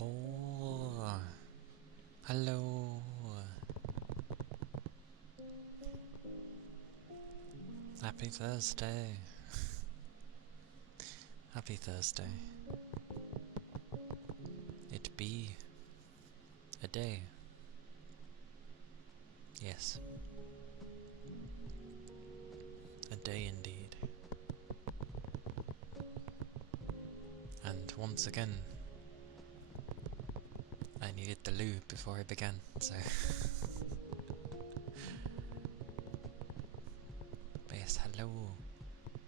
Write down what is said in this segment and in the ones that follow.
Oh, hello. Happy Thursday. Happy Thursday. It be a day. Yes. A day indeed. And once again, I needed the lube before I began, so... But yes, hello.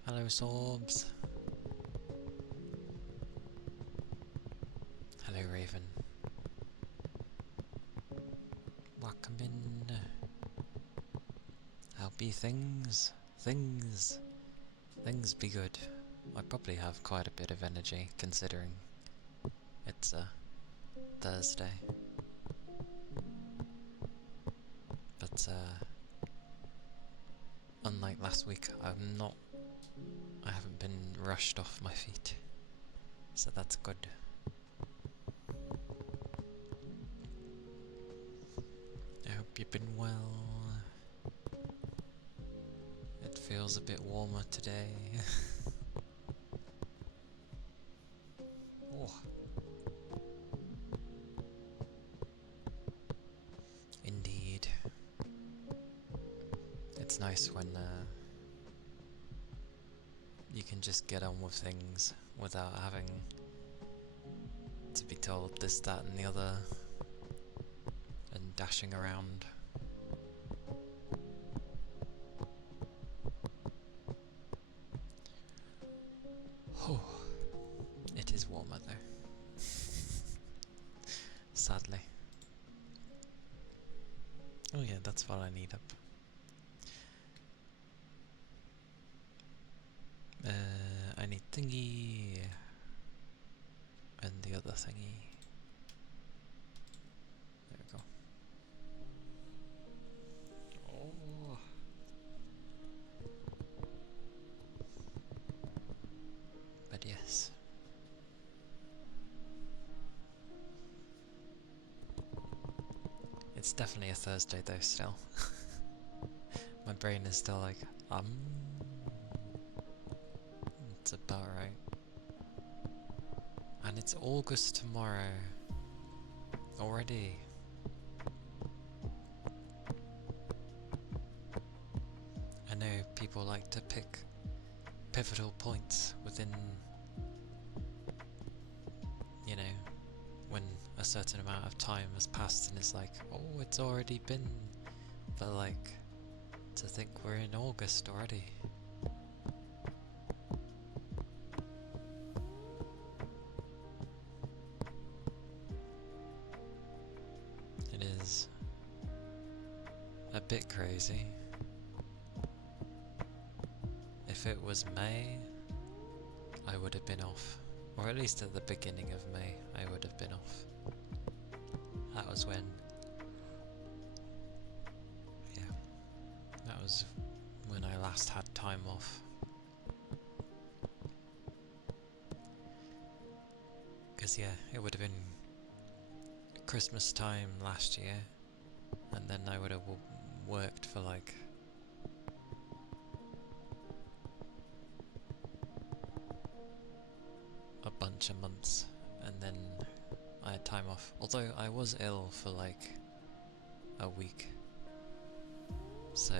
Hello, Sorbs. Hello, Raven. Welcome in. How be things? Things be good. I probably have quite a bit of energy, considering it's a Thursday. But, unlike last week, I haven't been rushed off my feet. So that's good. I hope you've been well. It feels a bit warmer today. Oh. Indeed. It's nice when you can just get on with things without having to be told this, that and the other and dashing around. Oh, it is warmer though. Sadly. Oh yeah, that's what I need up. I need thingy and the other thingy. There we go. Oh. But yes. It's definitely a Thursday though still. My brain is still like, it's about right. And it's August tomorrow. Already. I know people like to pick pivotal points within, you know, when a certain amount of time has passed and it's like, oh, it's already been. But like, to think we're in August already. It is a bit crazy. If it was May, I would have been off. Or at least at the beginning of May, I would have been off. That was when... yeah. That was when I last had time off. Because yeah, it would have been Christmas time last year, and then I would have worked for like a bunch of months, and then I had time off. Although I was ill for like a week, so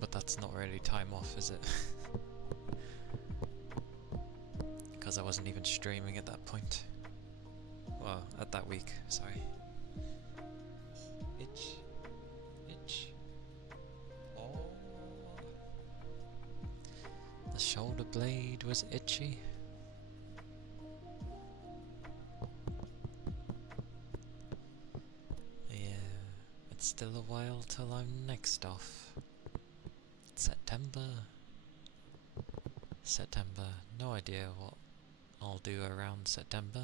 but that's not really time off, is it? Because I wasn't even streaming at that point. Well, at that week, sorry. Itch. Oh. The shoulder blade was itchy. Yeah, it's still a while till I'm next off. September, no idea what I'll do around September.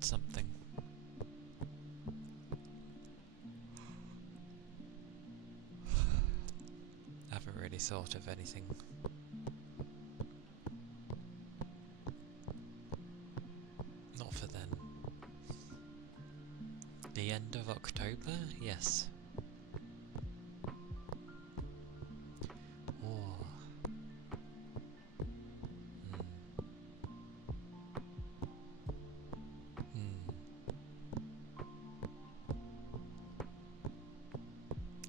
Something. I haven't really thought of anything. of October? Yes. Oh.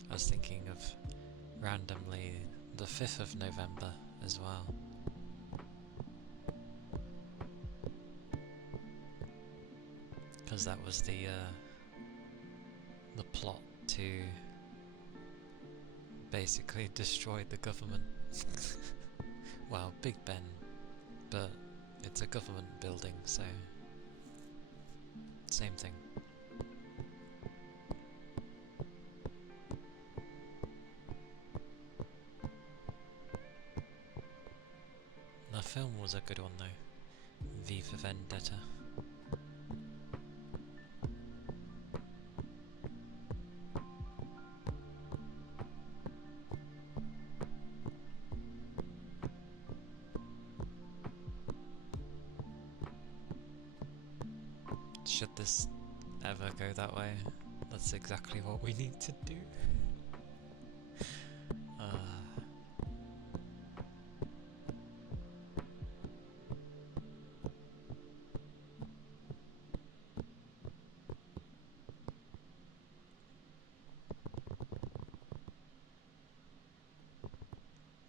I was thinking of randomly the 5th of November as well. Because that was the plot to basically destroy the government. Well, Big Ben, but it's a government building, so same thing. The film was a good one though, V for Vendetta. Should this ever go that way, that's exactly what we need to do.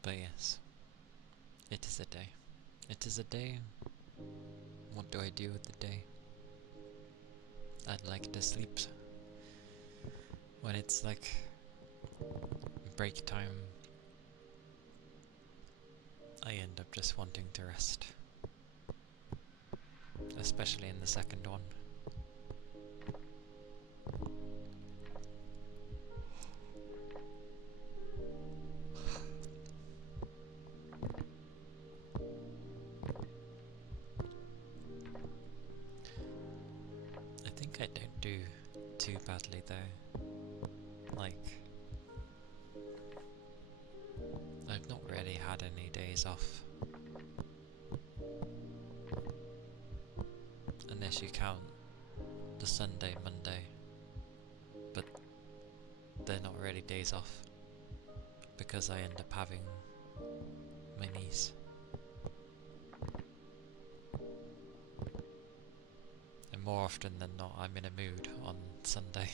But yes, it is a day. It is a day. What do I do with the day? I'd like to sleep. When it's like break time, I end up just wanting to rest. Especially in the second one. I think I don't do too badly though. Like, I've not really had any days off. Unless you count the Sunday, Monday. But they're not really days off. Because I end up having my niece. And more often than not, I'm in a mood on Sunday.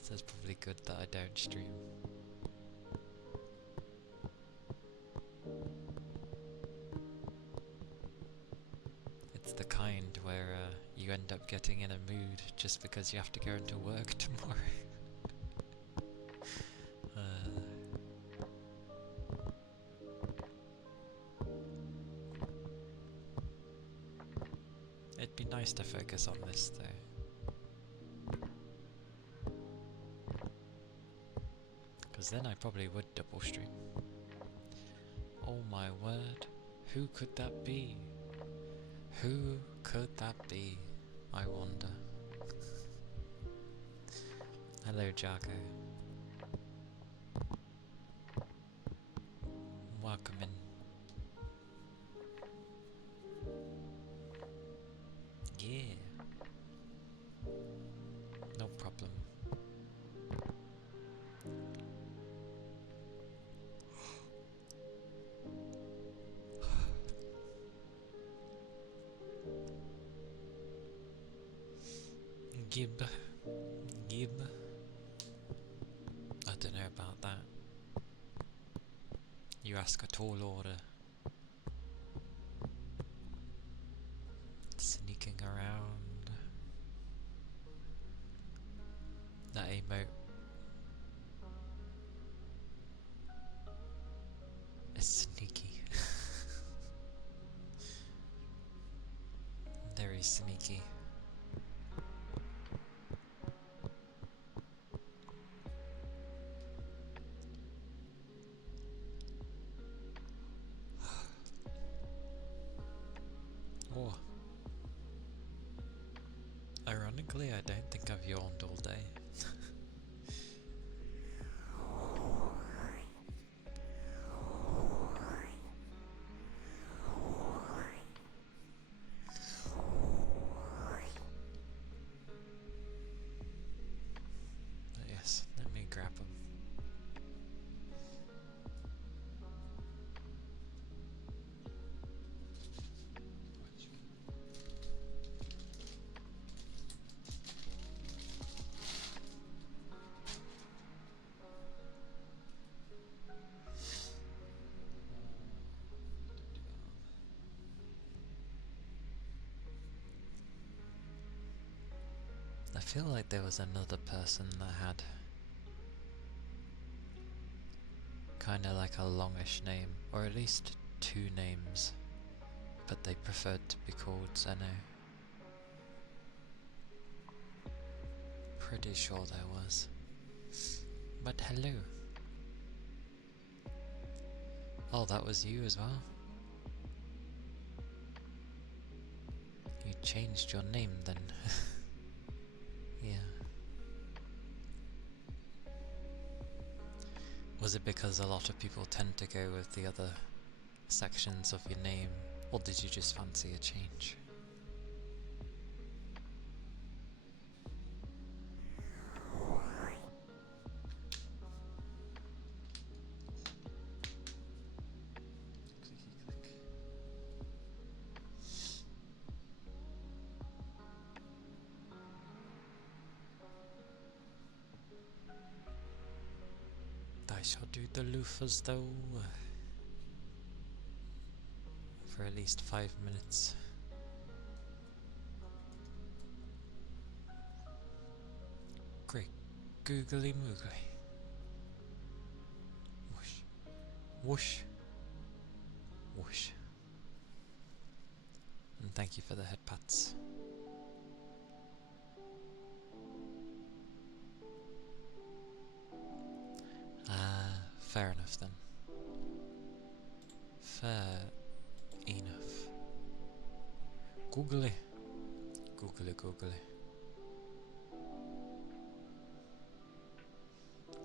So it's probably good that I don't stream. It's the kind where you end up getting in a mood just because you have to go into work tomorrow. It'd be nice to focus on this though. Because then I probably would double stream. Oh my word, who could that be? Who could that be, I wonder? Hello, Jago. Welcome in. Yeah. No problem. Gib. I don't know about that. You ask a tall order. Sneaking around. That emote is sneaky. Very sneaky. Oh. Ironically, I don't think I've yawned all day. feel like there was another person that had kinda like a longish name, or at least two names, but they preferred to be called Zeno. Pretty sure there was. But hello. Oh, that was you as well? You changed your name then. Yeah. Was it because a lot of people tend to go with the other sections of your name, or did you just fancy a change? I shall do the loofahs though, for at least 5 minutes. Great googly moogly. Whoosh, whoosh, whoosh. And thank you for the head pats. Fair enough then. Fair enough. Googly. Googly googly.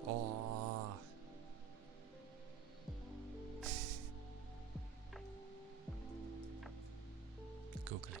Oh. Googly.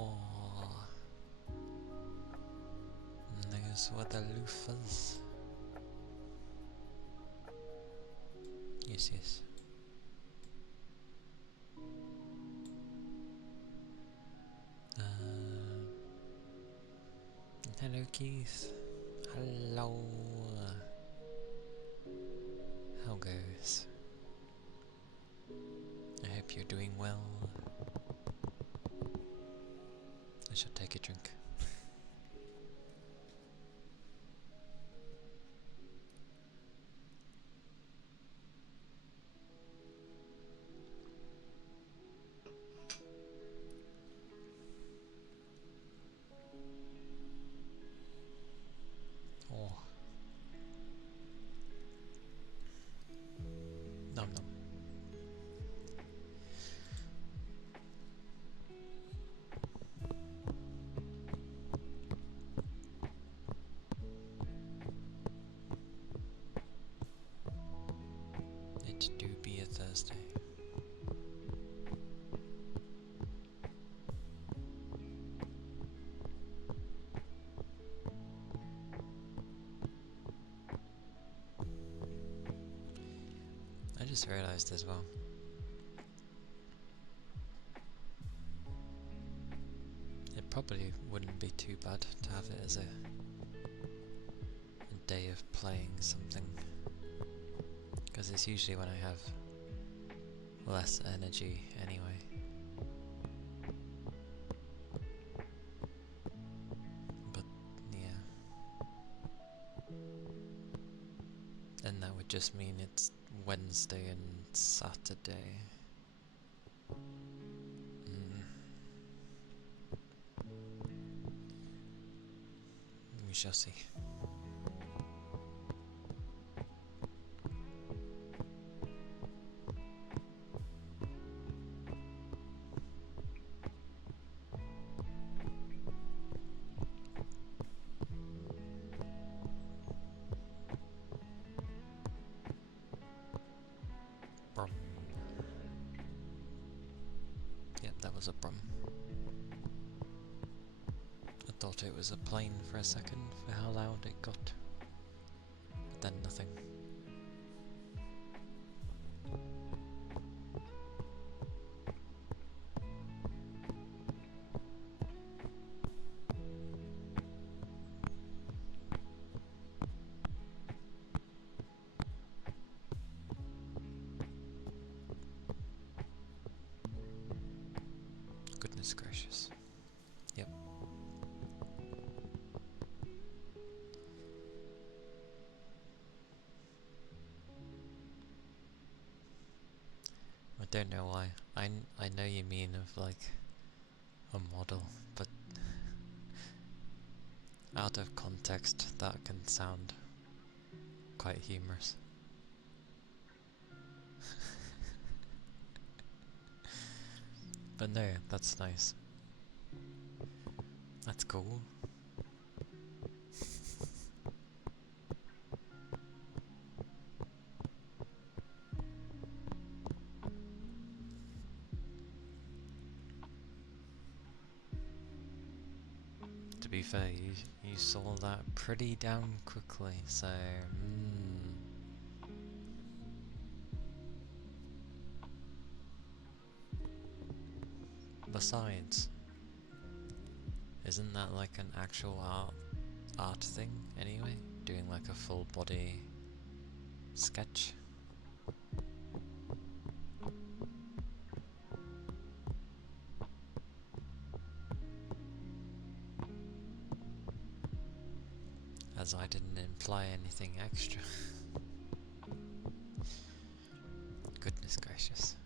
Oh, those were the loofahs. Yes, yes. Hello, Keith. Hello. How goes? I hope you're doing well. I should take a drink. Oh. Nom nom. It do be a Thursday. I just realised as well. It probably wouldn't be too bad to have it as a day of playing something, because it's usually when I have less energy anyway. But yeah, and that would just mean it's Wednesday and Saturday. We shall see. Brum. Yep, that was a brum. I thought it was a plane for a second for how loud it got, but then nothing. Goodness gracious. Yep. I don't know why. I know you mean of like a model, but out of context that can sound quite humorous. But no, that's nice. That's cool. To be fair, you saw that pretty damn quickly, so Besides, isn't that like an actual art thing anyway? Doing like a full body sketch? As I didn't imply anything extra. Goodness gracious.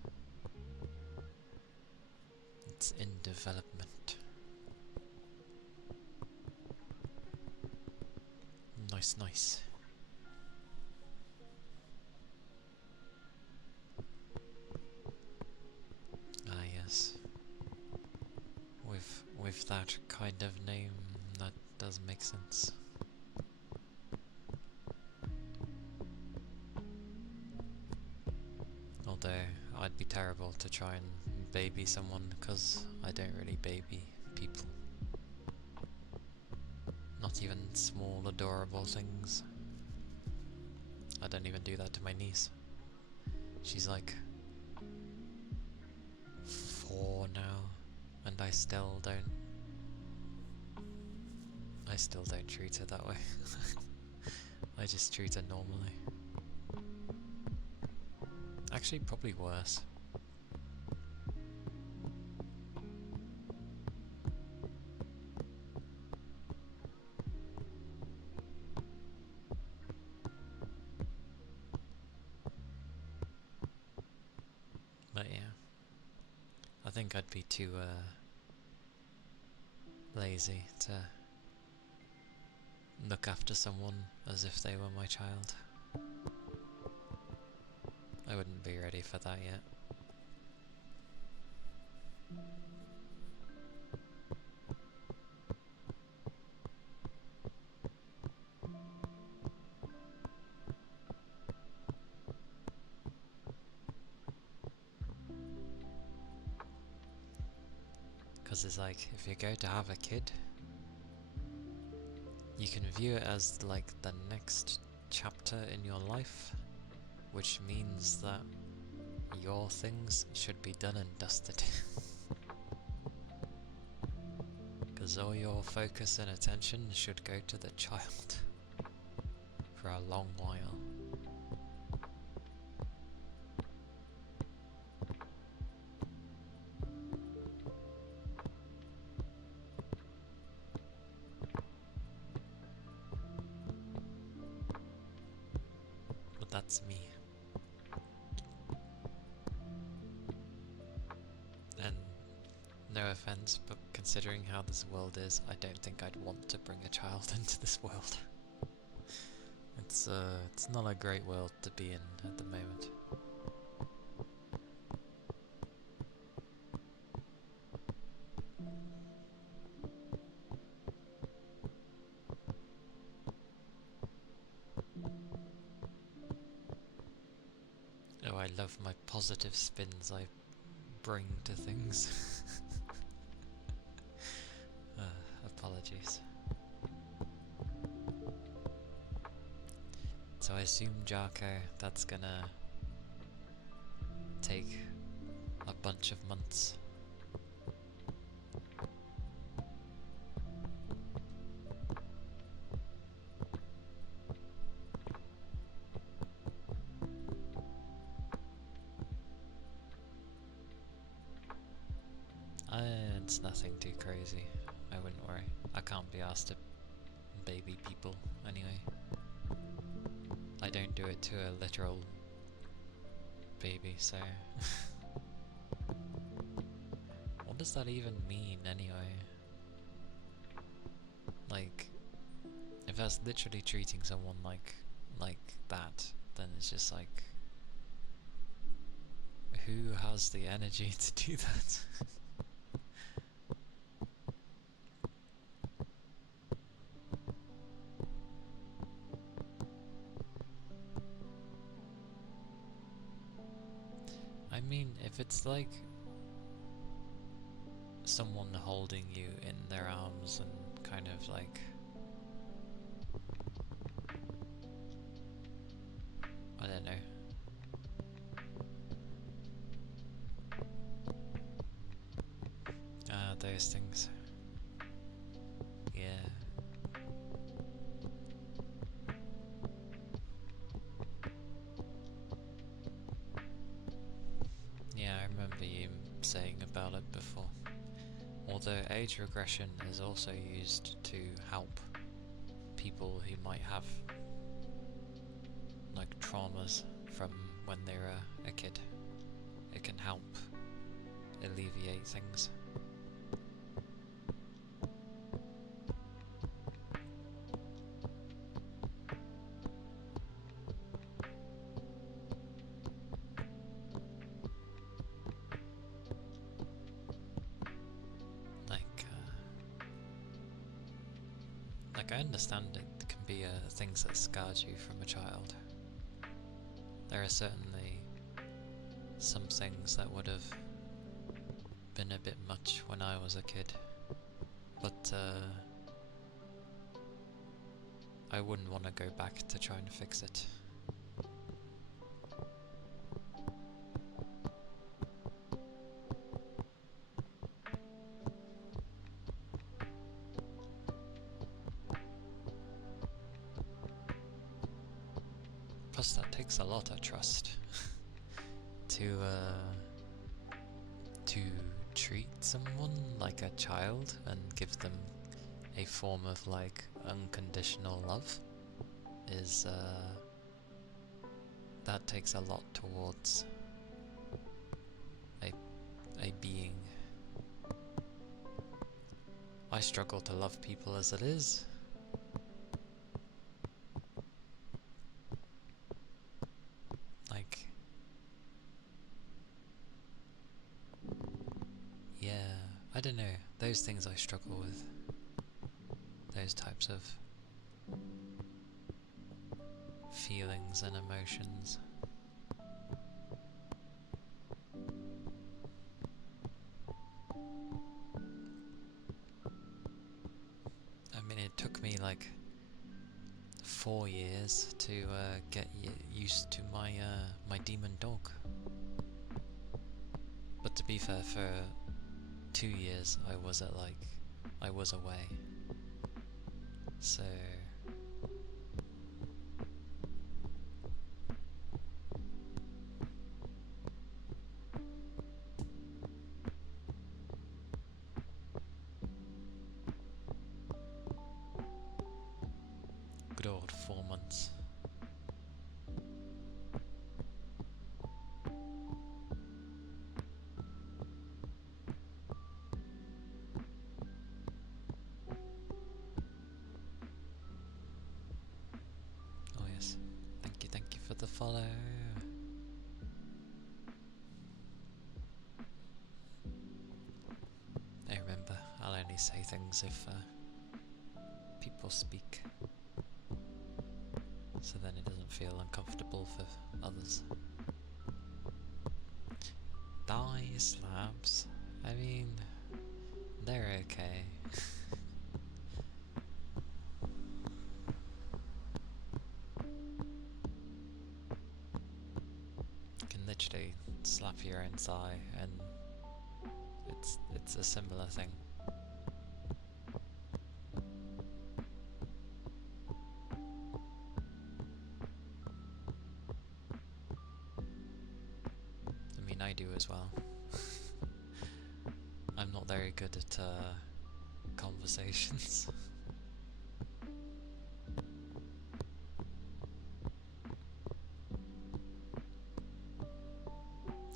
It's in development. Nice, nice. Ah yes. With that kind of name, that does make sense. Although I'd be terrible to try and baby someone, because I don't really baby people. Not even small, adorable things. I don't even do that to my niece. She's like 4 now, and I still don't treat her that way. I just treat her normally. Actually, probably worse. But yeah, I think I'd be too lazy to look after someone as if they were my child. I wouldn't be ready for that yet. Because it's like, if you're going to have a kid, you can view it as like the next chapter in your life, which means that your things should be done and dusted. Because all your focus and attention should go to the child for a long while. But that's me. And no offense, but considering how this world is, I don't think I'd want to bring a child into this world. It's not a great world to be in at the moment. Oh, I love my positive spins I bring to things. Apologies. So I assume, Jarko, that's gonna take a bunch of months. It's nothing too crazy. I wouldn't worry. I can't be asked to baby people anyway. I don't do it to a literal baby, so... What does that even mean anyway? Like, if that's literally treating someone like that, then it's just like... Who has the energy to do that? I mean, if it's like someone holding you in their arms and kind of like... I don't know. Those things. Yeah. Yeah, I remember you saying about it before. Although age regression is also used to help people who might have like traumas from when they were a kid. It can help alleviate things. Like I understand it can be things that scarred you from a child. There are certainly some things that would have been a bit much when I was a kid, But I wouldn't want to go back to try and fix it. Plus that takes a lot of trust to treat someone like a child and give them a form of like unconditional love is that takes a lot towards a being. I struggle to love people as it is. Like, yeah, I don't know, those things I struggle with. Those types of feelings and emotions. I mean, it took me like 4 years to get used to my my demon dog. But to be fair, for 2 years I was away. So good old 4 months. Oh yes, thank you for the follow. I remember, I'll only say things if people speak, so then it doesn't feel uncomfortable for others. Die slabs, I mean, they're okay. You can literally slap your own thigh and it's a similar thing. I mean, I do as well. I'm not very good at conversations.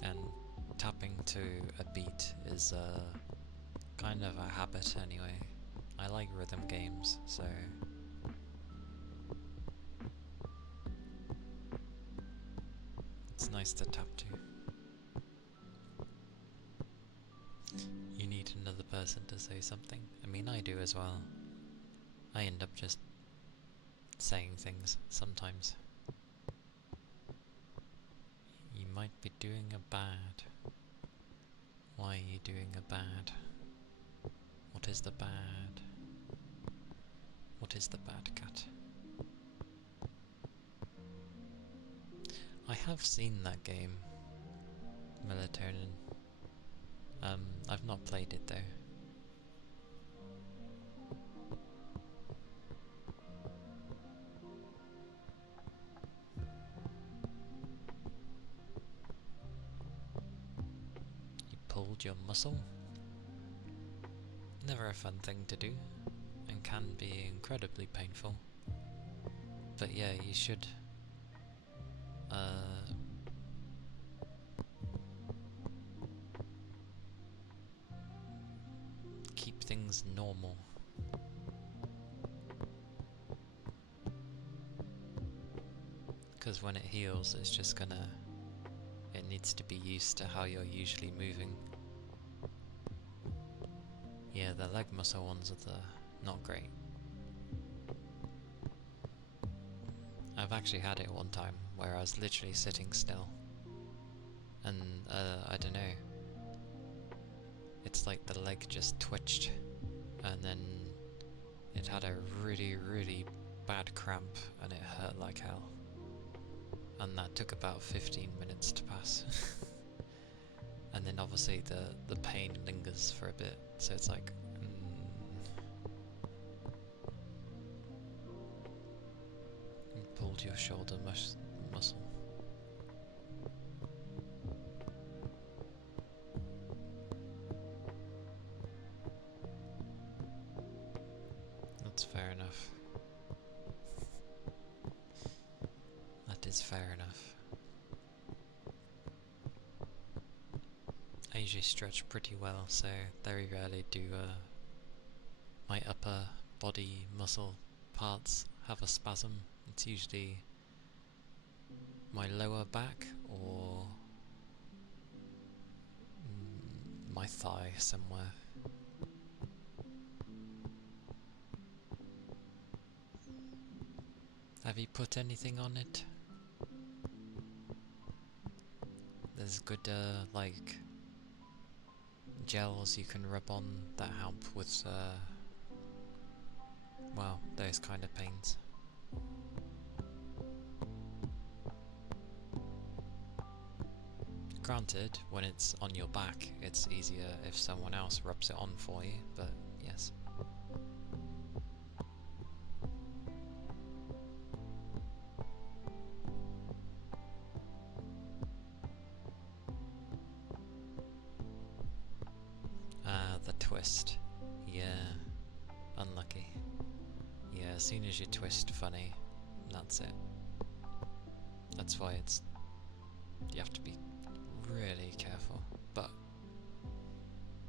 And tapping to a beat is kind of a habit anyway. I like rhythm games, so it's nice to tap to. You need another person to say something. I mean, I do as well. I end up just saying things sometimes. You might be doing a bad. Why are you doing a bad? What is the bad? What is the bad, cat? I have seen that game, Melatonin. I've not played it though. You pulled your muscle? Never a fun thing to do, and can be incredibly painful. But yeah, you should keep things normal. Because when it heals, it's just gonna... it needs to be used to how you're usually moving. Yeah, the leg muscle ones are not great. I've actually had it one time where I was literally sitting still, and I don't know, it's like the leg just twitched and then it had a really, really bad cramp and it hurt like hell. And that took about 15 minutes to pass. And then obviously the pain lingers for a bit, so it's like, you pulled your shoulder muscle. That's fair enough. That is fair enough. I usually stretch pretty well, so very rarely do my upper body muscle parts have a spasm. It's usually my lower back or my thigh somewhere. Have you put anything on it? There's good like gels you can rub on that help with well, those kind of pains. Granted, when it's on your back, it's easier if someone else rubs it on for you, but yes. The twist. Yeah. Unlucky. Yeah, as soon as you twist funny, that's it. That's why you have to be really careful, but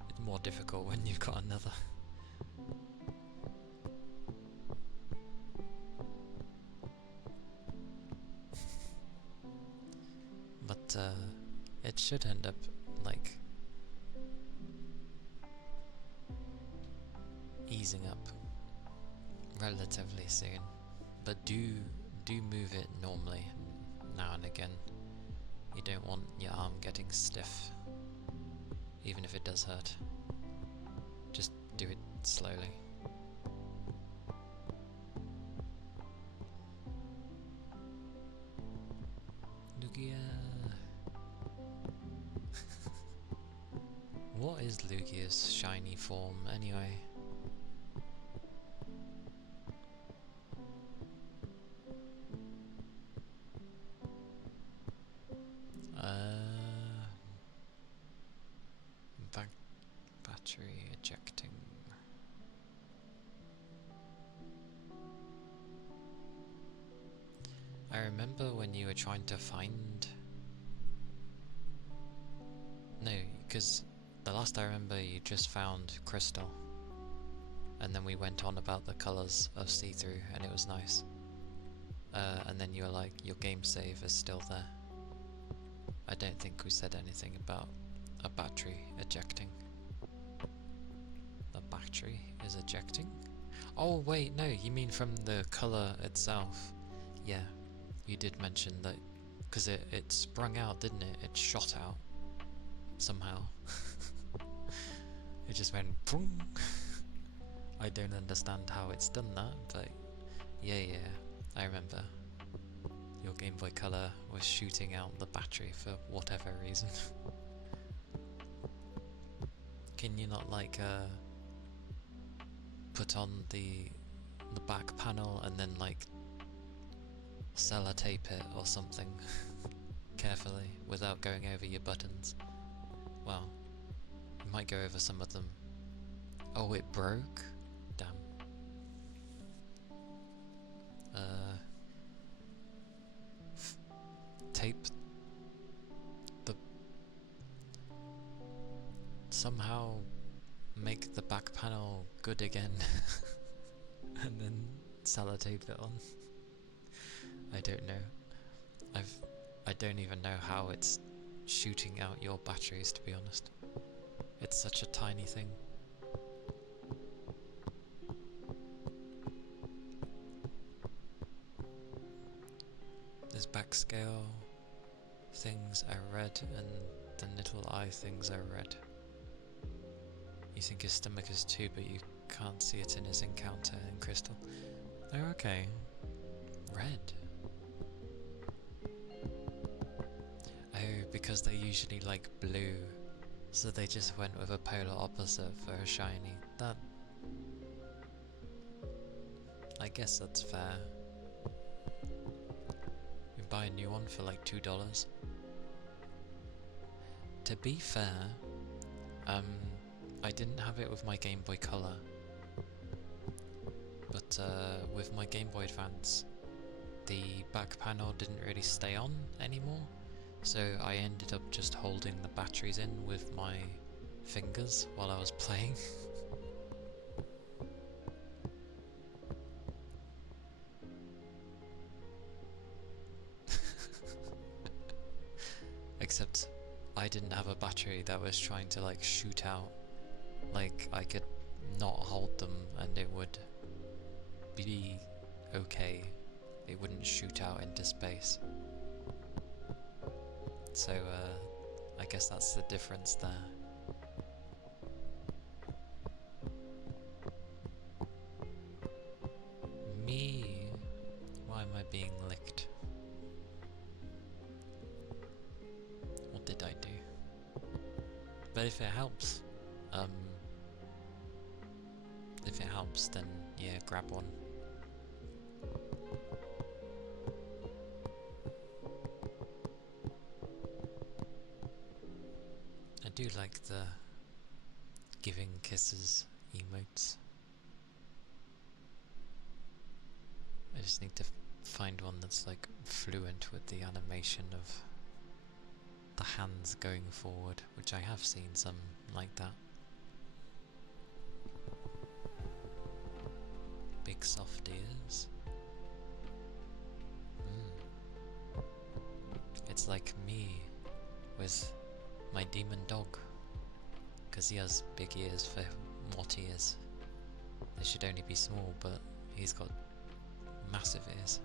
it's more difficult when you've got another. But it should end up like easing up relatively soon, but do move it normally now and again. You don't want your arm getting stiff, even if it does hurt. Just do it slowly. Lugia. What is Lugia's shiny form anyway? Battery ejecting. I remember when you were trying to find... No, because the last I remember you just found crystal. And then we went on about the colours of see-through and it was nice. And then you were like, your game save is still there. I don't think we said anything about a battery ejecting. The battery is ejecting? Oh wait, no, you mean from the colour itself. Yeah, you did mention that, because it sprung out, didn't it? It shot out somehow. It just went boom. I don't understand how it's done that, but yeah, I remember. Your Game Boy Color was shooting out the battery for whatever reason. Can you not like put on the back panel and then like sellotape it or something carefully without going over your buttons? Well, you might go over some of them. Oh, it broke? Damn. Tape the... Somehow make the back panel good again and then sellotape it on. I don't know. I don't even know how it's shooting out your batteries, to be honest. It's such a tiny thing. This backscale things are red and the little eye things are red. You think his stomach is too, but you Can't see it in his encounter in Crystal. Oh, okay. Red. Oh, because they're usually like blue, so they just went with a polar opposite for a shiny. That... I guess that's fair. You buy a new one for like $2. To be fair, I didn't have it with my Game Boy Color, but with my Game Boy Advance, the back panel didn't really stay on anymore, so I ended up just holding the batteries in with my fingers while I was playing. Except I didn't have a battery that was trying to like shoot out. Like I could not hold them and it would be okay. It wouldn't shoot out into space. So I guess that's the difference there. Me? Why am I being licked? What did I do? But if it helps, then yeah, grab one. I do like the giving kisses emotes. I just need to find one that's like fluent with the animation of the hands going forward, which I have seen some like that. Big soft ears. It's like me with my demon dog, because he has big ears for what he is. They should only be small, but he's got massive ears.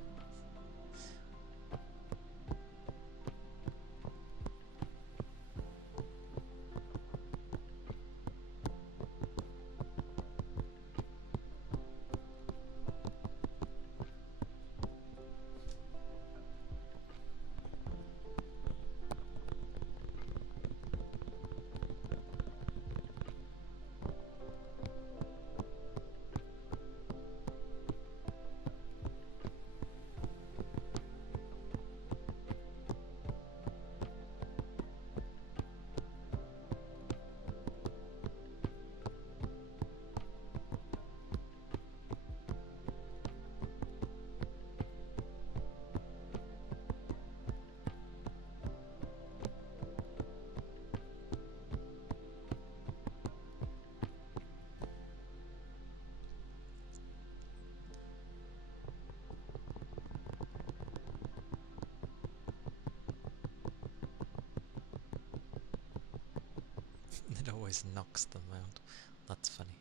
It always knocks them out. That's funny.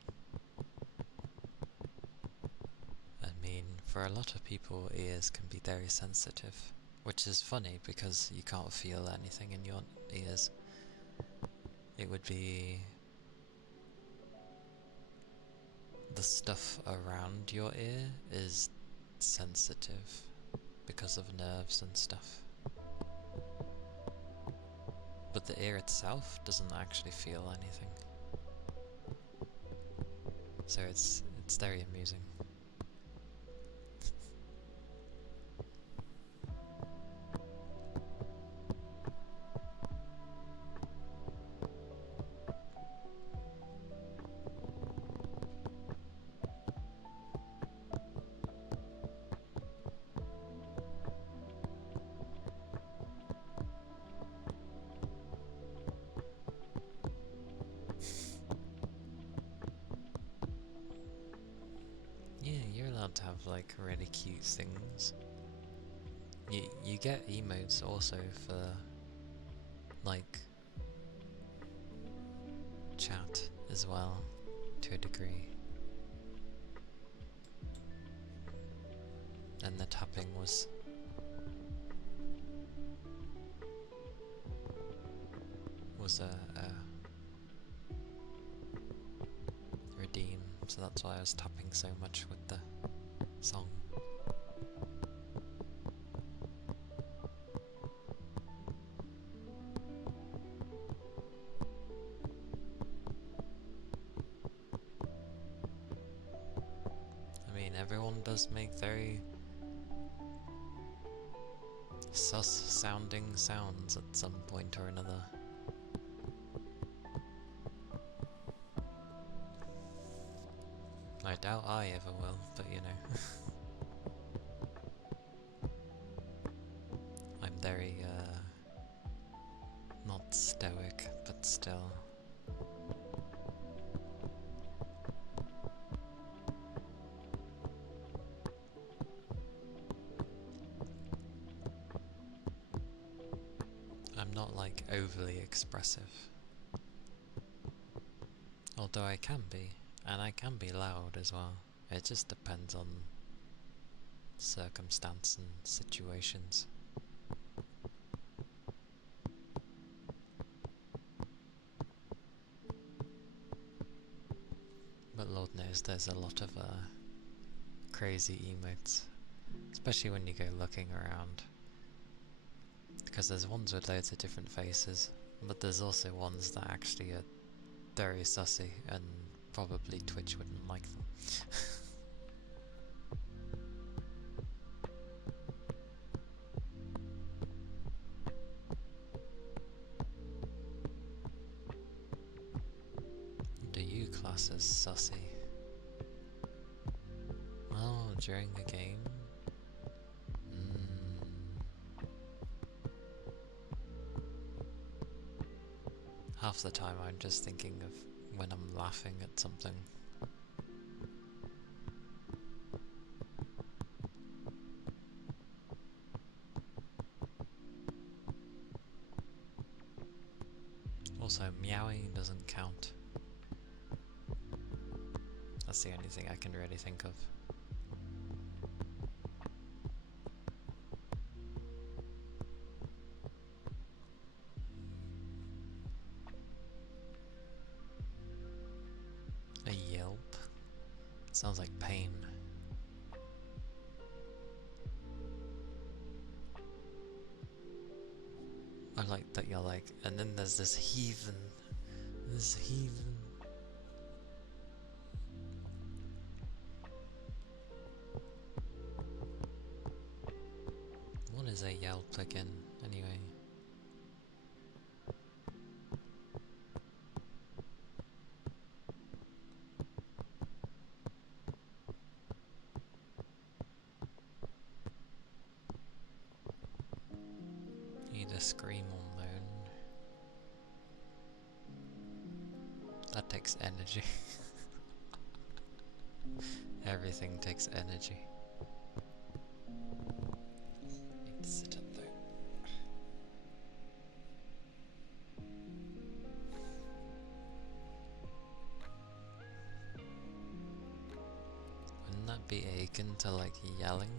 I mean, for a lot of people, ears can be very sensitive, which is funny because you can't feel anything in your ears. It would be the stuff around your ear is sensitive because of nerves and stuff. But the ear itself doesn't actually feel anything. So it's very amusing. To have like really cute things. You get emotes also for like chat as well, to a degree. And the tapping was a redeem, so that's That's why I was tapping so much with the song. I mean, everyone does make very sus sounding sounds at some point or another. I doubt I ever will, but you know. I'm very, not stoic, but still. I'm not like overly expressive. Although I can be, and I can be loud as well. It just depends on circumstance and situations. But Lord knows there's a lot of crazy emotes, especially when you go looking around. Because there's ones with loads of different faces, but there's also ones that actually are very sussy, and probably Twitch wouldn't like them. Do you class as sussy? Oh, during a game? Half the time I'm just thinking of when I'm laughing at something. Also, meowing doesn't count. That's the only thing I can really think of. A yelp? Sounds like pain. I like that you're like, and then there's this heathen. This heathen. What is a yelp again, anyway? Either scream or moan. That takes energy. Everything takes energy. Need to sit up though. Wouldn't that be akin to like yelling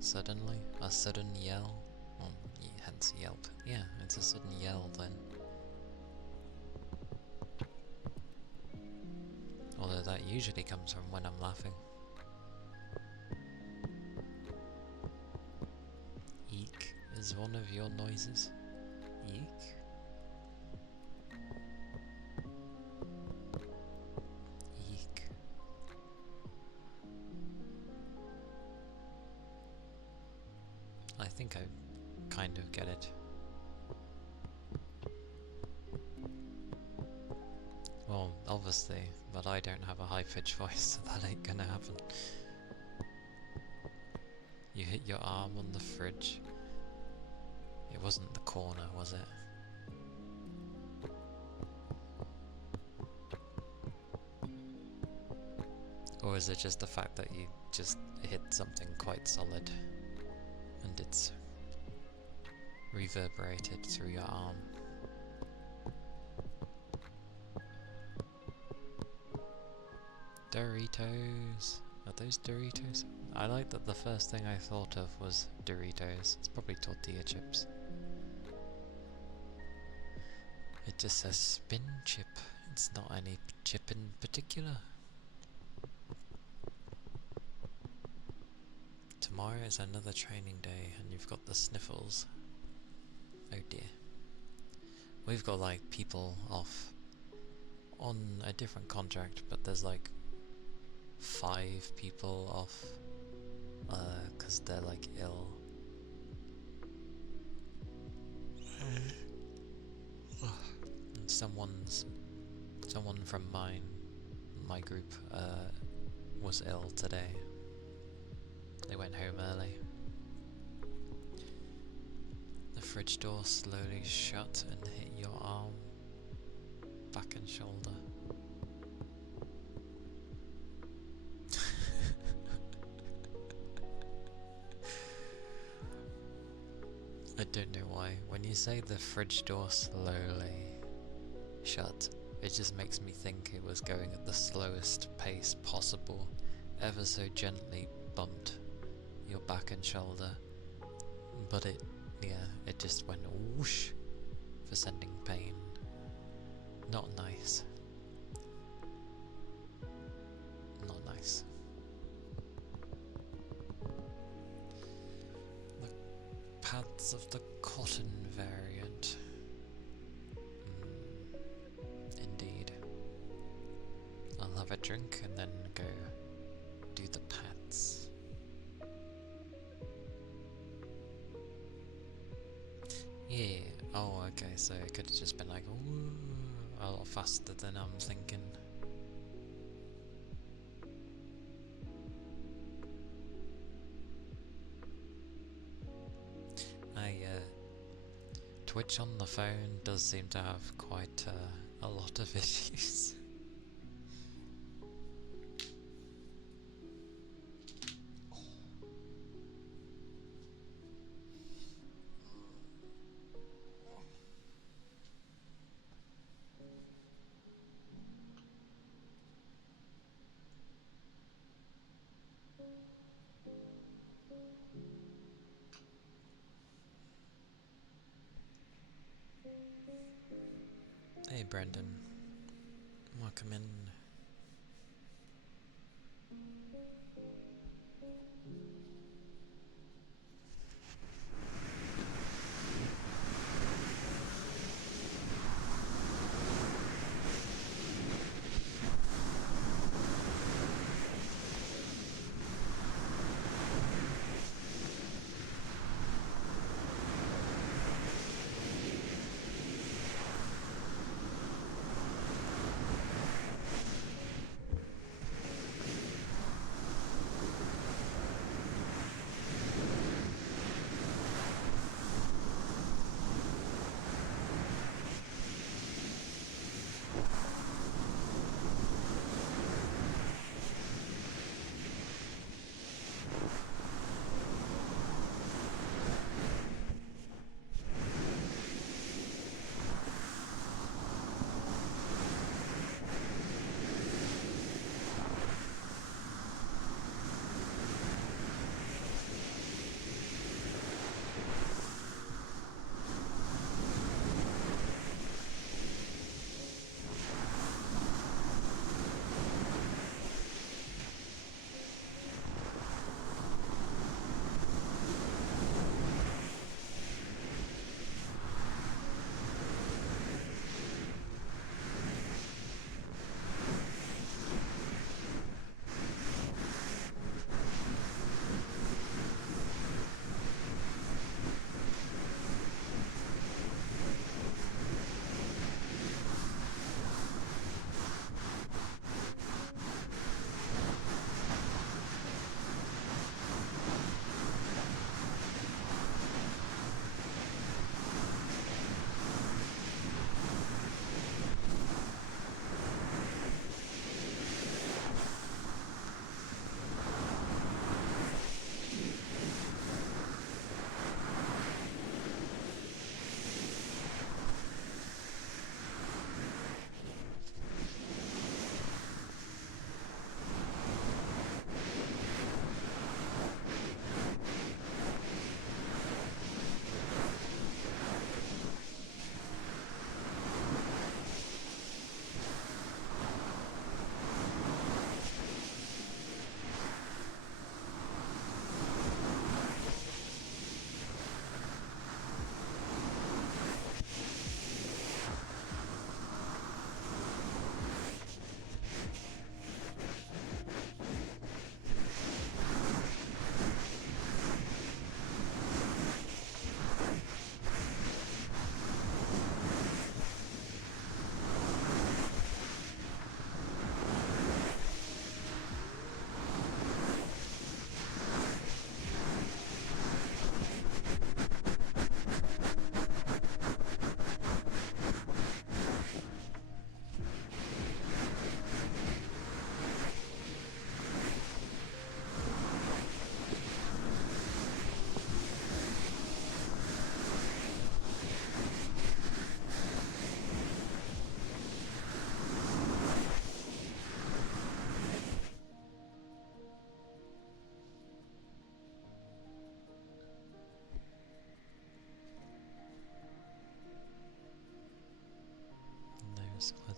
suddenly? A sudden yell? Well, hence yelp. Yeah, it's a sudden yell then. Although that usually comes from when I'm laughing. Eek is one of your noises. Eek? Eek. I think I kind of get it. Well, obviously, but I don't have a high-pitched voice, so that ain't gonna happen. You hit your arm on the fridge. It wasn't the corner, was it? Or is it just the fact that you just hit something quite solid and it's reverberated through your arm? Doritos. Are those Doritos? I like that the first thing I thought of was Doritos. It's probably tortilla chips. It just says spin chip. It's not any chip in particular. tomorrow is another training day and you've got the sniffles. Oh dear. We've got like people off on a different contract, but there's like 5 people off because they're like ill. And someone from my group was ill today. They went home early. The fridge door slowly shut and hit your arm, back and shoulder. I don't know why. When you say the fridge door slowly shut, it just makes me think it was going at the slowest pace possible, ever so gently bumped your back and shoulder, but it just went whoosh for sending pain. Not nice. Not nice. The pads of the cotton variant. Indeed. I'll have a drink and then go do the pads. Yeah, oh okay, so it could have just been like, ooh, a lot faster than I'm thinking. Twitch on the phone does seem to have quite a lot of issues. Hey Brendan, welcome in.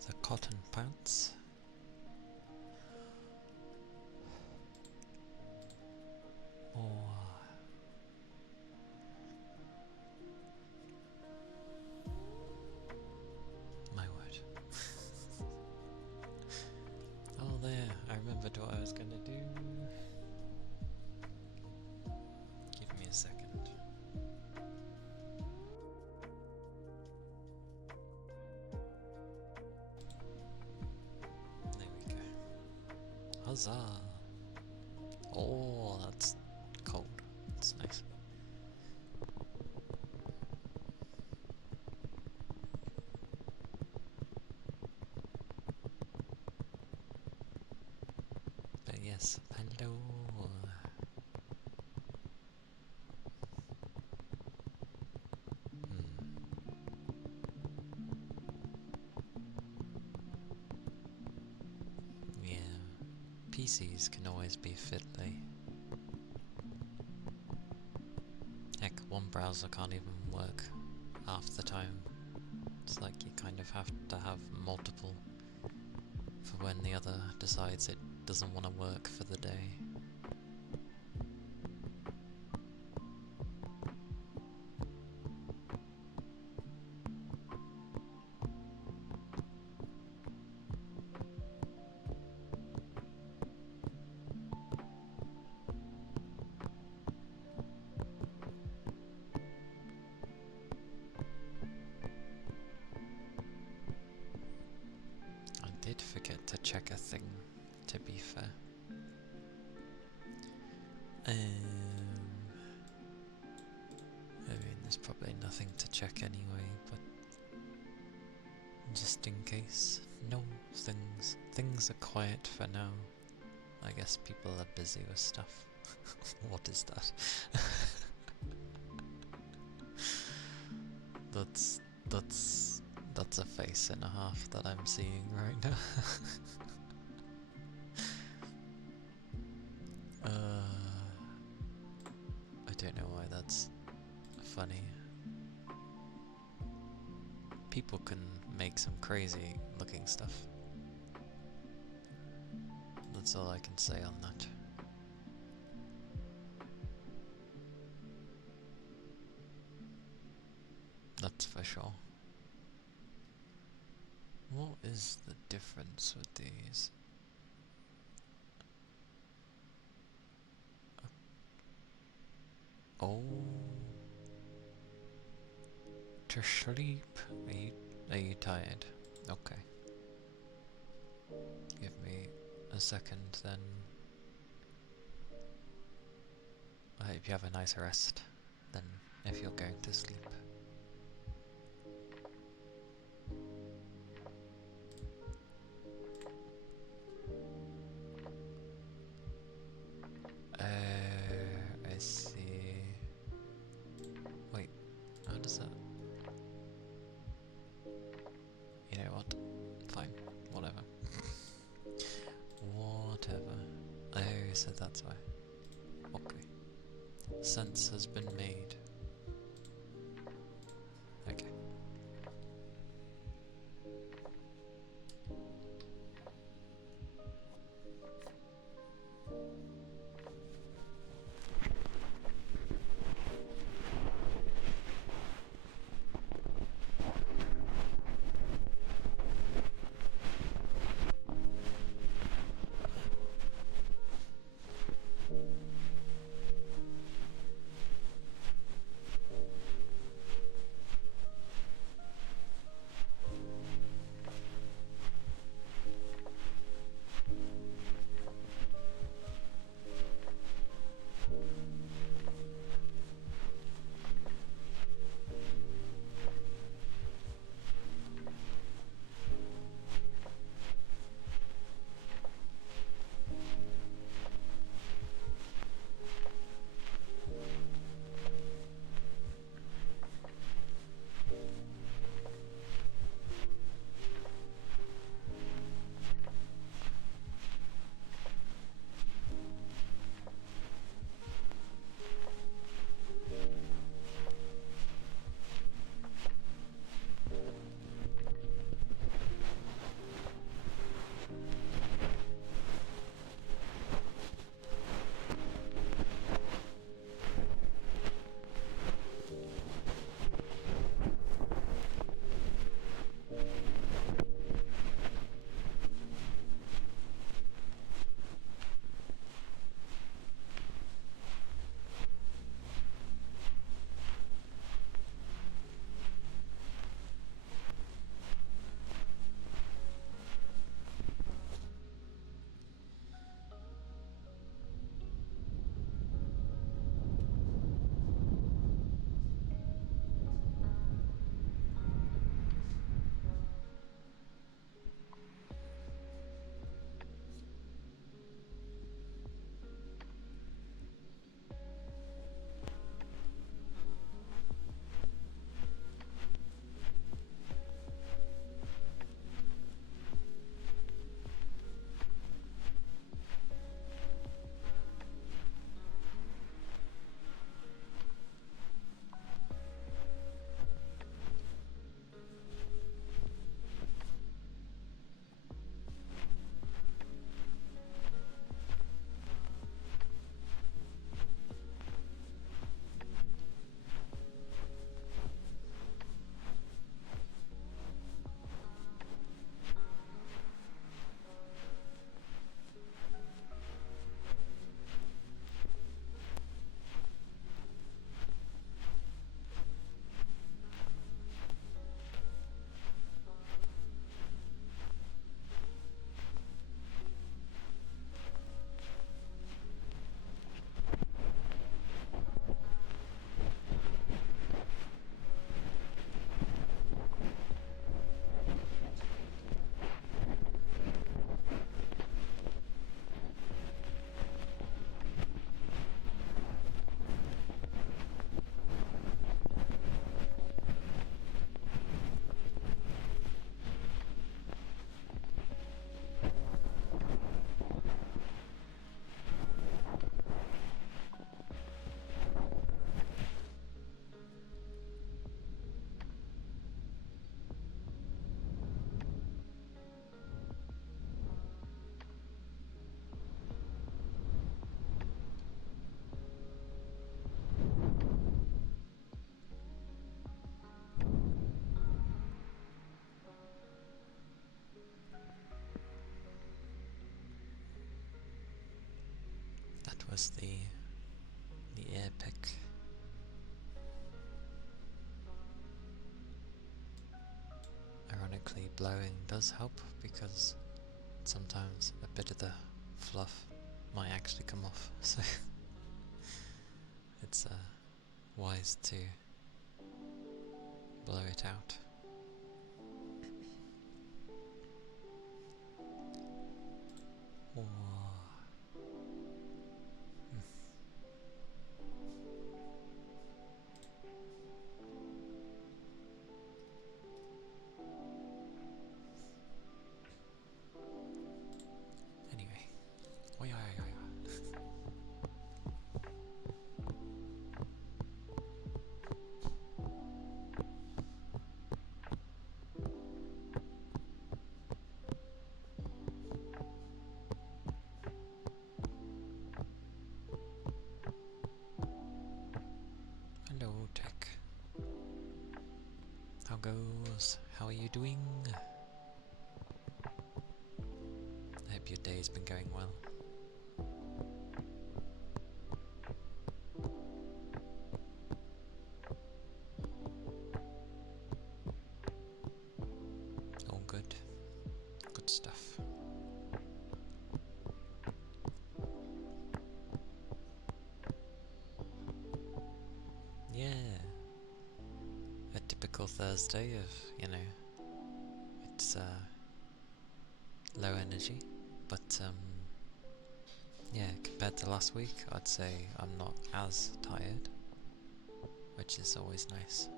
the cotton pants. Oh. My word. Oh, there, I remembered what I was gonna do. Give me a second. There we go. Huzzah! Oh, that's cold. That's nice. But yes, hello. Yeah, PCs can always be fiddly. Heck, one browser can't even work half the time. It's like you kind of have to have multiple for when the other decides it doesn't want to work for the day. I did forget to check a thing, to be fair. I mean, there's probably nothing to check anyway, but just in case. No, things are quiet for now. I guess people are busy with stuff. What is that? That's a face and a half that I'm seeing right now. I don't know why that's funny. People can make some crazy looking stuff. That's all I can say on that. That's for sure. What is the difference with these? Oh. To sleep. Are you tired? Okay. Give me a second then. I hope you have a nice rest then if you're going to sleep. I see. Wait, how does that? You know what? Fine, whatever. Whatever. Oh, so that's why. Okay. Sense has been made. Okay. was the air pick. Ironically, blowing does help because sometimes a bit of the fluff might actually come off, so it's wise to blow it out. Oh. Anyway, oh yeah. Hello, Tech. How goes? How are you doing? I hope your day's been going well. All good. Good stuff. Yeah. A typical Thursday of, you know, it's low energy, but yeah, compared to last week, I'd say I'm not as tired, which is always nice.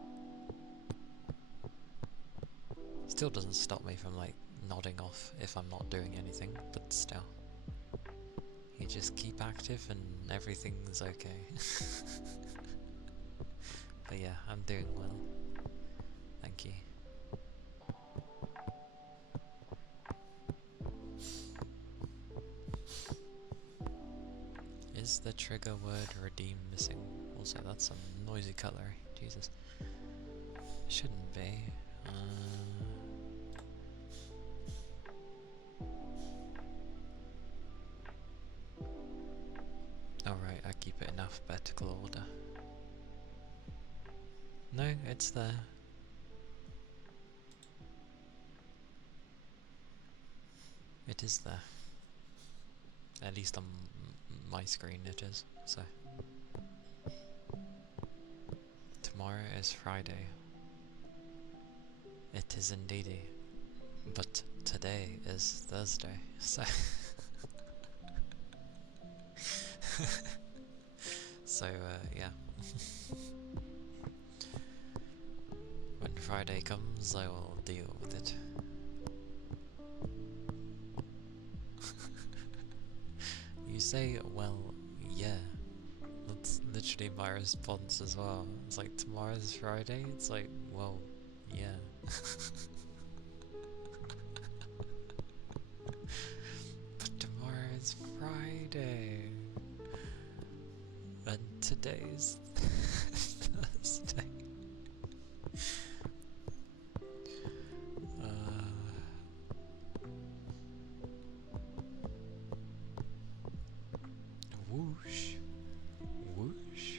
Still doesn't stop me from like nodding off if I'm not doing anything, but still. You just keep active and everything's okay. But yeah, I'm doing well. Thank you. Is the trigger word redeem missing? Also, that's some noisy cutlery. Jesus. Shouldn't be. Alright, I keep it in alphabetical order. No, it's there. It is there. At least on my screen it is, so. Tomorrow is Friday. It is indeedy. But today is Thursday, so. So, yeah. When Friday comes, I will deal with it. You say, well, yeah. That's literally my response as well. It's like, tomorrow's Friday? It's like, well, yeah. But tomorrow is Friday. And today's Thursday. Whoosh. Whoosh.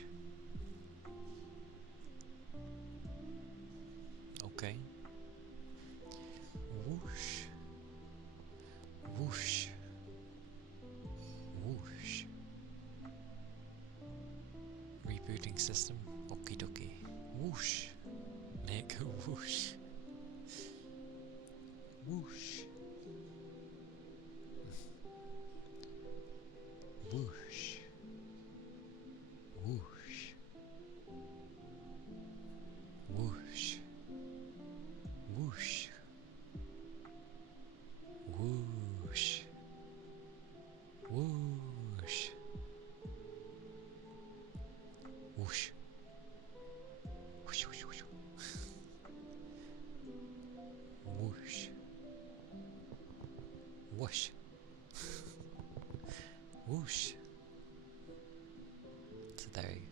Okay. Whoosh. Whoosh. Whoosh. Rebooting system. Okie dokie. Whoosh. Make a whoosh. Whoosh. Whoosh. Whoosh. Whoosh. Whoosh. Whoosh. Whoosh. Whoosh. Whoosh, whoosh, whoosh. Whoosh. Whoosh. Whoosh. So there you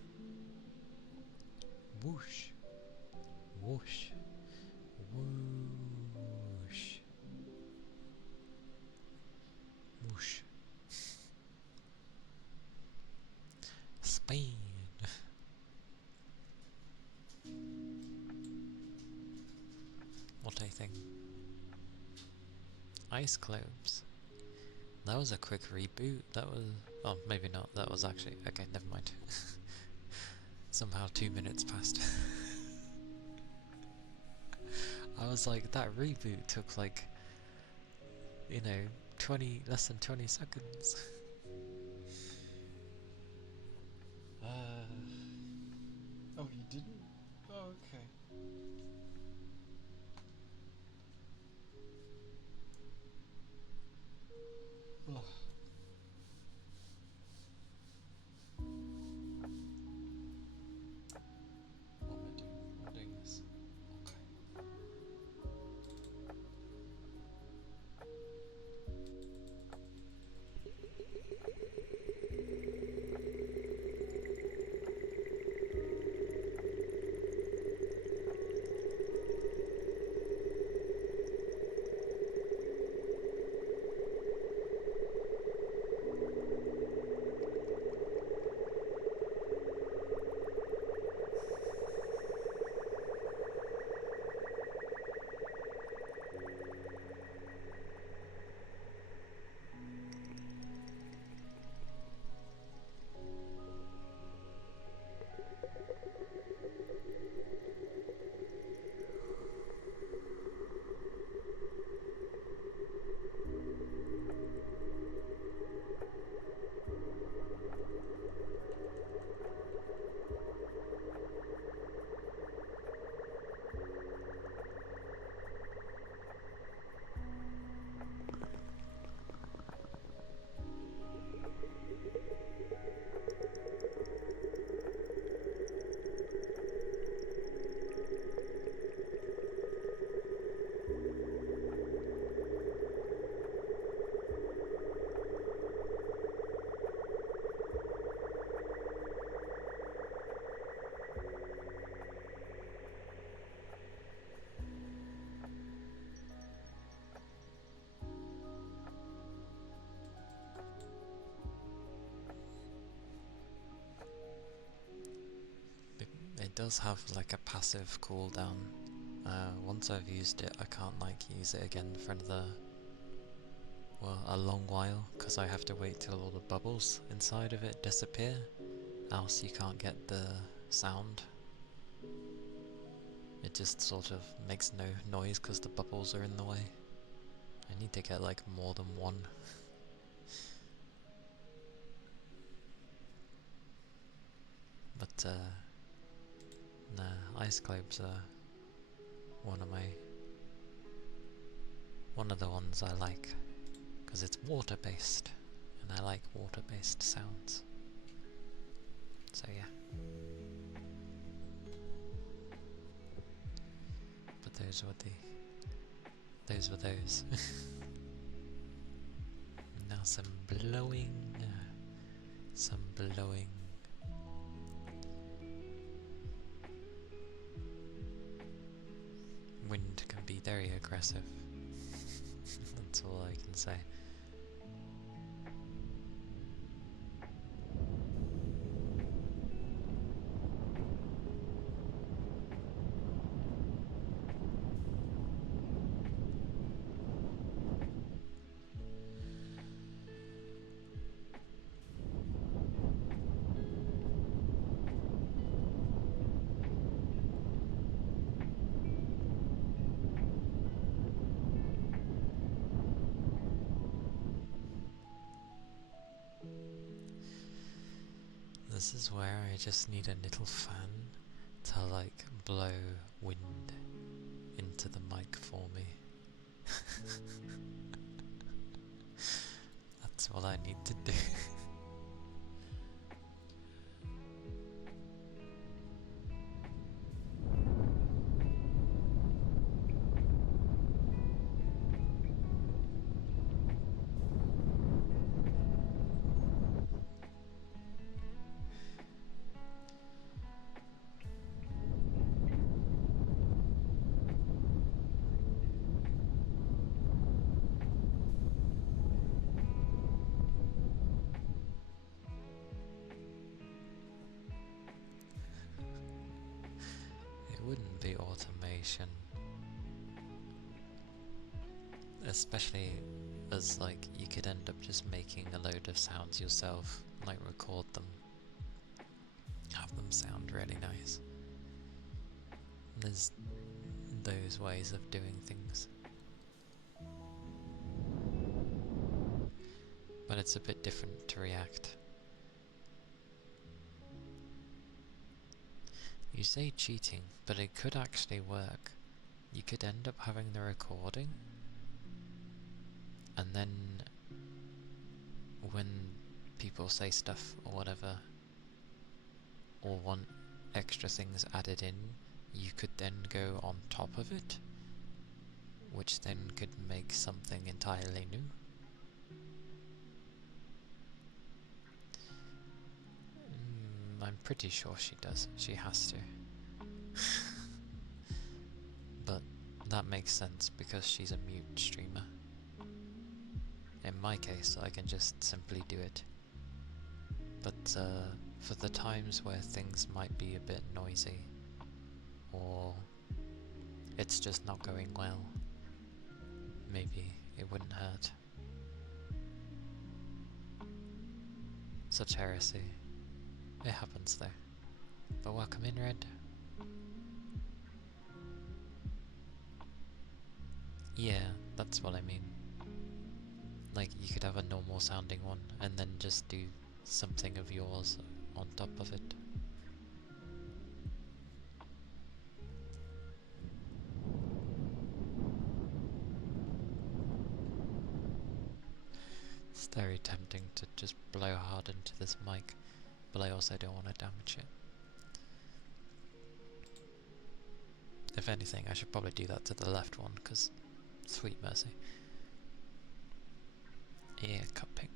go. Whoosh. Whoosh. Whoosh. Whoosh. water thing. Ice globes. That was a quick reboot. That was... oh, maybe not. That was actually... okay, never mind. Somehow 2 minutes passed. I was like, that reboot took like, you know, less than 20 seconds. Oh, you didn't? Oh, okay. Ugh. What am I doing? I'm doing this. Okay. It does have like a passive cooldown. Once I've used it, I can't like use it again for another, well, a long while, because I have to wait till all the bubbles inside of it disappear, else you can't get the sound. It just sort of makes no noise because the bubbles are in the way. I need to get like more than one. But nah, ice globes are one of the ones I like, because it's water based and I like water based sounds. So yeah. But those were those. Now some blowing. Wind can be very aggressive. That's all I can say. This is where I just need a little fan to like blow wind into the mic for me. That's all I need to do. It wouldn't be automation. Especially as like you could end up just making a load of sounds yourself, like record them, have them sound really nice. There's those ways of doing things. But it's a bit different to React. You say cheating, but it could actually work. You could end up having the recording, and then when people say stuff or whatever, or want extra things added in, you could then go on top of it, which then could make something entirely new. I'm pretty sure she does. She has to. But that makes sense because she's a mute streamer. In my case, I can just simply do it. But for the times where things might be a bit noisy, or it's just not going well, maybe it wouldn't hurt. Such heresy. It happens though. But welcome in, Red. Yeah, that's what I mean. Like, you could have a normal sounding one, and then just do something of yours on top of it. It's very tempting to just blow hard into this mic, but I also don't want to damage it. If anything, I should probably do that to the left one, because sweet mercy. Ear cupping.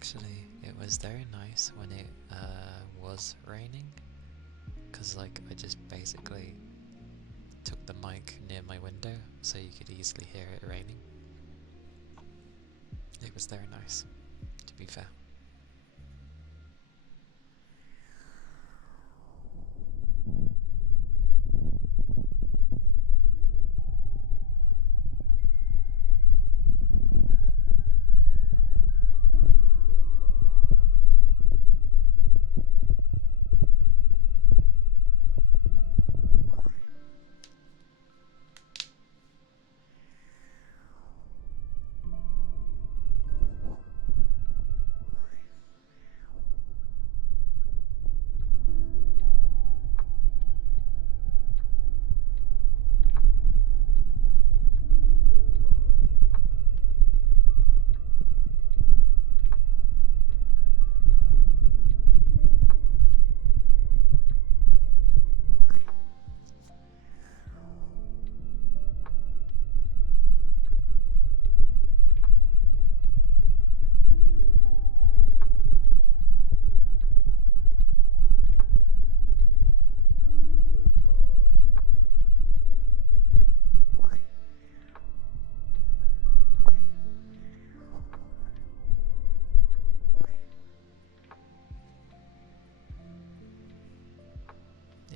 Actually, it was very nice when it was raining, because like I just basically took the mic near my window so you could easily hear it raining. It was very nice, to be fair.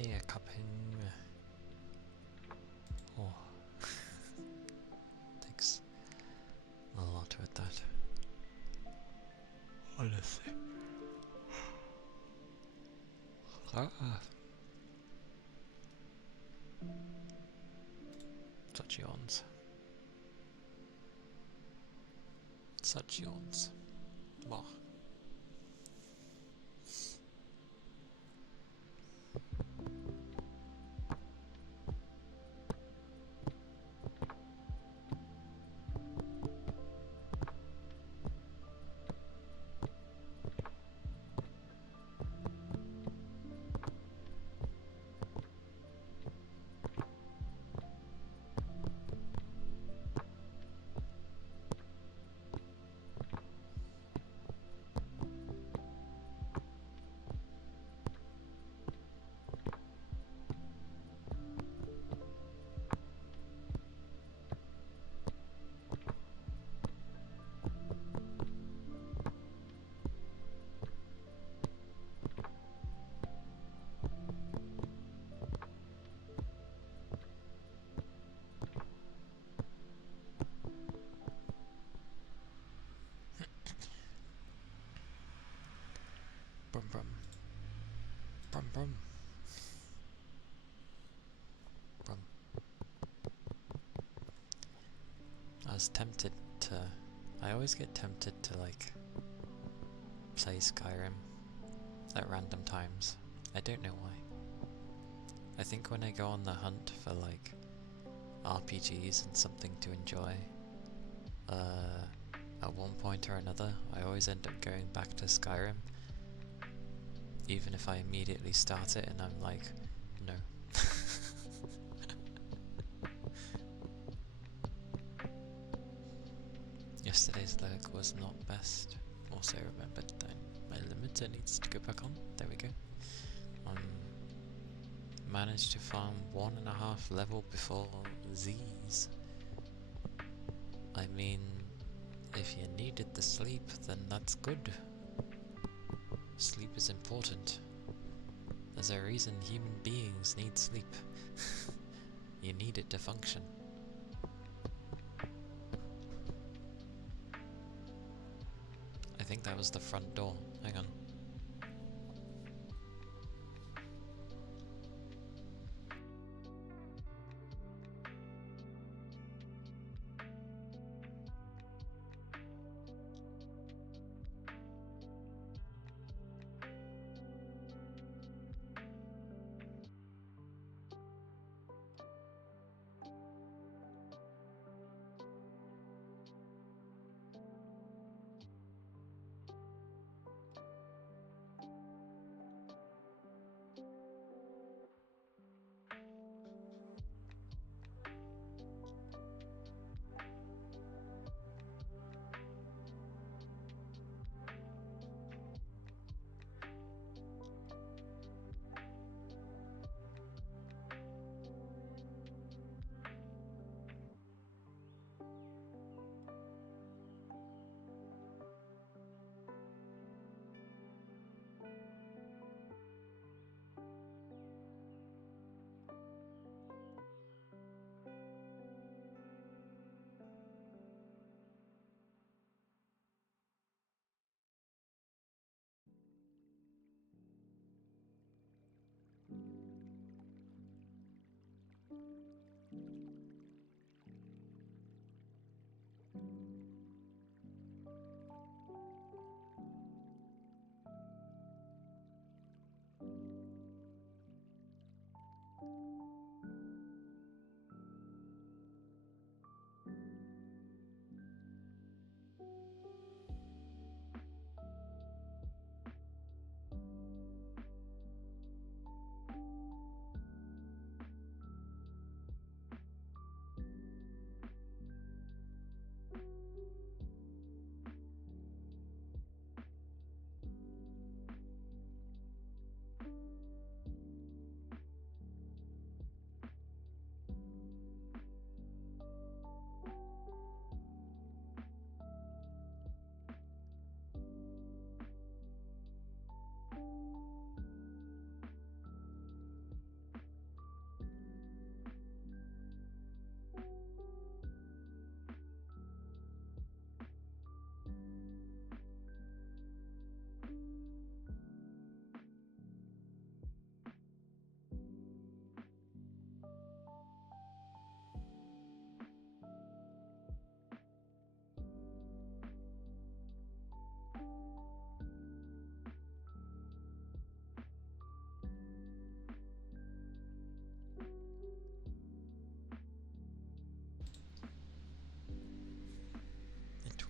Ear cupping. Oh. Takes a lot with that. Honestly. Such yawns. Such yawns. Wow. Brum brum. Brum brum. Brum. I was tempted to... I always get tempted to like play Skyrim at random times. I don't know why. I think when I go on the hunt for like RPGs and something to enjoy, at one point or another I always end up going back to Skyrim, even if I immediately start it and I'm like, no. Yesterday's leg was not best. Also remembered that my limiter needs to go back on. There we go. Managed to farm 1.5 level before Z's. I mean, if you needed the sleep, then that's good. Sleep is important. There's a reason human beings need sleep. You need it to function. I think that was the front door. Hang on.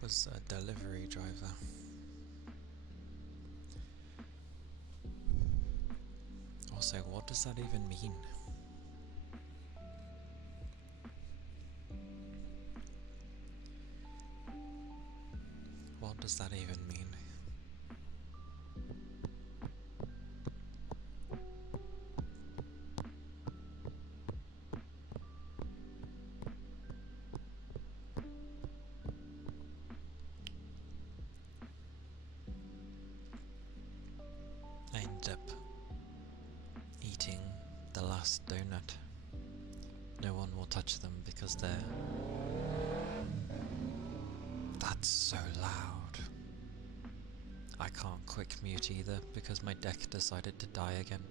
Was a delivery driver. Also, what does that even mean? What does that even mean? I ended up eating the last donut. No one will touch them because they're... That's so loud. I can't quick mute either because my deck decided to die again.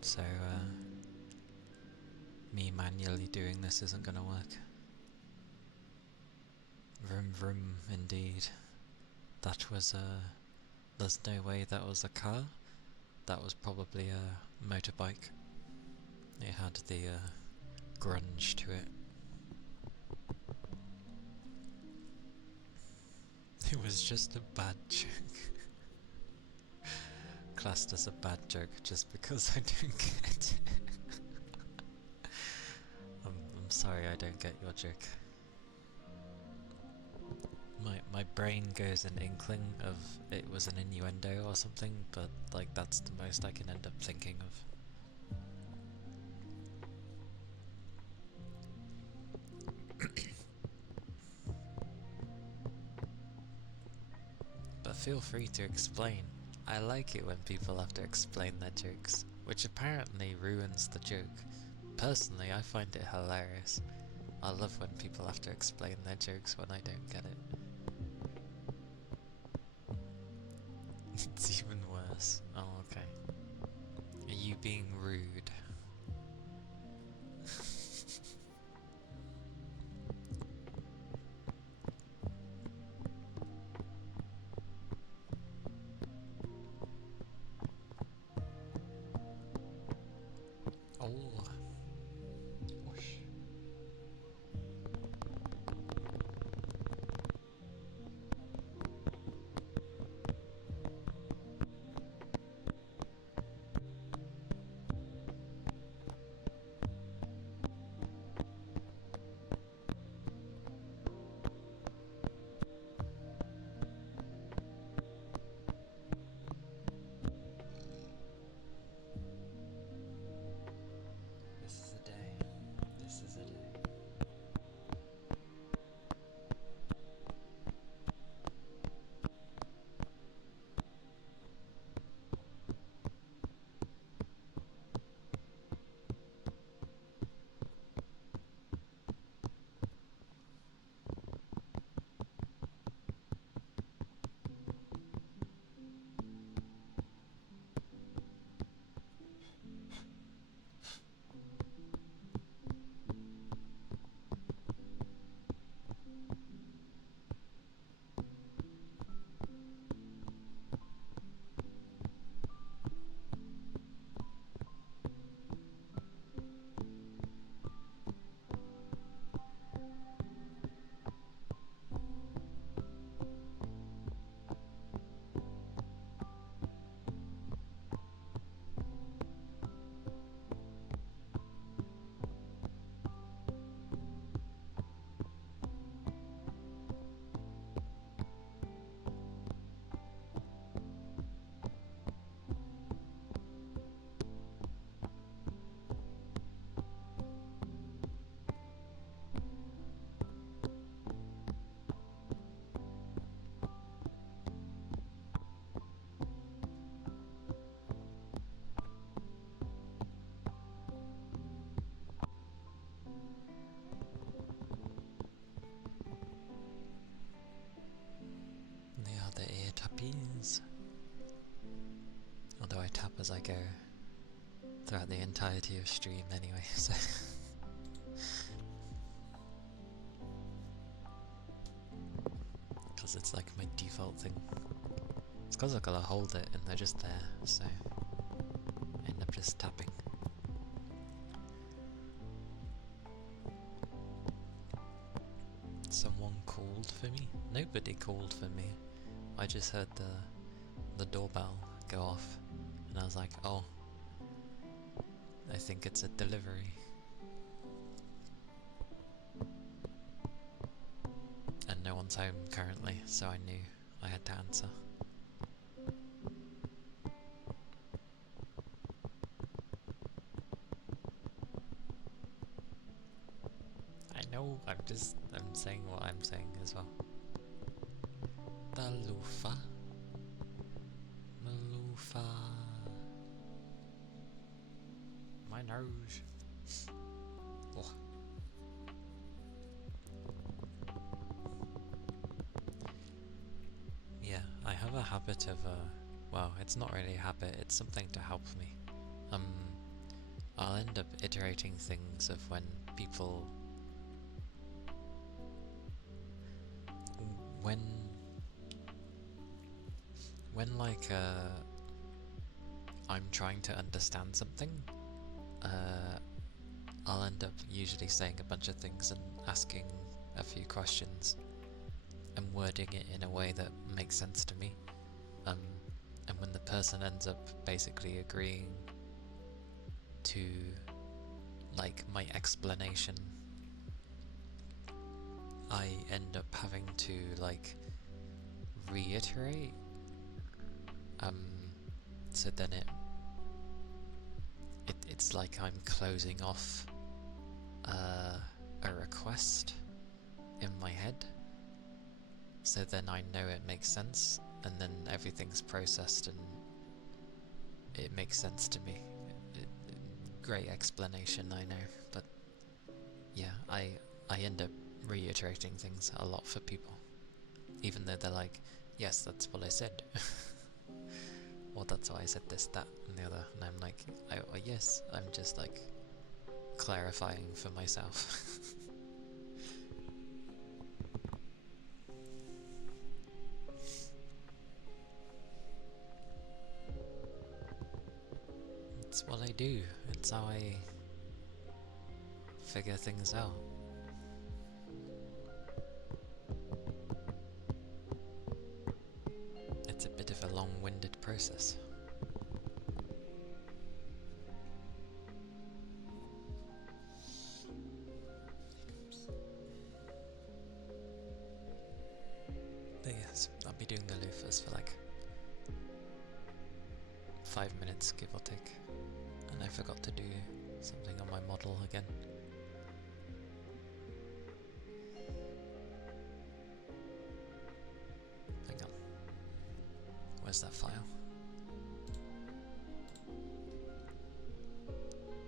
So, me manually doing this isn't gonna work. Vroom vroom, indeed. That was there's no way that was a car. That was probably a motorbike. It had the grunge to it. It was just a bad joke. Classed as a bad joke just because I don't get it. I'm sorry I don't get your joke. My brain goes an inkling of it was an innuendo or something, but like that's the most I can end up thinking of. But feel free to explain. I like it when people have to explain their jokes, which apparently ruins the joke. Personally, I find it hilarious. I love when people have to explain their jokes when I don't get it. It's even worse. Oh, okay. Are you being rude? Oh. Whoosh. This is a day. This is a day. They are the ear tappies. Although I tap as I go throughout the entirety of stream anyway, so because it's like my default thing. It's because I've got to hold it and they're just there, so I end up just tapping. Someone called for me? Nobody called for me. I just heard the doorbell go off and I was like, oh, I think it's a delivery. And no one's home currently, so I knew I had to answer. I know, I'm saying what I'm saying as well. Talufa. Malufa. My nose. Oh. Yeah, I have a habit of, well, it's not really a habit, it's something to help me. I'll end up iterating things of when people... When like, I'm trying to understand something, I'll end up usually saying a bunch of things and asking a few questions and wording it in a way that makes sense to me. And when the person ends up basically agreeing to like my explanation, I end up having to like reiterate, so then it's like I'm closing off a request in my head, so then I know it makes sense, and then everything's processed and it makes sense to me. Great explanation, I know, but yeah, I end up reiterating things a lot for people, even though they're like, yes, that's what I said. Or that's why I said this, that, and the other, and I'm like, yes, I'm just like clarifying for myself. It's what I do, it's how I figure things out. It's a bit of a long-winded process. But yes, I'll be doing the loofahs for like 5 minutes, give or take. And I forgot to do something on my model again. Hang on. Where's that file?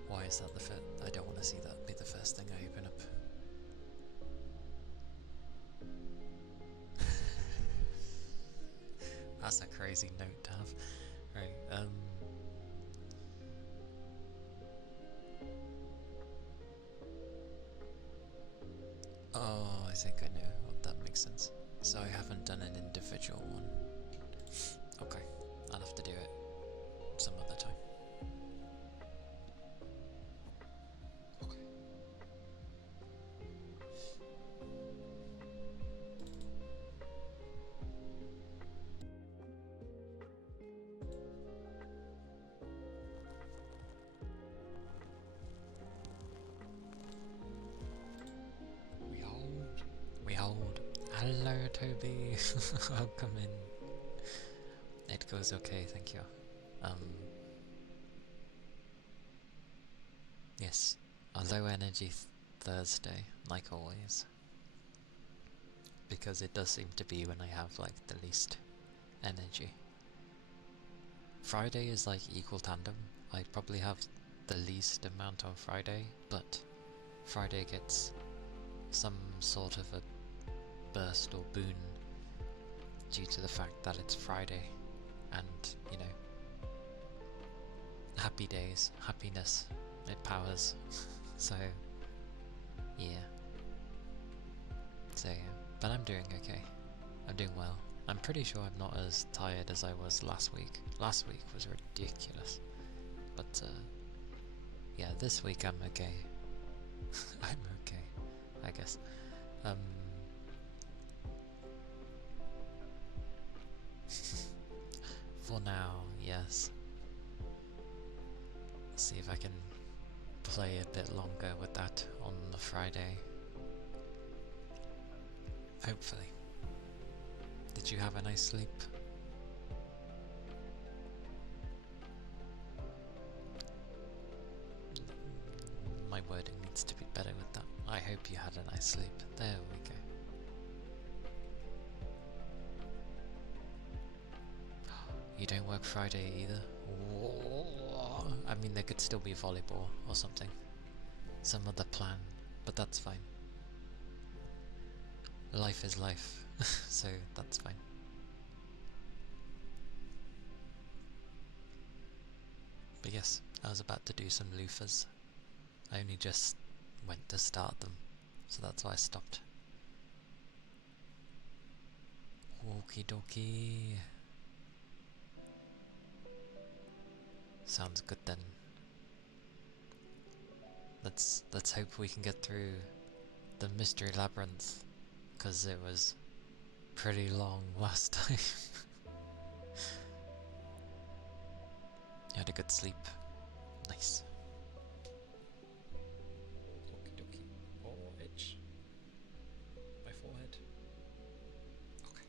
Why is that the first? I don't want to see that be the first thing I open up. That's a crazy note to have. Right, oh, I think I know. Oh, that makes sense. So I haven't done an individual one. Okay, I'll have to do it some other time. Okay. We hold. Hello, Toby. Welcome in. It goes okay, thank you. Yes, a low energy Thursday, like always. Because it does seem to be when I have like the least energy. Friday is like equal tandem. I probably have the least amount on Friday, but Friday gets some sort of a burst or boon due to the fact that it's Friday, and you know, happy days, happiness, it powers. So yeah. So yeah, but I'm doing okay. I'm doing well. I'm pretty sure I'm not as tired as I was last week. Last week was ridiculous. But yeah, this week I'm okay. I'm okay, I guess. For now, yes. See if I can play a bit longer with that on the Friday. Hopefully. Did you have a nice sleep? My wording needs to be better with that. I hope you had a nice sleep. There we go. You don't work Friday either? I mean, there could still be volleyball or something. Some other plan, but that's fine. Life is life, so that's fine. I was about to do some loofahs. I only just went to start them, so that's why I stopped. Okie dokie. Sounds good then. Let's hope we can get through the mystery labyrinth, because it was pretty long last time. You had a good sleep. Nice. Okie dokie. Oh, itch. My forehead. Okay.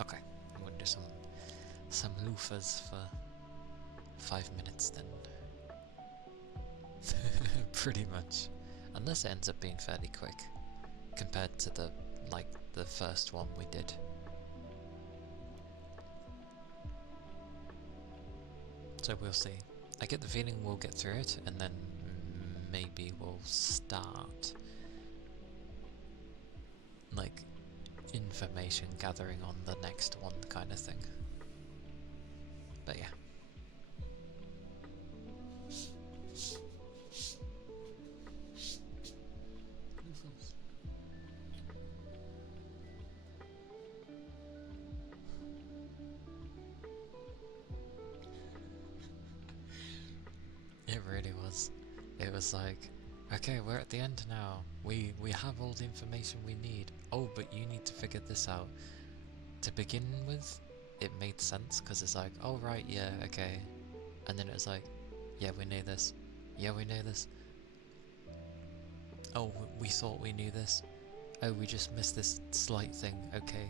Okay. I'm gonna do some loofahs for 5 minutes then. Pretty much. Unless it ends up being fairly quick compared to the first one we did. So we'll see. I get the feeling we'll get through it, and then maybe we'll start like information gathering on the next one kind of thing. But yeah. It really was. It was like, okay, we're at the end now. We have all the information we need. Oh, but you need to figure this out. To begin with, it made sense, because it's like, oh right, yeah, okay. And then it was like, yeah, we knew this. Yeah, we knew this. Oh, we thought we knew this. Oh, we just missed this slight thing, okay.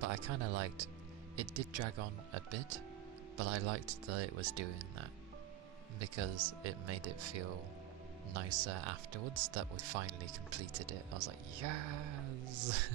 But I kind of liked, it did drag on a bit, but I liked that it was doing that, because it made it feel nicer afterwards that we finally completed it. I was like, yes!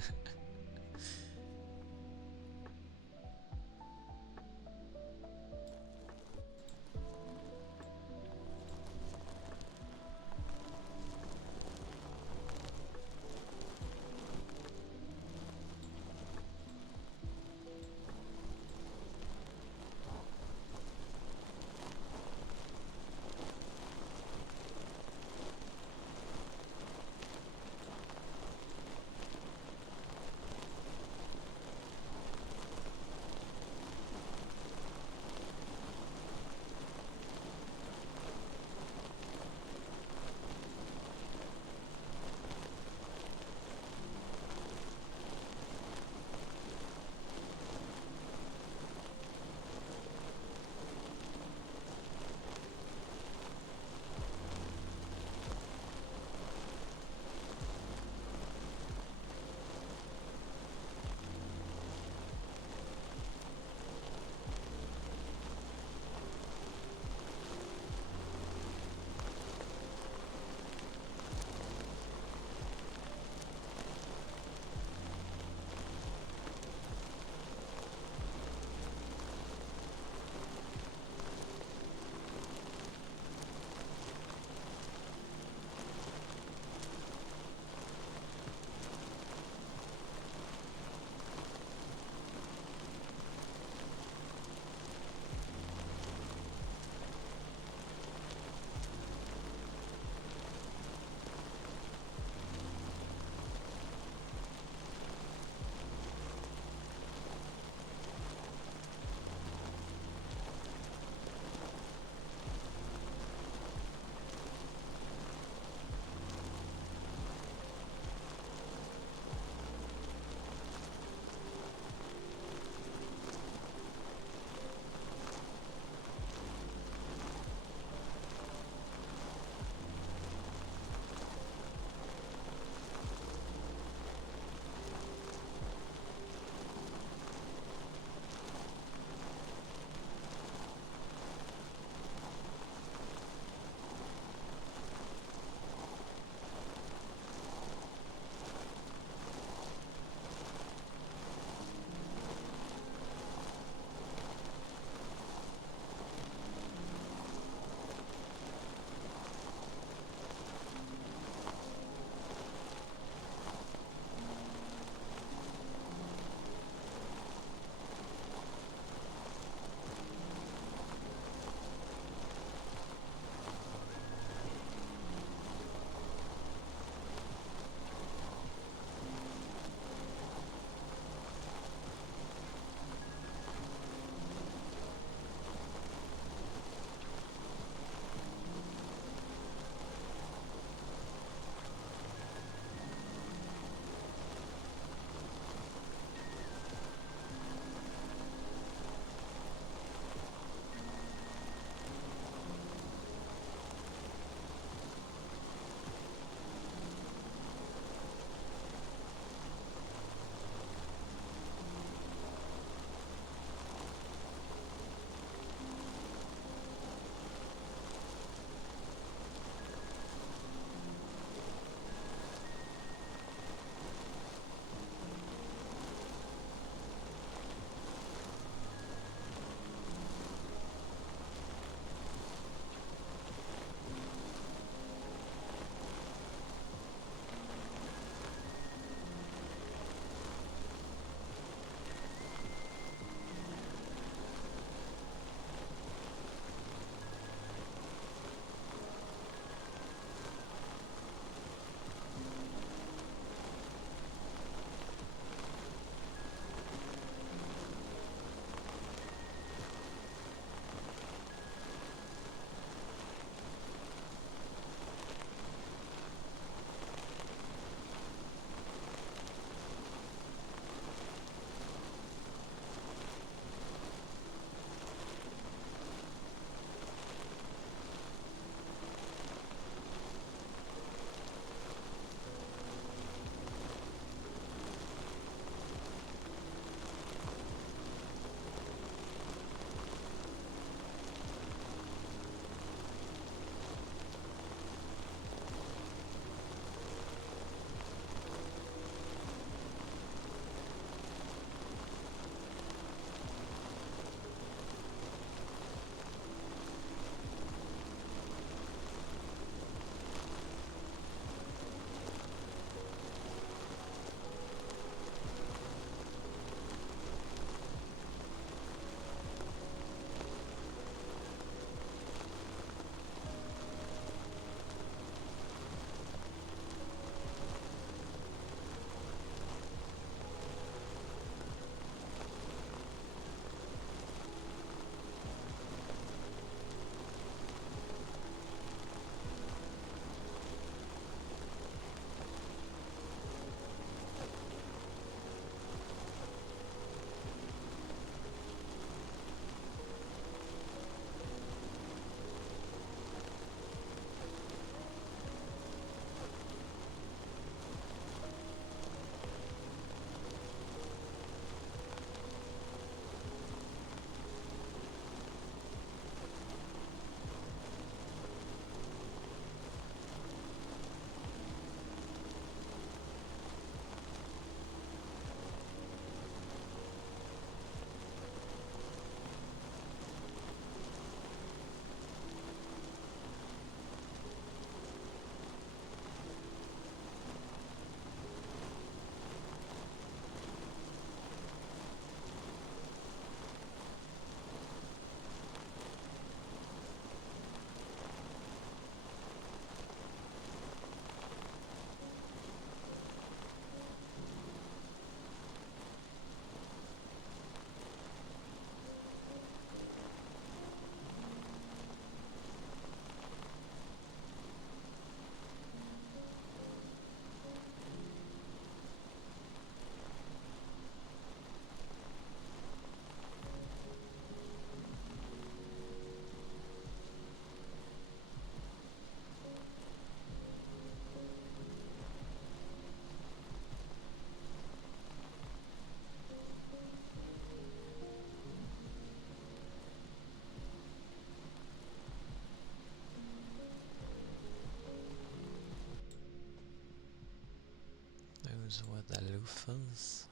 Those were the loafers.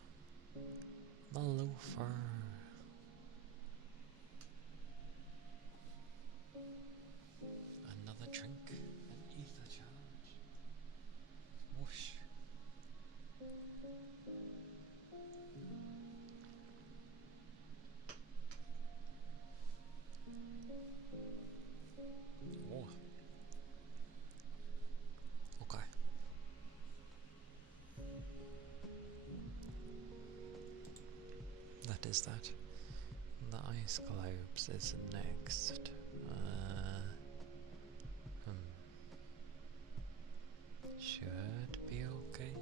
The loafer. Another drink. An ether charge. Whoosh. Oh. Okay. That is that. The ice globes is next. Should be okay.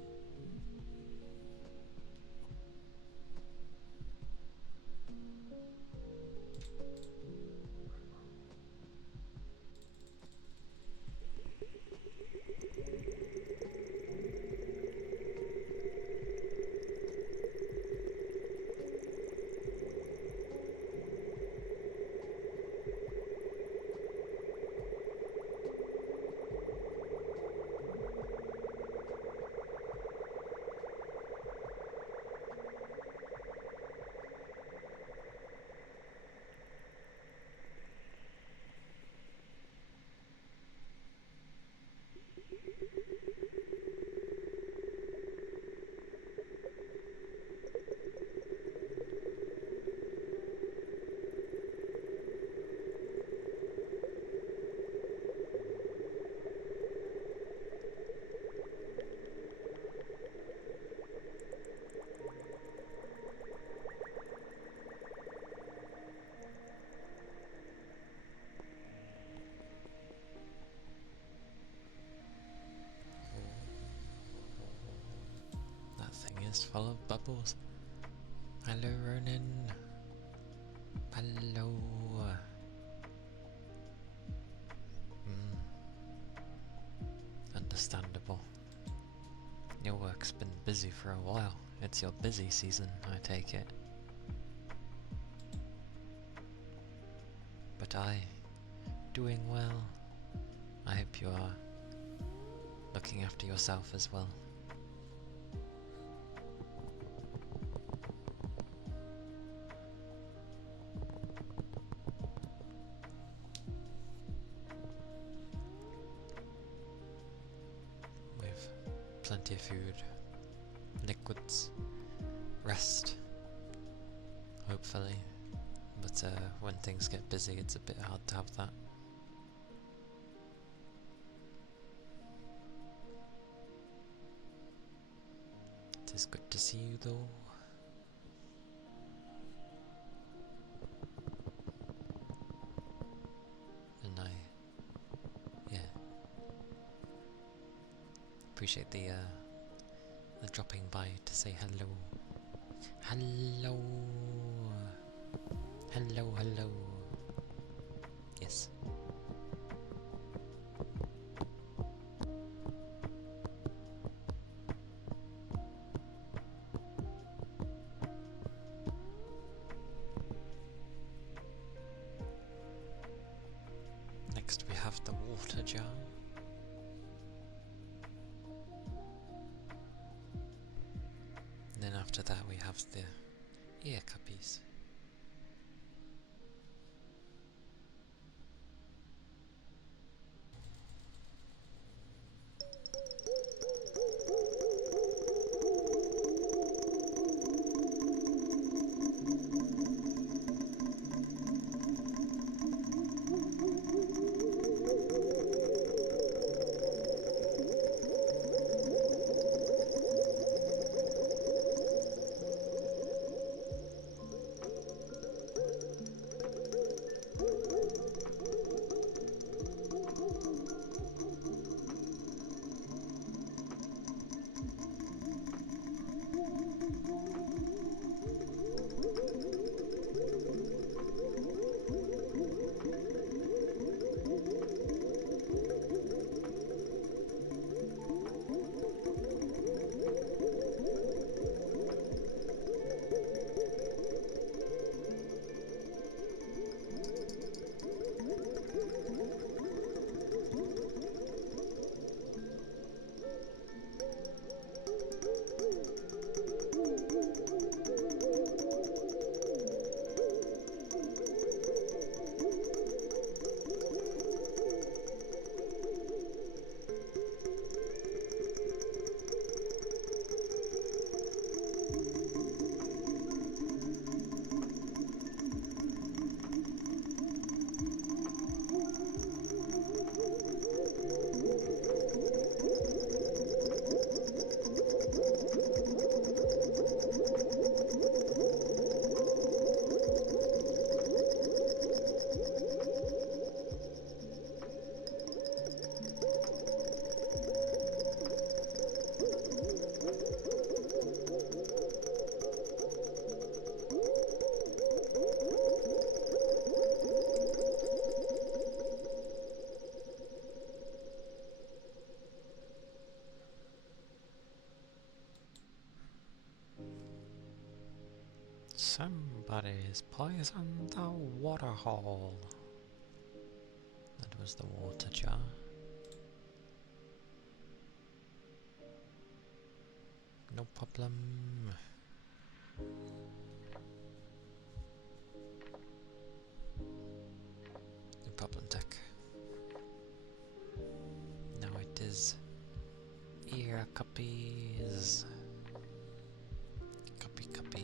That thing is full of bubbles. Hello, Ronan. Hello. Understandable. Your work's been busy for a while. It's your busy season, I take it. But doing well. I hope you are looking after yourself as well. With plenty of food, liquids, rest, hopefully. But when things get busy, it's a bit hard to have that. It is good to see you though. And appreciate the dropping by to say hello. Hello. Hello, hello. Yes. Next we have the water jar. And then after that we have the ear cuppies. Somebody's poisoned the water hole. That was the water jar. No problem. No problem, Tech. Now it is ear cuppies. Cuppy.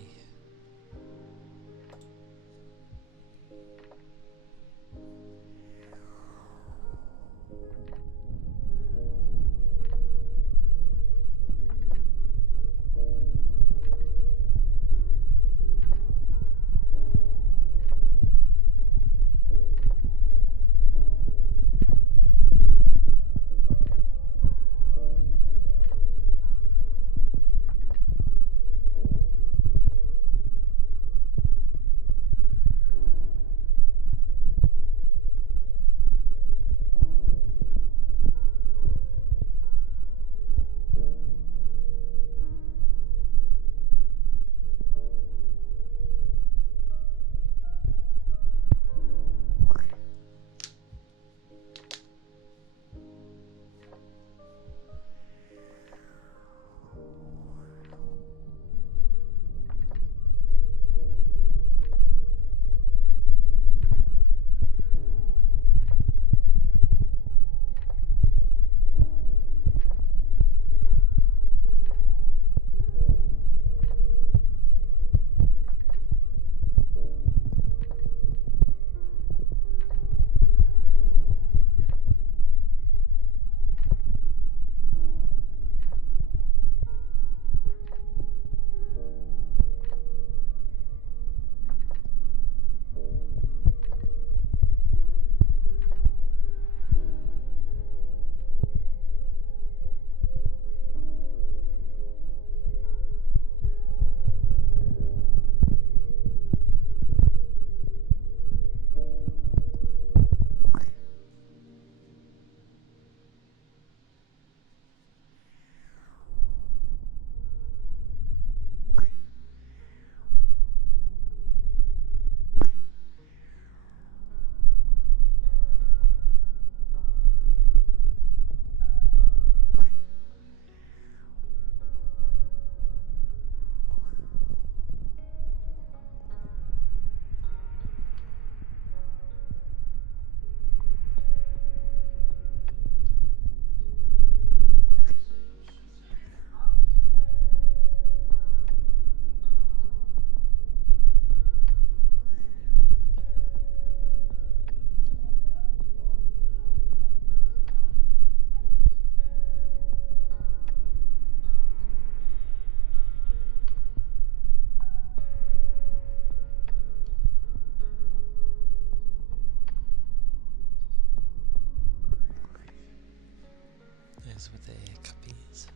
With the cuppies.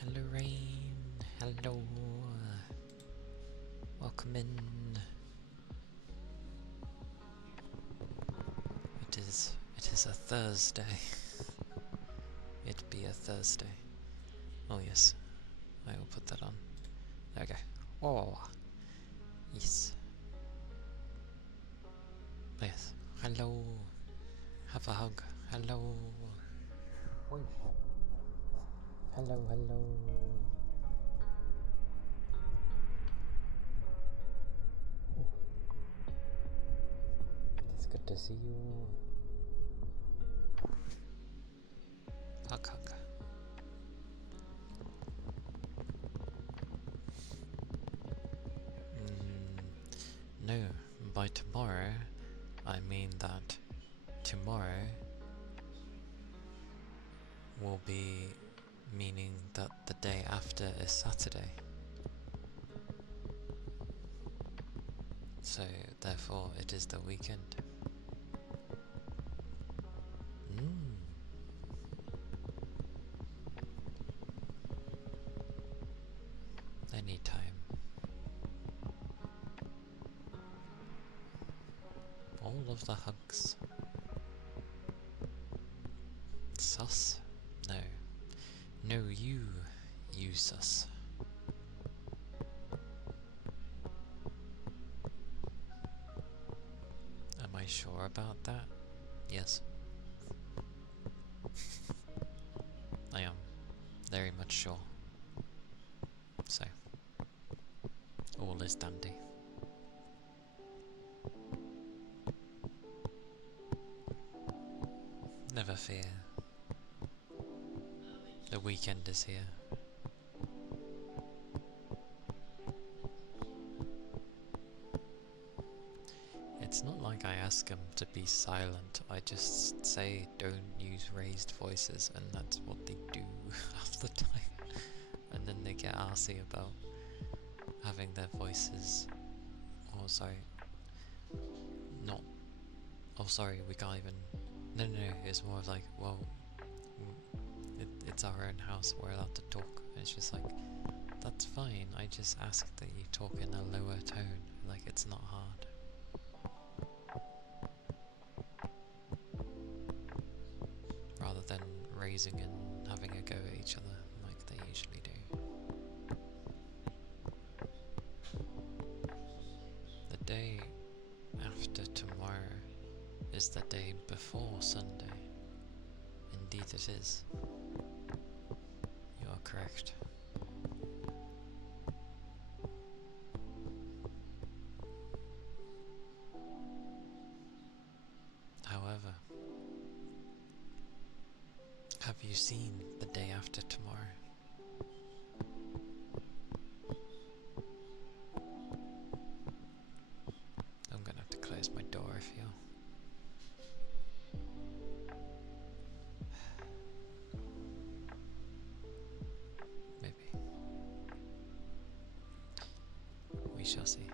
Hello, Rain. Hello. Welcome in. It is a Thursday. It be a Thursday. Oh yes, I will put that on. Okay. Oh, yes. Yes. Hello. Have a hug. Hello. Hello. It's good to see you. Hug. No, by tomorrow, I mean that tomorrow will be meaning that the day after is Saturday. So, therefore, it is the weekend. Anytime. All of the hugs. Sus? No. No, you sus. sure about that? Yes. I am very much sure. So, all is dandy. Never fear. The weekend is here. It's not like I ask them to be silent, I just say don't use raised voices, and that's what they do half the time. And then they get arsy about having their voices, oh sorry, not, oh sorry, we can't even, no, it's more of like, well, it's our own house, we're allowed to talk. And it's just like, that's fine, I just ask that you talk in a lower tone, like it's not hard. Rather than raising and having a go at each other like they usually do. The day after tomorrow is the day before Sunday. Indeed it is. You are correct. However, have you seen the day after tomorrow? I'm gonna have to close my door if you. Maybe. We shall see.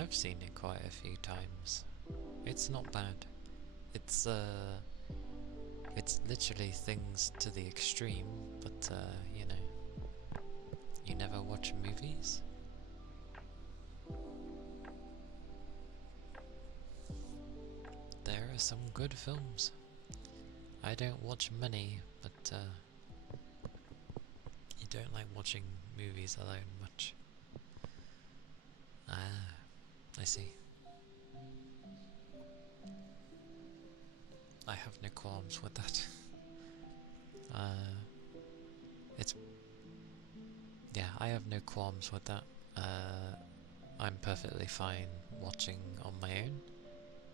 I've seen it quite a few times. It's not bad. It's literally things to the extreme, but you know, you never watch movies? There are some good films. I don't watch many, but you don't like watching movies alone much. Ah, I see. I have no qualms with that. Yeah, I have no qualms with that. I'm perfectly fine watching on my own,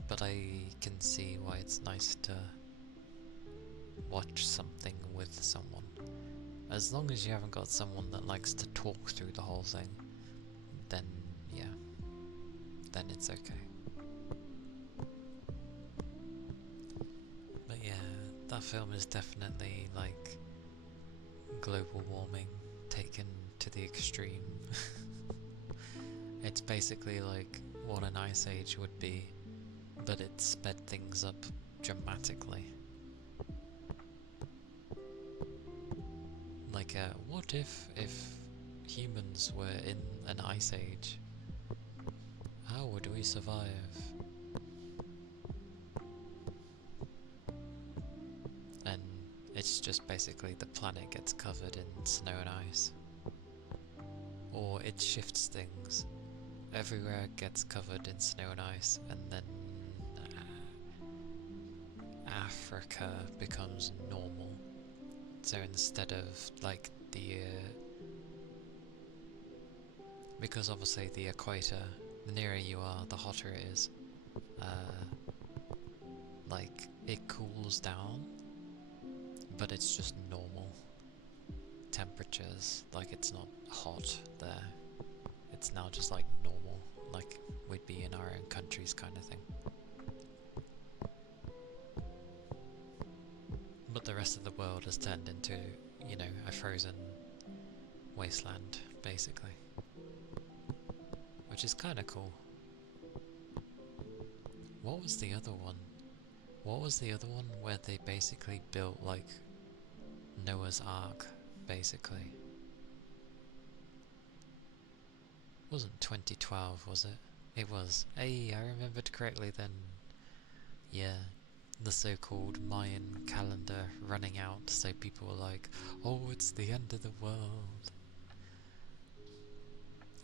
but I can see why it's nice to watch something with someone. As long as you haven't got someone that likes to talk through the whole thing, then yeah, then it's okay. But yeah, that film is definitely like global warming taken to the extreme. It's basically like what an ice age would be, but it sped things up dramatically. Like, what if humans were in an ice age? How would we survive? And it's just basically the planet gets covered in snow and ice. Or it shifts things. Everywhere gets covered in snow and ice, and then Africa becomes normal. So instead of like the because obviously the equator, the nearer you are, the hotter it is. Like it cools down, but it's just normal temperatures. Like it's not hot there. It's now just like normal, like we'd be in our own countries kind of thing. But the rest of the world has turned into, you know, a frozen wasteland, basically. Which is kind of cool. What was the other one? What was the other one where they basically built like Noah's Ark, basically? It wasn't 2012, was it? It was. Hey, I remembered correctly then. Yeah. the so-called Mayan calendar running out, so people were like, oh, it's the end of the world.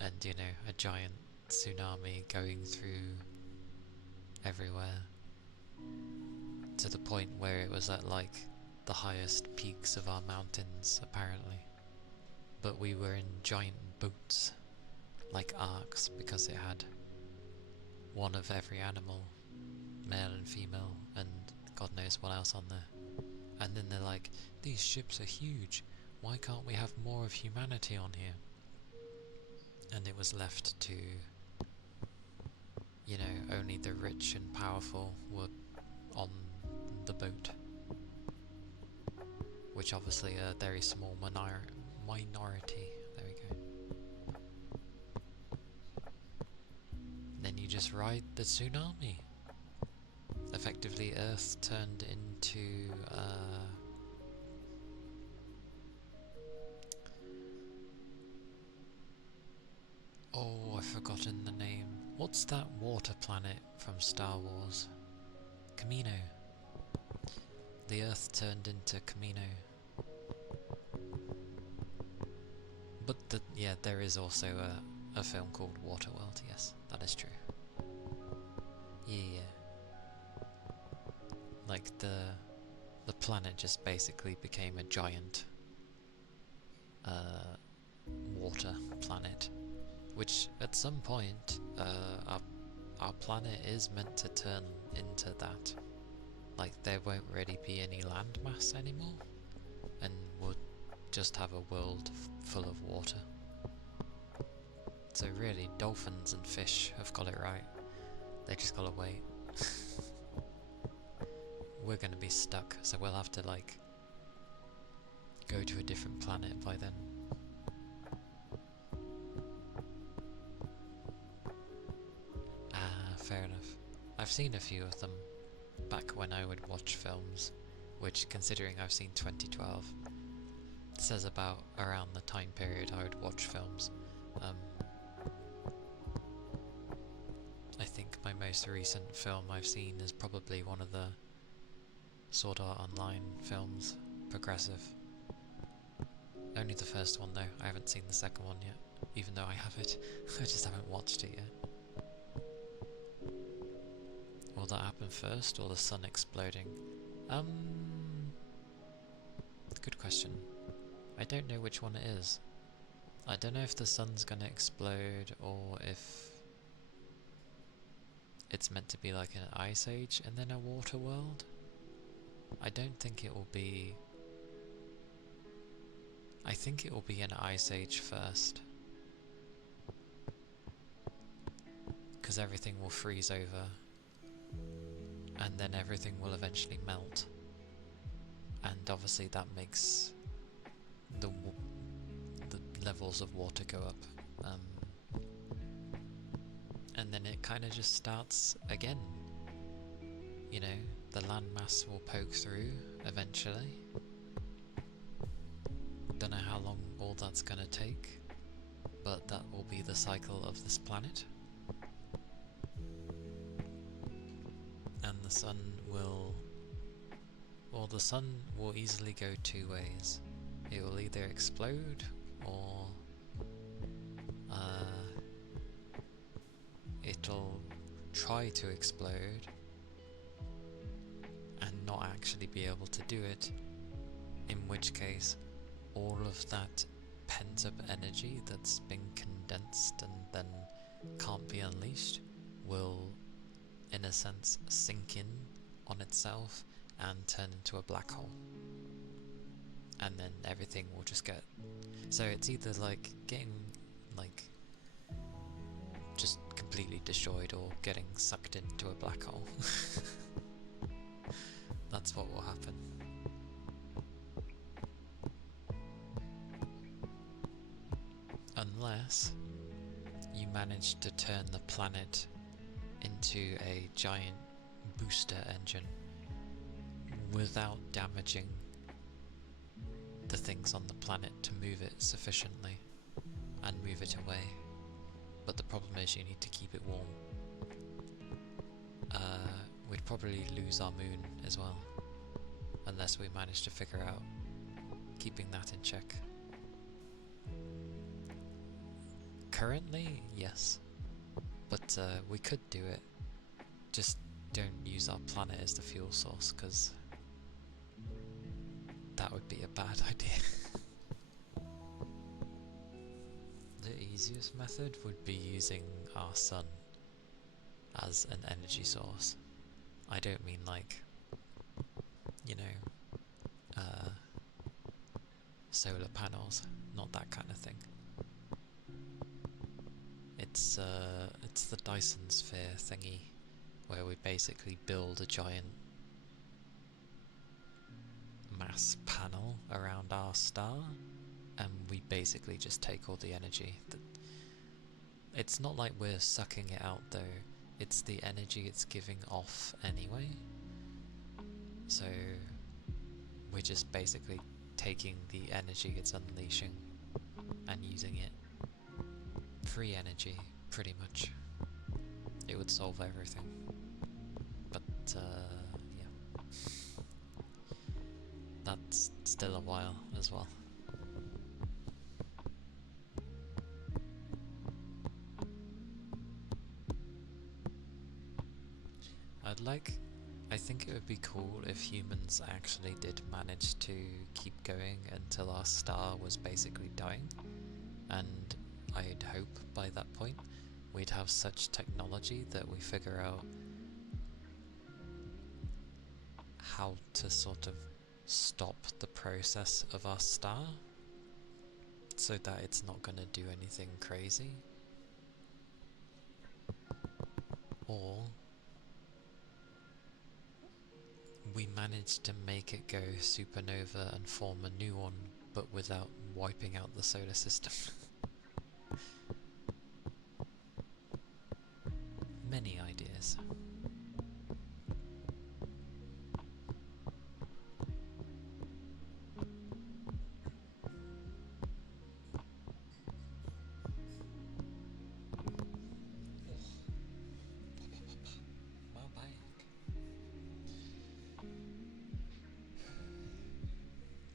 And, you know, a giant tsunami going through everywhere, to the point where it was at, like, the highest peaks of our mountains, apparently. But we were in giant boats, like arks, because it had one of every animal, male and female, and God knows what else on there. And then they're like, these ships are huge, why can't we have more of humanity on here? And it was left to, you know, only the rich and powerful were on the boat, which obviously a very small minority. There we go. Then you just ride the tsunami. Effectively, Earth turned into oh, I've forgotten the name. What's that water planet from Star Wars? Camino. The Earth turned into Camino. But yeah, there is also a film called Waterworld, yes, that is true. Yeah. Like the planet just basically became a giant water planet, which at some point our planet is meant to turn into that. Like, there won't really be any landmass anymore, and we'll just have a world full of water. So really, dolphins and fish have got it right. They just gotta wait. We're gonna be stuck, so we'll have to, like, go to a different planet by then. Ah, fair enough. I've seen a few of them back when I would watch films, which, considering I've seen 2012, says about around the time period I would watch films. I think my most recent film I've seen is probably one of the Sword Art Online films, Progressive. Only the first one though, I haven't seen the second one yet, even though I have it, I just haven't watched it yet. Will that happen first, or the sun exploding? Good question. I don't know which one it is. I don't know if the sun's gonna explode, or if it's meant to be like an ice age and then a water world. I don't think it will be... I think it will be an ice age first, because everything will freeze over, and then everything will eventually melt, and obviously that makes the levels of water go up, and then it kind of just starts again. You know, the landmass will poke through eventually. Don't know how long all that's gonna take, but that will be the cycle of this planet. And the sun will... well, the sun will easily go two ways. It will either explode, or it'll try to explode and not actually be able to do it, in which case all of that pent up energy that's been condensed and then can't be unleashed will, in a sense, sink in on itself and turn into a black hole. And then everything will just get... so it's either like getting like just completely destroyed, or getting sucked into a black hole. That's what will happen. Unless you manage to turn the planet into a giant booster engine without damaging the things on the planet to move it sufficiently and move it away. But the problem is you need to keep it warm, we'd probably lose our moon as well, unless we manage to figure out keeping that in check. Currently, yes, but we could do it. Just don't use our planet as the fuel source, because that would be a bad idea. The easiest method would be using our sun as an energy source. I don't mean like, you know, solar panels, not that kind of thing. It's the Dyson sphere thingy, where we basically build a giant mass panel around our star, and we basically just take all the energy. It's not like we're sucking it out though, it's the energy it's giving off anyway. So we're just basically taking the energy it's unleashing and using it. Free energy, pretty much. It would solve everything. But yeah. That's still a while as well. I think it would be cool if humans actually did manage to keep going until our star was basically dying, and I'd hope by that point we'd have such technology that we figure out how to sort of stop the process of our star so that it's not going to do anything crazy. Or we managed to make it go supernova and form a new one, but without wiping out the solar system. Many ideas.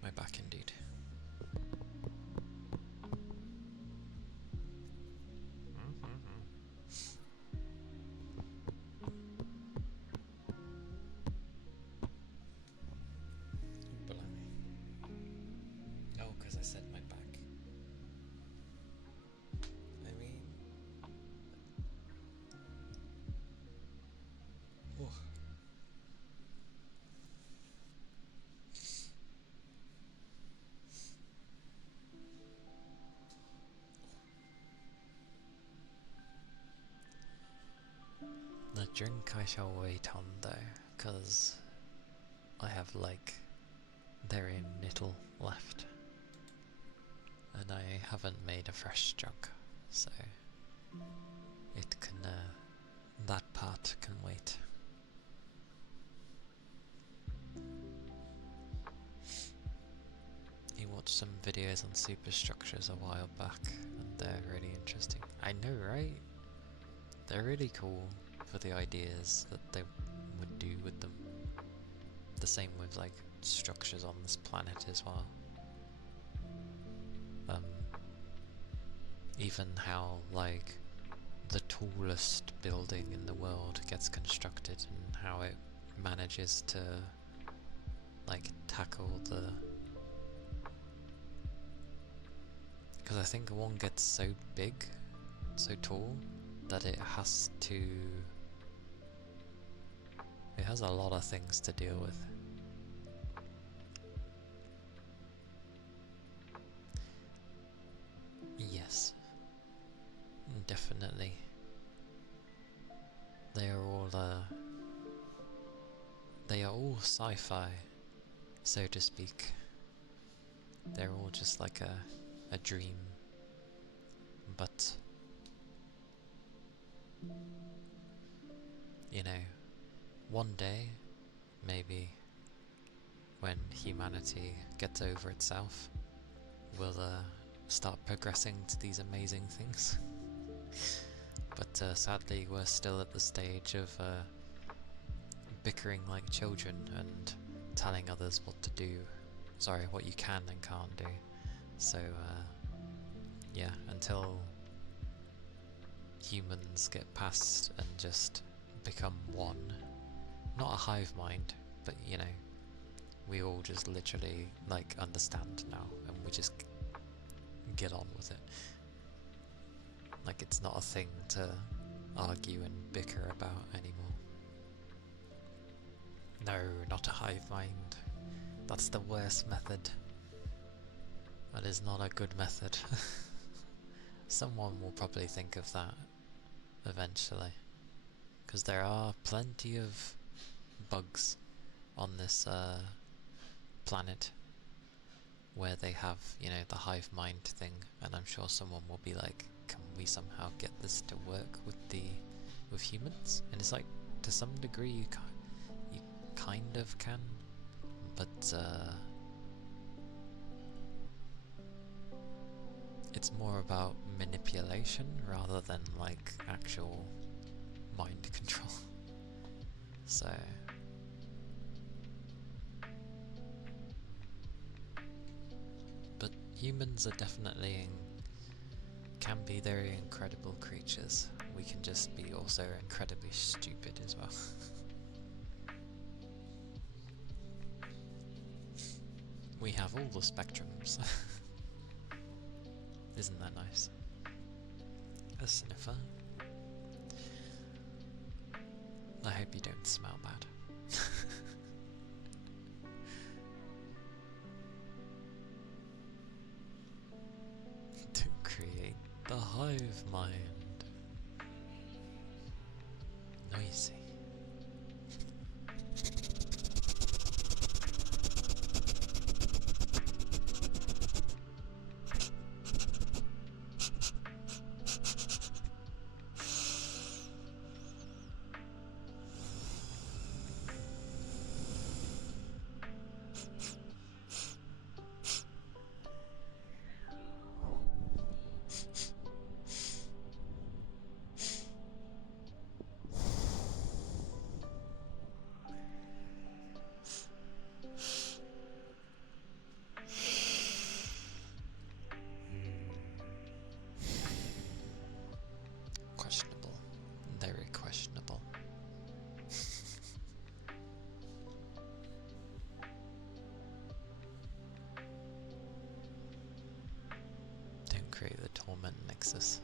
My back indeed. Oh, because I said my back. I mean... Oh. The drink I shall wait on though, because I have like very little left, and I haven't made a fresh jug, so it can, that part can wait. You watched some videos on superstructures a while back, and they're really interesting. I know, right? They're really cool for the ideas that they would do with them. The same with like structures on this planet as well. Even how like the tallest building in the world gets constructed and how it manages to like tackle the... Because I think one gets so big, so tall, that it has to... It has a lot of things to deal with. Yes. Definitely. They are all sci-fi, so to speak. They're all just like a dream. But you know, one day, maybe, when humanity gets over itself, we'll start progressing to these amazing things. But sadly, we're still at the stage of bickering like children and telling others what to do. Sorry, what you can and can't do. So, yeah, until humans get past and just become one. Not a hive mind, but you know, we all just literally like understand now and we just get on with it. Like it's not a thing to argue and bicker about anymore. No, not a hive mind. That's the worst method. That is not a good method. Someone will probably think of that eventually. Because there are plenty of bugs on this planet where they have, you know, the hive mind thing, and I'm sure someone will be like, can we somehow get this to work with humans? And it's like, to some degree you kind of can, but it's more about manipulation rather than like actual mind control. So but humans are definitely can be very incredible creatures. We can just be also incredibly stupid as well. We have all the spectrums. Isn't that nice? A sniffer. I hope you don't smell bad. To create the hive mind. Noisy. Questionable. Very questionable. Don't create the torment nexus.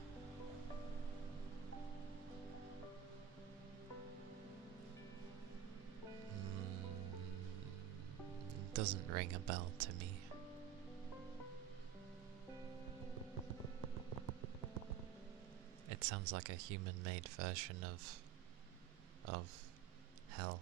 Doesn't ring a bell to me. It sounds like a human-made version of hell.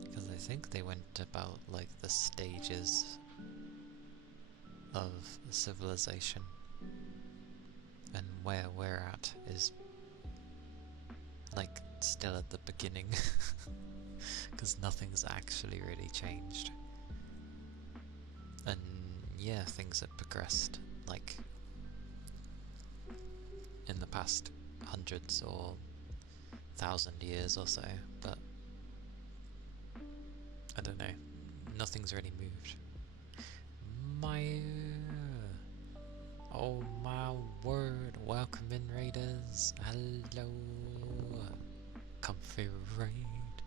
Because I think they went about like the stages of civilization. And where we're at is like still at the beginning. Because nothing's actually really changed. And yeah, things have progressed like in the past hundreds or 1,000 years or so, but I don't know, nothing's really moved. Oh my word, welcome in raiders, hello, comfy raid,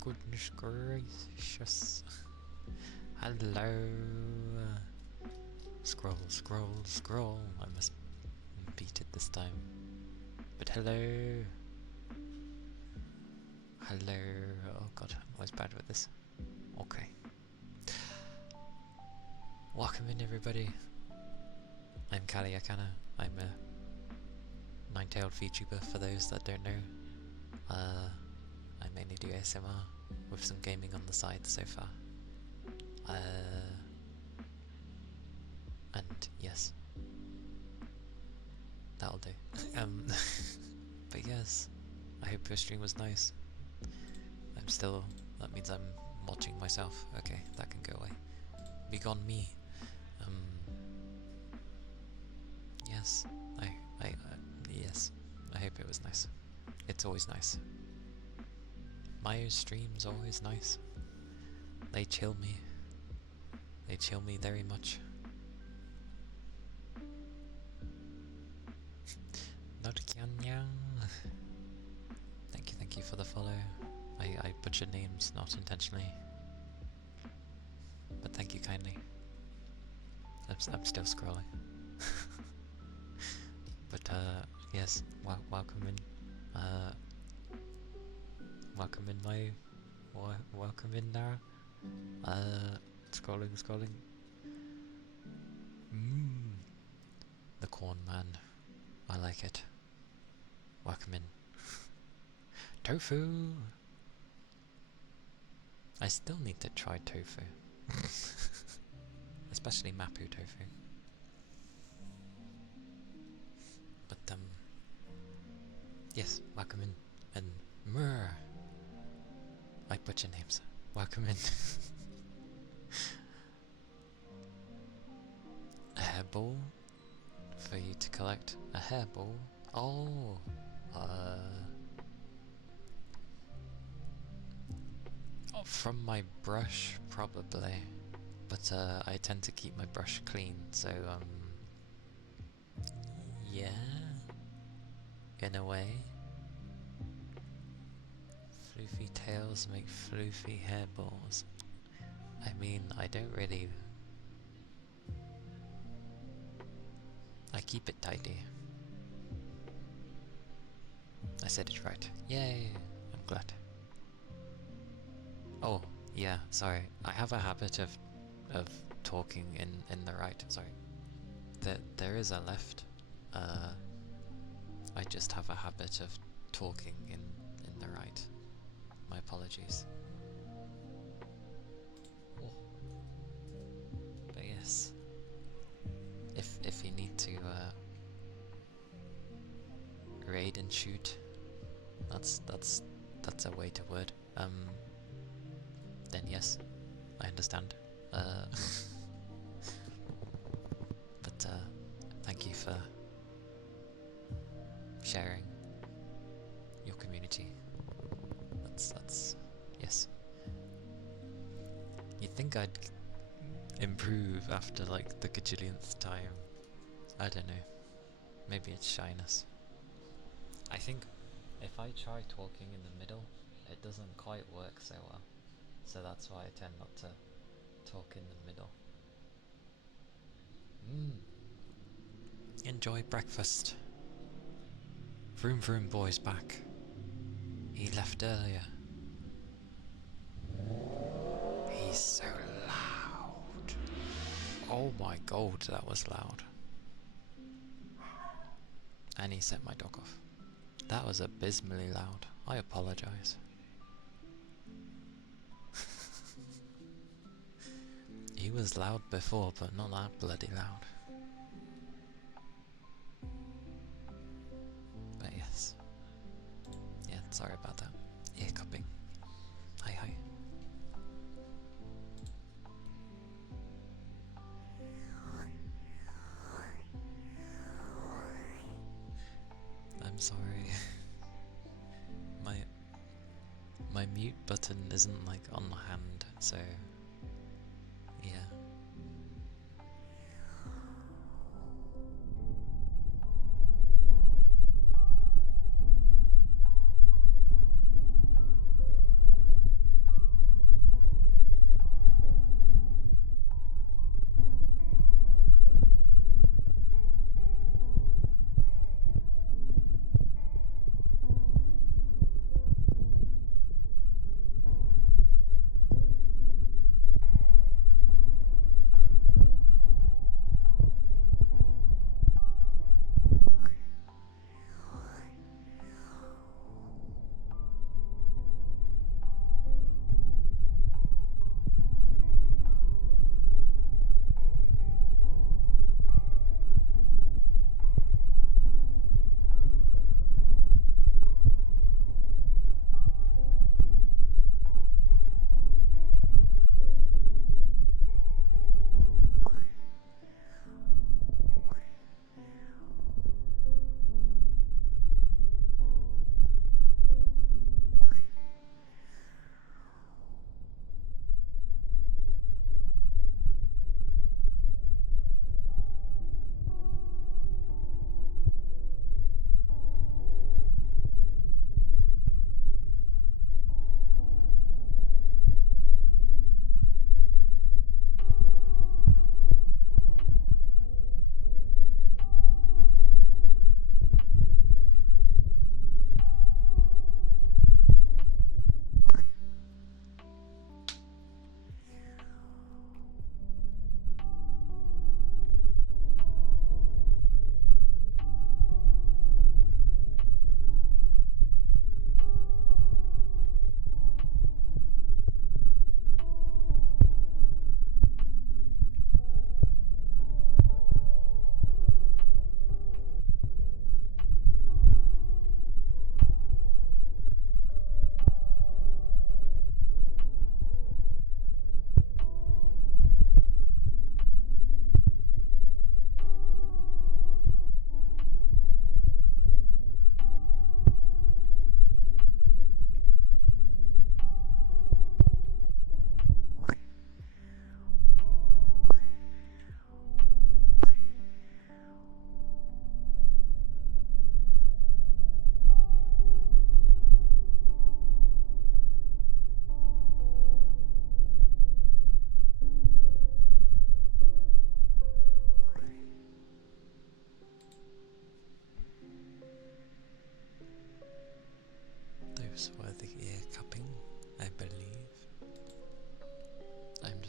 goodness gracious, hello, scroll, scroll, scroll, I must beat it this time, but hello, oh god, I'm always bad with this, okay, welcome in everybody. I'm Calia, Kana. I'm a nine-tailed VTuber for those that don't know. I mainly do ASMR with some gaming on the side so far. And yes, that'll do. But yes, I hope your stream was nice. I'm still... that means I'm watching myself. Okay, that can go away. Begone me. Yes, yes. I hope it was nice. It's always nice. My stream's always nice. They chill me. They chill me very much. Not Kanyang. Thank you for the follow. I butchered names, not intentionally. But thank you kindly. I'm still scrolling. But yes, welcome in. Welcome in my... welcome in now. Scrolling. The corn man. I like it. Welcome in. Tofu! I still need to try tofu. Especially Mapu tofu. But yes, welcome in. And Murr! I butcher names. Welcome in. A hairball for you to collect. A hairball? Oh! From my brush, probably. But I tend to keep my brush clean, so yeah, in a way. Floofy tails make floofy hairballs. I mean, I don't really... I keep it tidy. I said it right. Yay! I'm glad. Oh, yeah, sorry. I have a habit of talking in the right. Sorry. There is a left. I just have a habit of talking in the right. My apologies. Oh. But yes, if you need to raid and shoot, that's a way to word. Then yes, I understand. But thank you for sharing your community. That's yes. You'd think I'd improve after like the gajillionth time. I don't know. Maybe it's shyness. I think if I try talking in the middle, it doesn't quite work so well. So that's why I tend not to talk in the middle. Enjoy breakfast. Vroom vroom boy's back. He left earlier. He's so loud. Oh my god, that was loud. And he set my dog off. That was abysmally loud. I apologise. He was loud before, but not that bloody loud. But yes. Yeah, sorry about that. Hiccuping. Hi. I'm sorry. My mute button isn't like on the hand, so yeah.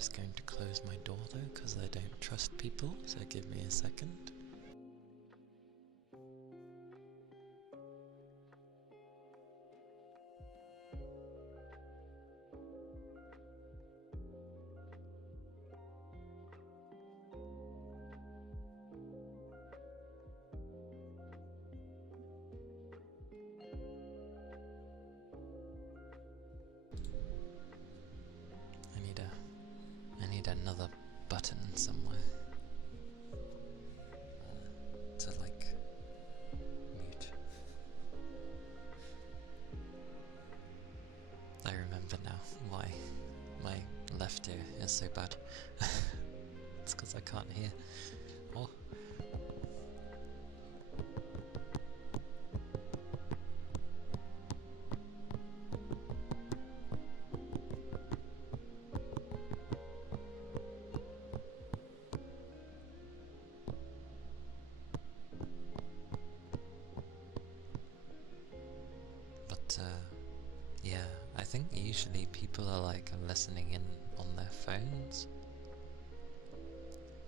just going to close my door though, because I don't trust people, so give me a second. I need another button somewhere to like mute. I remember now why my left ear is so bad. It's because I can't hear. Oh. Yeah, I think usually people are like listening in on their phones.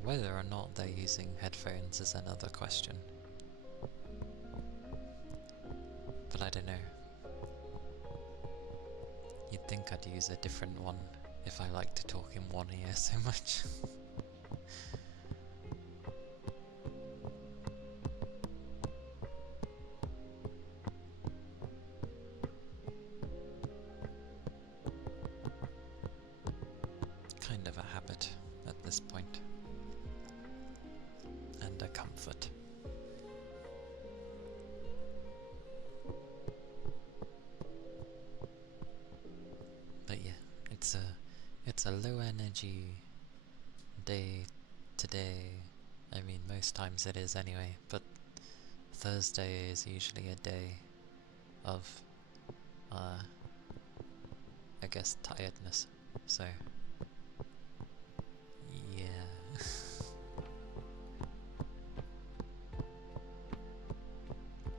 Whether or not they're using headphones is another question. But I don't know. You'd think I'd use a different one if I like to talk in one ear so much. Kind of a habit at this point. And a comfort. But yeah, it's a low energy day today. I mean, most times it is anyway, but Thursday is usually a day of I guess tiredness. So yeah.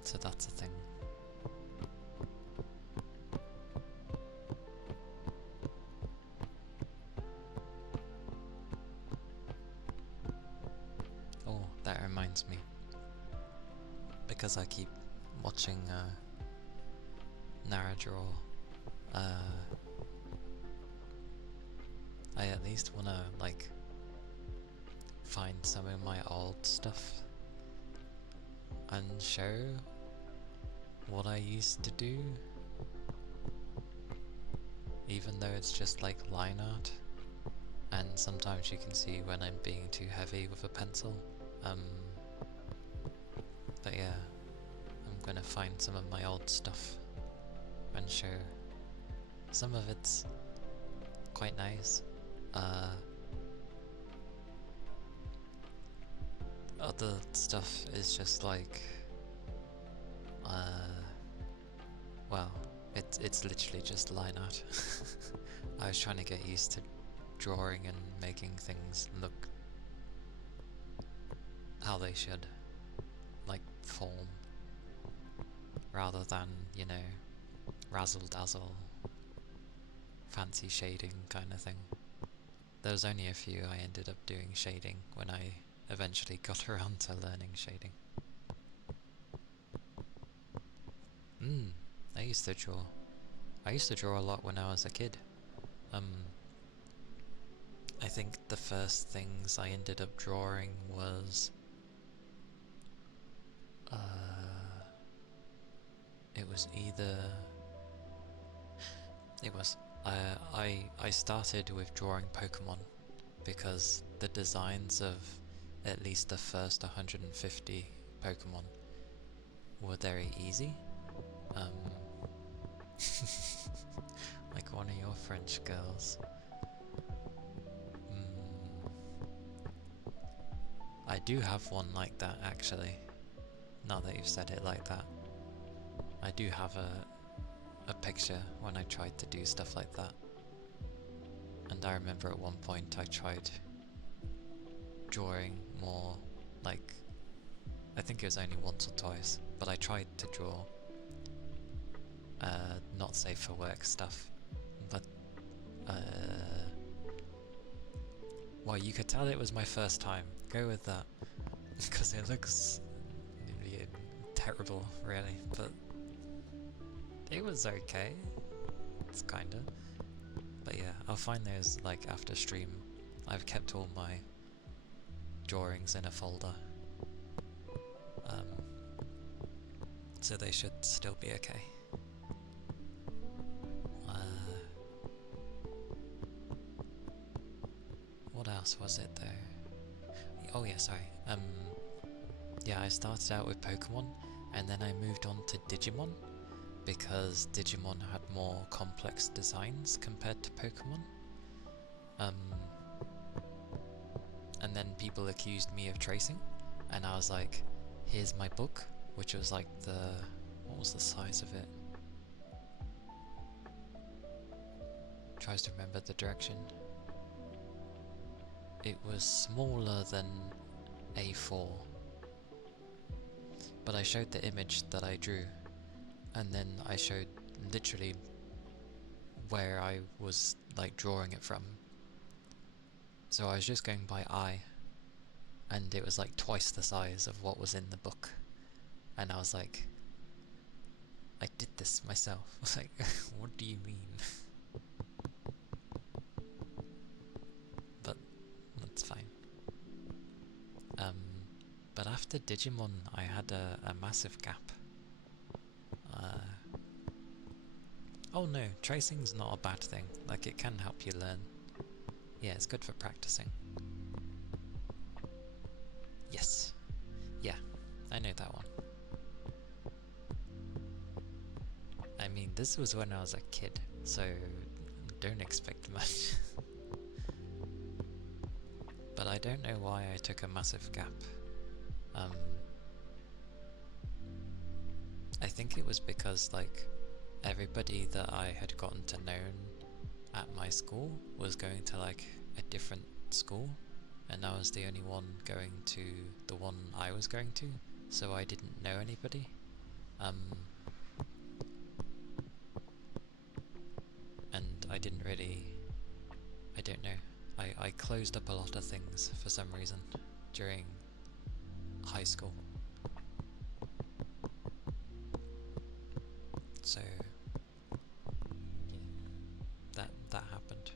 So that's a thing. Oh, that reminds me. Because I keep watching Naradraw, I at least wanna like find some of my old stuff and show what I used to do, even though it's just like line art, and sometimes you can see when I'm being too heavy with a pencil. But yeah, I'm gonna find some of my old stuff and show. Some of it's quite nice. Other stuff is just like, well, it's literally just line art. I was trying to get used to drawing and making things look how they should, like form, rather than, you know, razzle dazzle, fancy shading kind of thing. There was only a few I ended up doing shading when I eventually got around to learning shading. I used to draw. I used to draw a lot when I was a kid. I think the first things I ended up drawing was I started with drawing Pokemon because the designs of at least the first 150 Pokemon were very easy. Like one of your French girls. I do have one like that actually, now that you've said it like that. I do have a picture when I tried to do stuff like that. And I remember at one point I tried drawing more, like, I think it was only once or twice, but I tried to draw not safe for work stuff, but Well, you could tell it was my first time. Go with that. Because it looks terrible, really. But it was okay. It's kinda. But yeah, I'll find those like after stream. I've kept all my drawings in a folder. So they should still be okay. What else was it though? Oh yeah, sorry. Yeah, I started out with Pokemon, and then I moved on to Digimon, because Digimon had more complex designs compared to Pokemon. And then people accused me of tracing, and I was like, here's my book, which was like what was the size of it? Tries to remember the direction. It was smaller than A4, but I showed the image that I drew, and then I showed literally where I was like drawing it from. So I was just going by eye, and it was like twice the size of what was in the book, and I was like, I did this myself. I was like, what do you mean? But that's fine. But after Digimon I had a massive gap. Oh no, tracing's not a bad thing, like it can help you learn. Yeah, it's good for practicing. Yes. Yeah, I know that one. I mean, this was when I was a kid, so don't expect much. But I don't know why I took a massive gap. I think it was because, like, everybody that I had gotten to know at my school was going to, like, a different school, and I was the only one going to the one I was going to, so I didn't know anybody. And I didn't really... I don't know. I closed up a lot of things for some reason during high school. So yeah, that happened.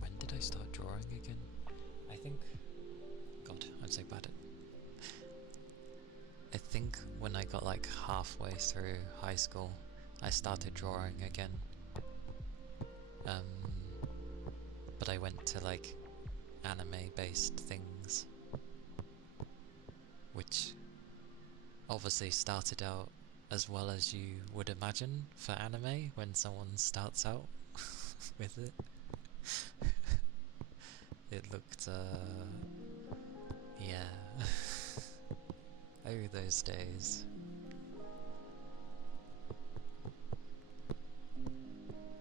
When did I start drawing again? I think... God, I'm so bad at... I think when I got like halfway through high school, I started drawing again. But I went to like anime-based things, which obviously started out as well as you would imagine for anime when someone starts out with it. It looked, yeah. Oh, those days.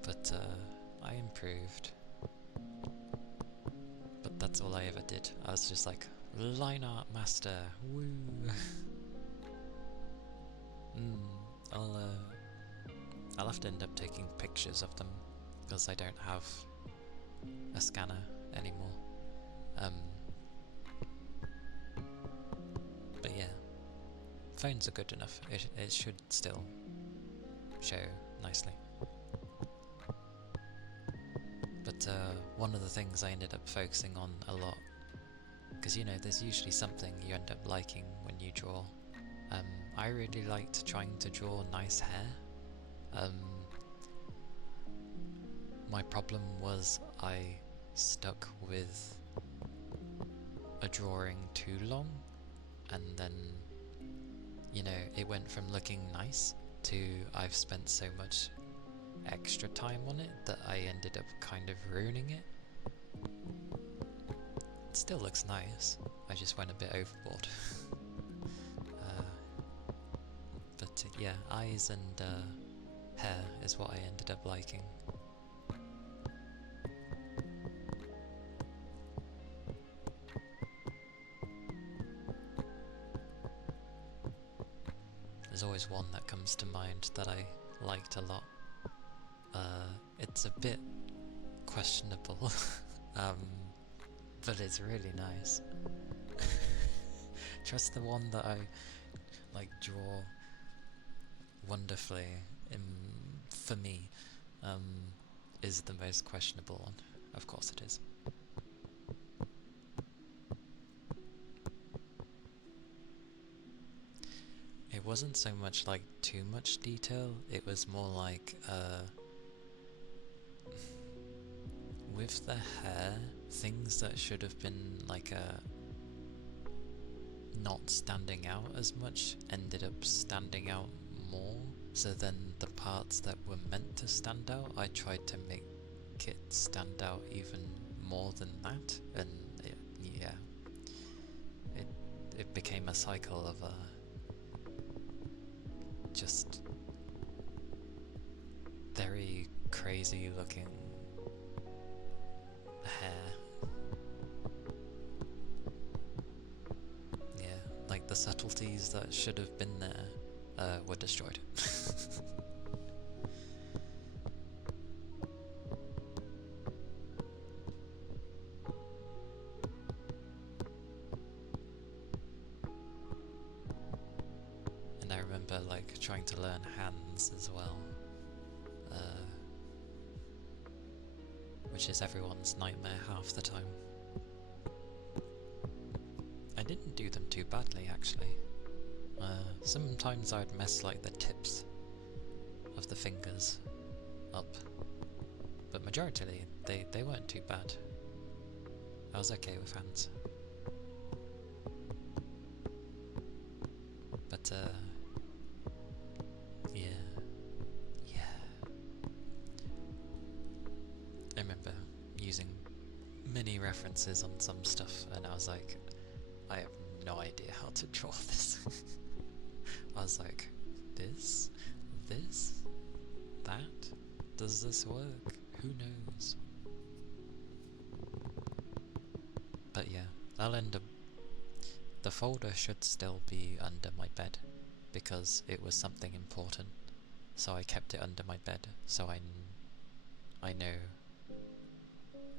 But, I improved. But that's all I ever did. I was just like, line art master, woo! I'll have to end up taking pictures of them, because I don't have a scanner anymore. But yeah, phones are good enough. It should still show nicely. But one of the things I ended up focusing on a lot, because you know, there's usually something you end up liking when you draw. I really liked trying to draw nice hair. My problem was I stuck with a drawing too long, and then, you know, it went from looking nice to I've spent so much extra time on it that I ended up kind of ruining it. It still looks nice, I just went a bit overboard. But yeah, eyes and hair is what I ended up liking. There's always one that comes to mind that I liked a lot. It's a bit questionable, but it's really nice. Just the one that I like draw wonderfully for me is the most questionable one. Of course it is. It wasn't so much like too much detail, it was more like with the hair, things that should have been like not standing out as much ended up standing out more. So then the parts that were meant to stand out, I tried to make it stand out even more than that, and it became a cycle of just very crazy looking hair. Yeah, like the subtleties that should have been there were destroyed. And I remember like trying to learn hands as well, which is everyone's nightmare half the time. I didn't do them too badly actually. Sometimes I'd mess like the tips of the fingers up, but majority they weren't too bad. I was okay with hands. But yeah. I remember using mini references on some stuff and I was like, I have no idea how to draw this. I was like, this, that, does this work? Who knows? But yeah, I'll end up, the folder should still be under my bed because it was something important, so I kept it under my bed so I know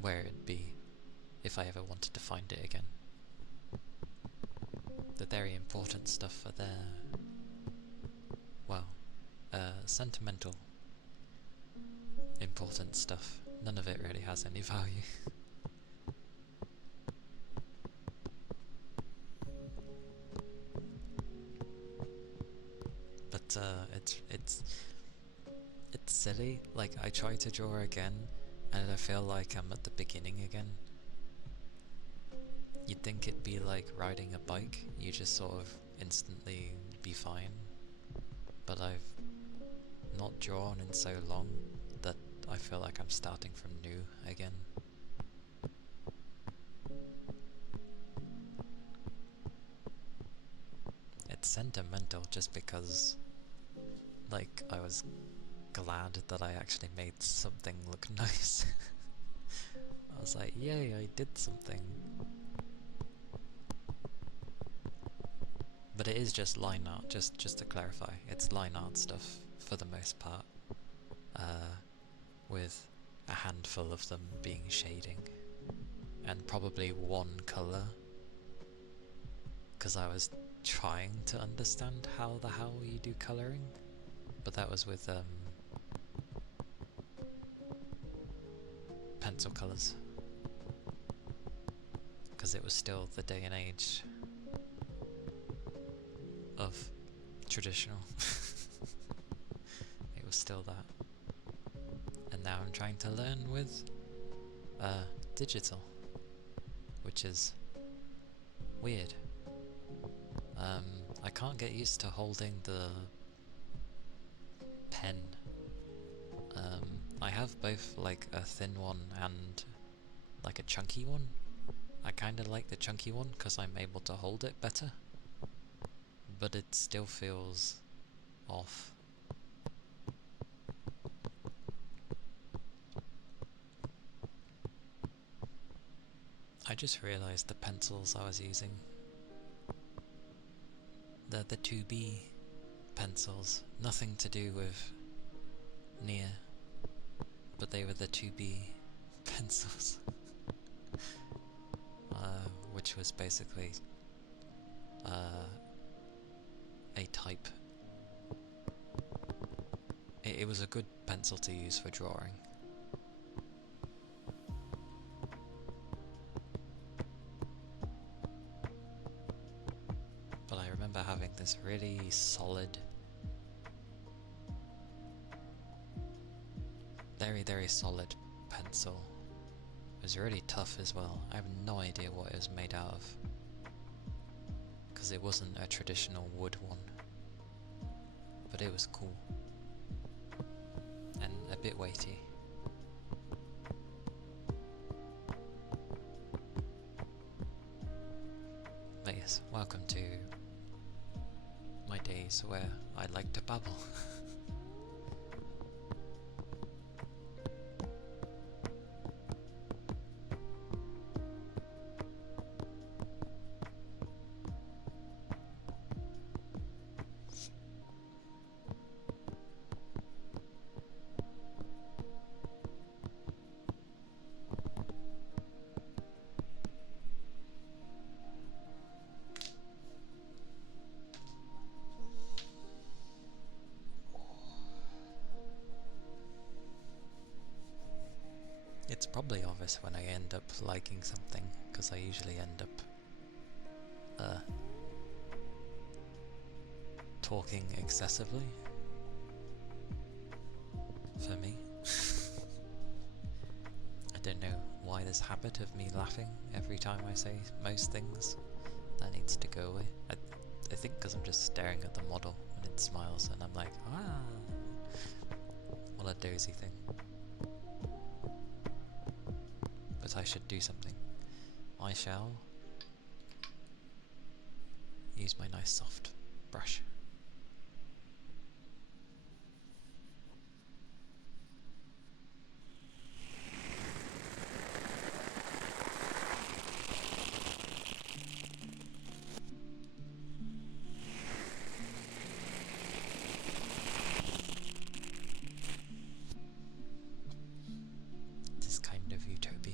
where it'd be if I ever wanted to find it again. The very important stuff are there. Well, sentimental important stuff. None of it really has any value. But it's silly. Like I try to draw again and I feel like I'm at the beginning again. You'd think it'd be like riding a bike, you just sort of instantly be fine. But I've not drawn in so long that I feel like I'm starting from new again. It's sentimental just because, like, I was glad that I actually made something look nice. I was like, yay, I did something. But it is just line art, just to clarify, it's line art stuff for the most part, with a handful of them being shading, and probably one colour, because I was trying to understand how the hell you do colouring, but that was with pencil colours, because it was still the day and age of traditional. It was still that. And now I'm trying to learn with digital, which is weird. I can't get used to holding the pen. I have both like a thin one and like a chunky one. I kinda like the chunky one because I'm able to hold it better, but it still feels off. I just realised the pencils I was using. They're the 2B pencils, nothing to do with near, but they were the 2B pencils, which was basically a type. It was a good pencil to use for drawing. But I remember having this really solid, very solid pencil. It was really tough as well. I have no idea what it was made out of, because it wasn't a traditional wood one. But it was cool. And a bit weighty. But yes, welcome to my days where I like to babble. It's probably obvious when I end up liking something, because I usually end up talking excessively. For me. I don't know why this habit of me laughing every time I say most things. That needs to go away. I think because I'm just staring at the model when it smiles and I'm like, ah, what a dozy thing. But I should do something. I shall use my nice soft brush. This kind of utopia.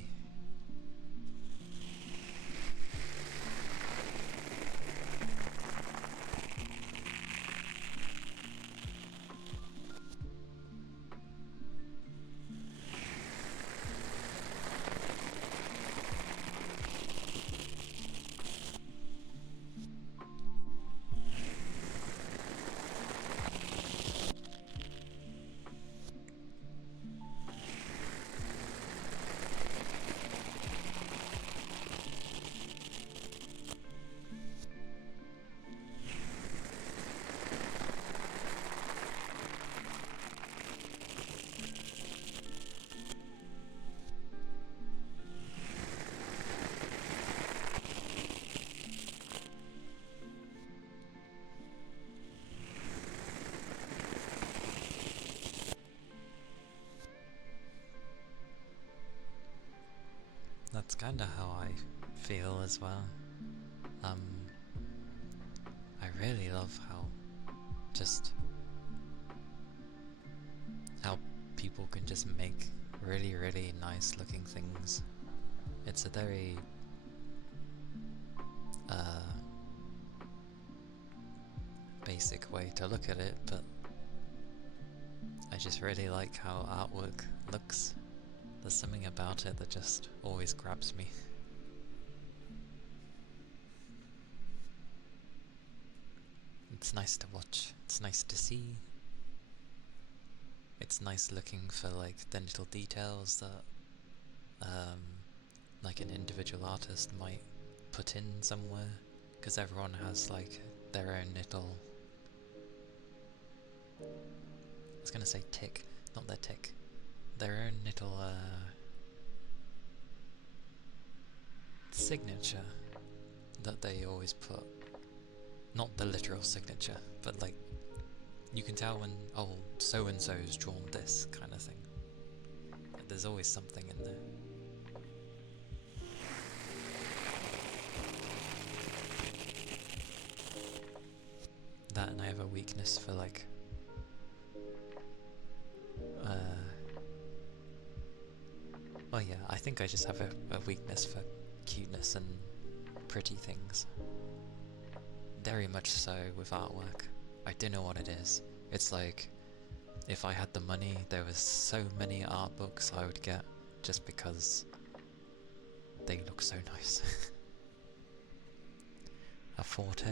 That's kinda how I feel as well. I really love how people can just make really nice looking things. It's a very basic way to look at it, but I just really like how artwork looks. There's something about it that just always grabs me. It's nice to watch, it's nice to see. It's nice looking for like the little details that like an individual artist might put in somewhere, because everyone has like their own little, I was gonna say tick, not their tick, their own little signature that they always put. Not the literal signature, but like you can tell when, oh, so and so's drawn this kind of thing. There's always something in there. That, and I have a weakness for like Oh yeah, I think I just have a weakness for cuteness and pretty things. Very much so with artwork. I don't know what it is. It's like, if I had the money, there was so many art books I would get just because they look so nice. A forte.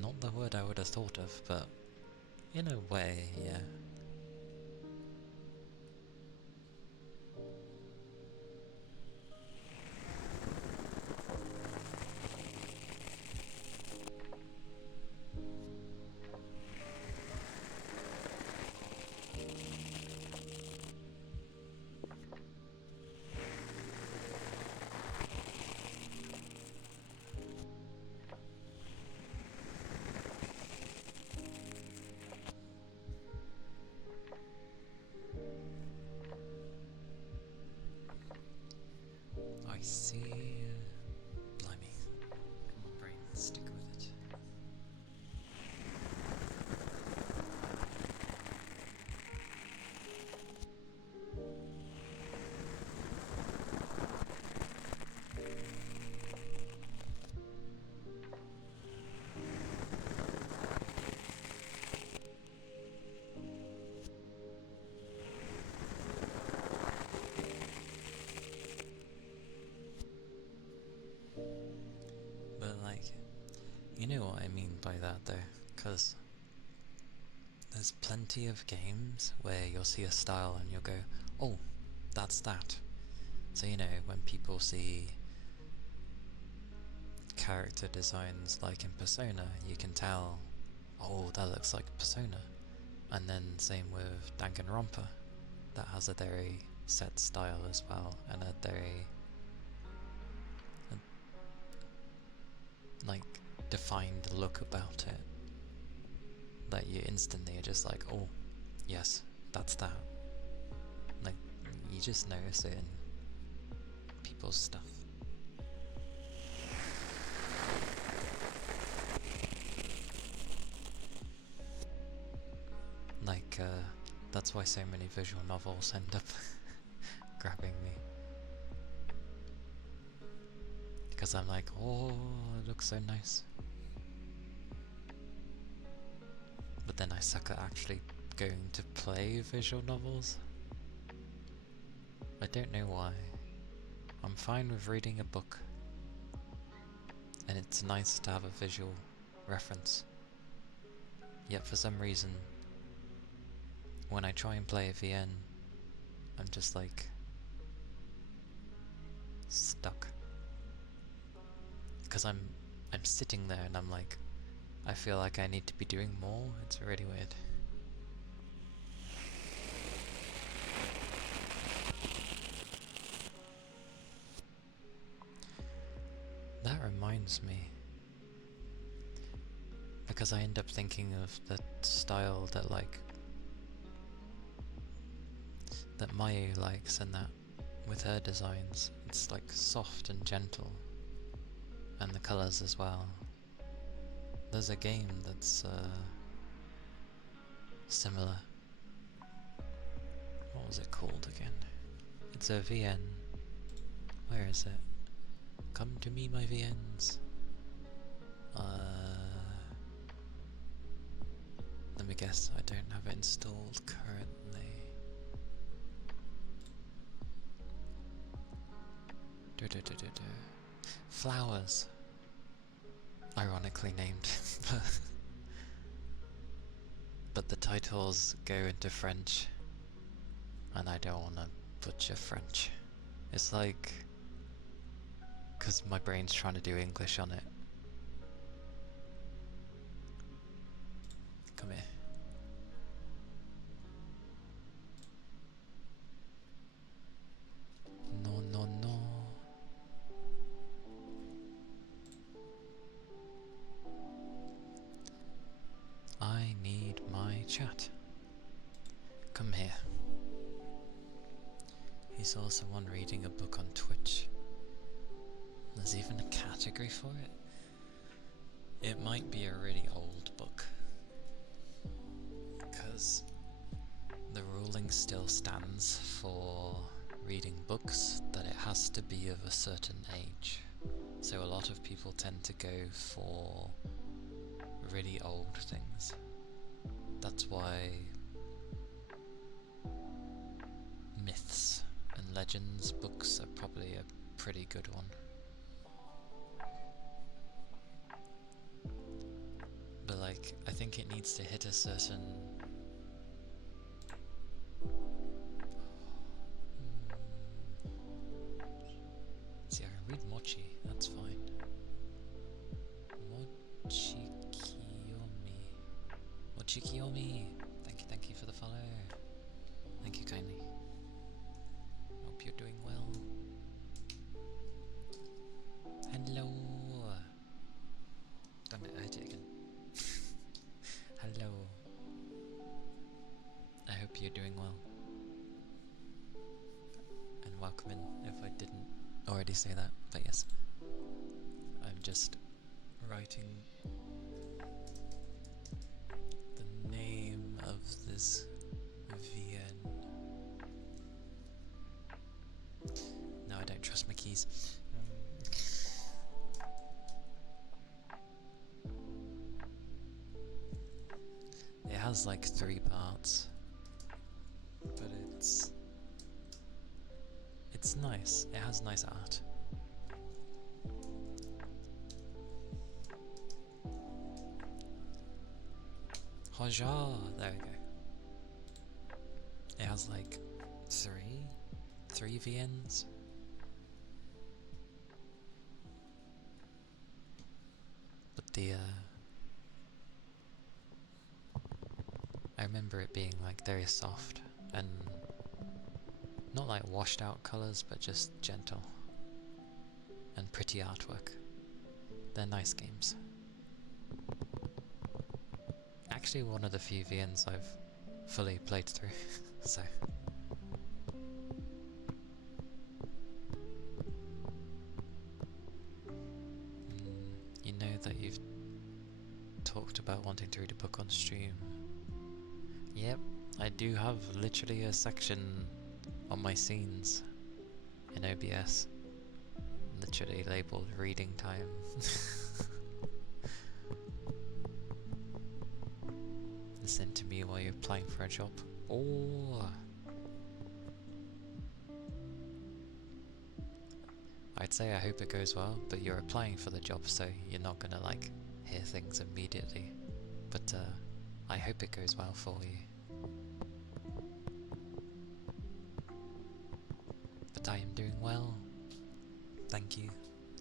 Not the word I would have thought of, but in a way, yeah. I see. Blimey. Come on, brain, stick with it. But like, you know what I mean by that though, because there's plenty of games where you'll see a style and you'll go, oh, that's that. So you know, when people see character designs like in Persona, you can tell, oh, that looks like Persona. And then same with Danganronpa, that has a very set style as well, and a very like defined look about it, that you instantly are just like, oh, yes, that's that. Like, you just notice it in people's stuff. Like, that's why so many visual novels end up grabbing me. Because I'm like, oh, it looks so nice. But then I suck at actually going to play visual novels. I don't know why. I'm fine with reading a book. And it's nice to have a visual reference. Yet for some reason, when I try and play a VN, I'm just like stuck. Because I'm sitting there and I'm like, I feel like I need to be doing more. It's really weird. That reminds me, because I end up thinking of the style that like that Mayu likes, and that with her designs it's like soft and gentle, and the colours as well. There's a game that's similar. What was it called again? It's a VN. Where is it? Come to me, my VNs. Let me guess, I don't have it installed currently. Flowers. Ironically named. But the titles go into French, and I don't want to butcher French. It's like, because my brain's trying to do English on it. Come here. No, no, no. I need my chat. Come here. He saw someone reading a book on Twitch. There's even a category for it. It might be a really old book, because the ruling still stands for reading books that it has to be of a certain age. So a lot of people tend to go for really old things. That's why myths and legends books are probably a pretty good one. But like, I think it needs to hit a certain... See, I can read mochi, that's fine. Mochikiyomi! Thank you for the follow. Thank you kindly. Hope you're doing well. Hello! Damn it, I hit it again. Hello. I hope you're doing well. And welcome in, if I didn't already say that, but yes. I'm just writing the name of this VN. No, I don't trust my keys. It has like 3 parts, but it's nice. It has nice art. Hoja! There we go. It has like 3 VNs. But I remember it being like very soft and not like washed out colours, but just gentle and pretty artwork. They're nice games. Actually one of the few VNs I've fully played through, so... You know that you've talked about wanting to read a book on stream. Yep, I do have literally a section on my scenes in OBS, literally labelled reading time. Listen to me while you're applying for a job. Oh, I'd say I hope it goes well, but you're applying for the job, so you're not gonna like hear things immediately. But I hope it goes well for you. But I am doing well. Thank you.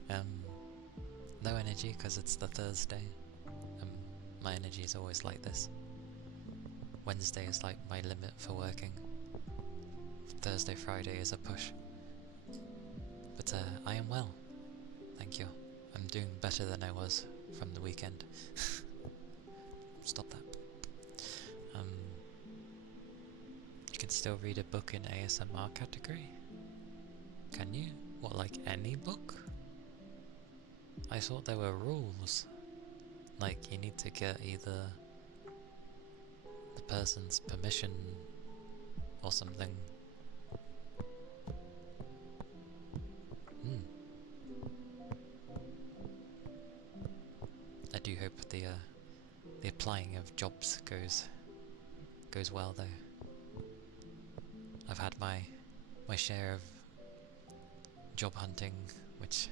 No energy because it's the Thursday. My energy is always like this. Wednesday is like my limit for working. Thursday, Friday is a push. But I am well. Thank you. I'm doing better than I was from the weekend. Stop that. You can still read a book in ASMR category? Can you? What, like any book? I thought there were rules. Like you need to get either the person's permission or something. I do hope the applying of jobs goes well though. I've had my share of job hunting, which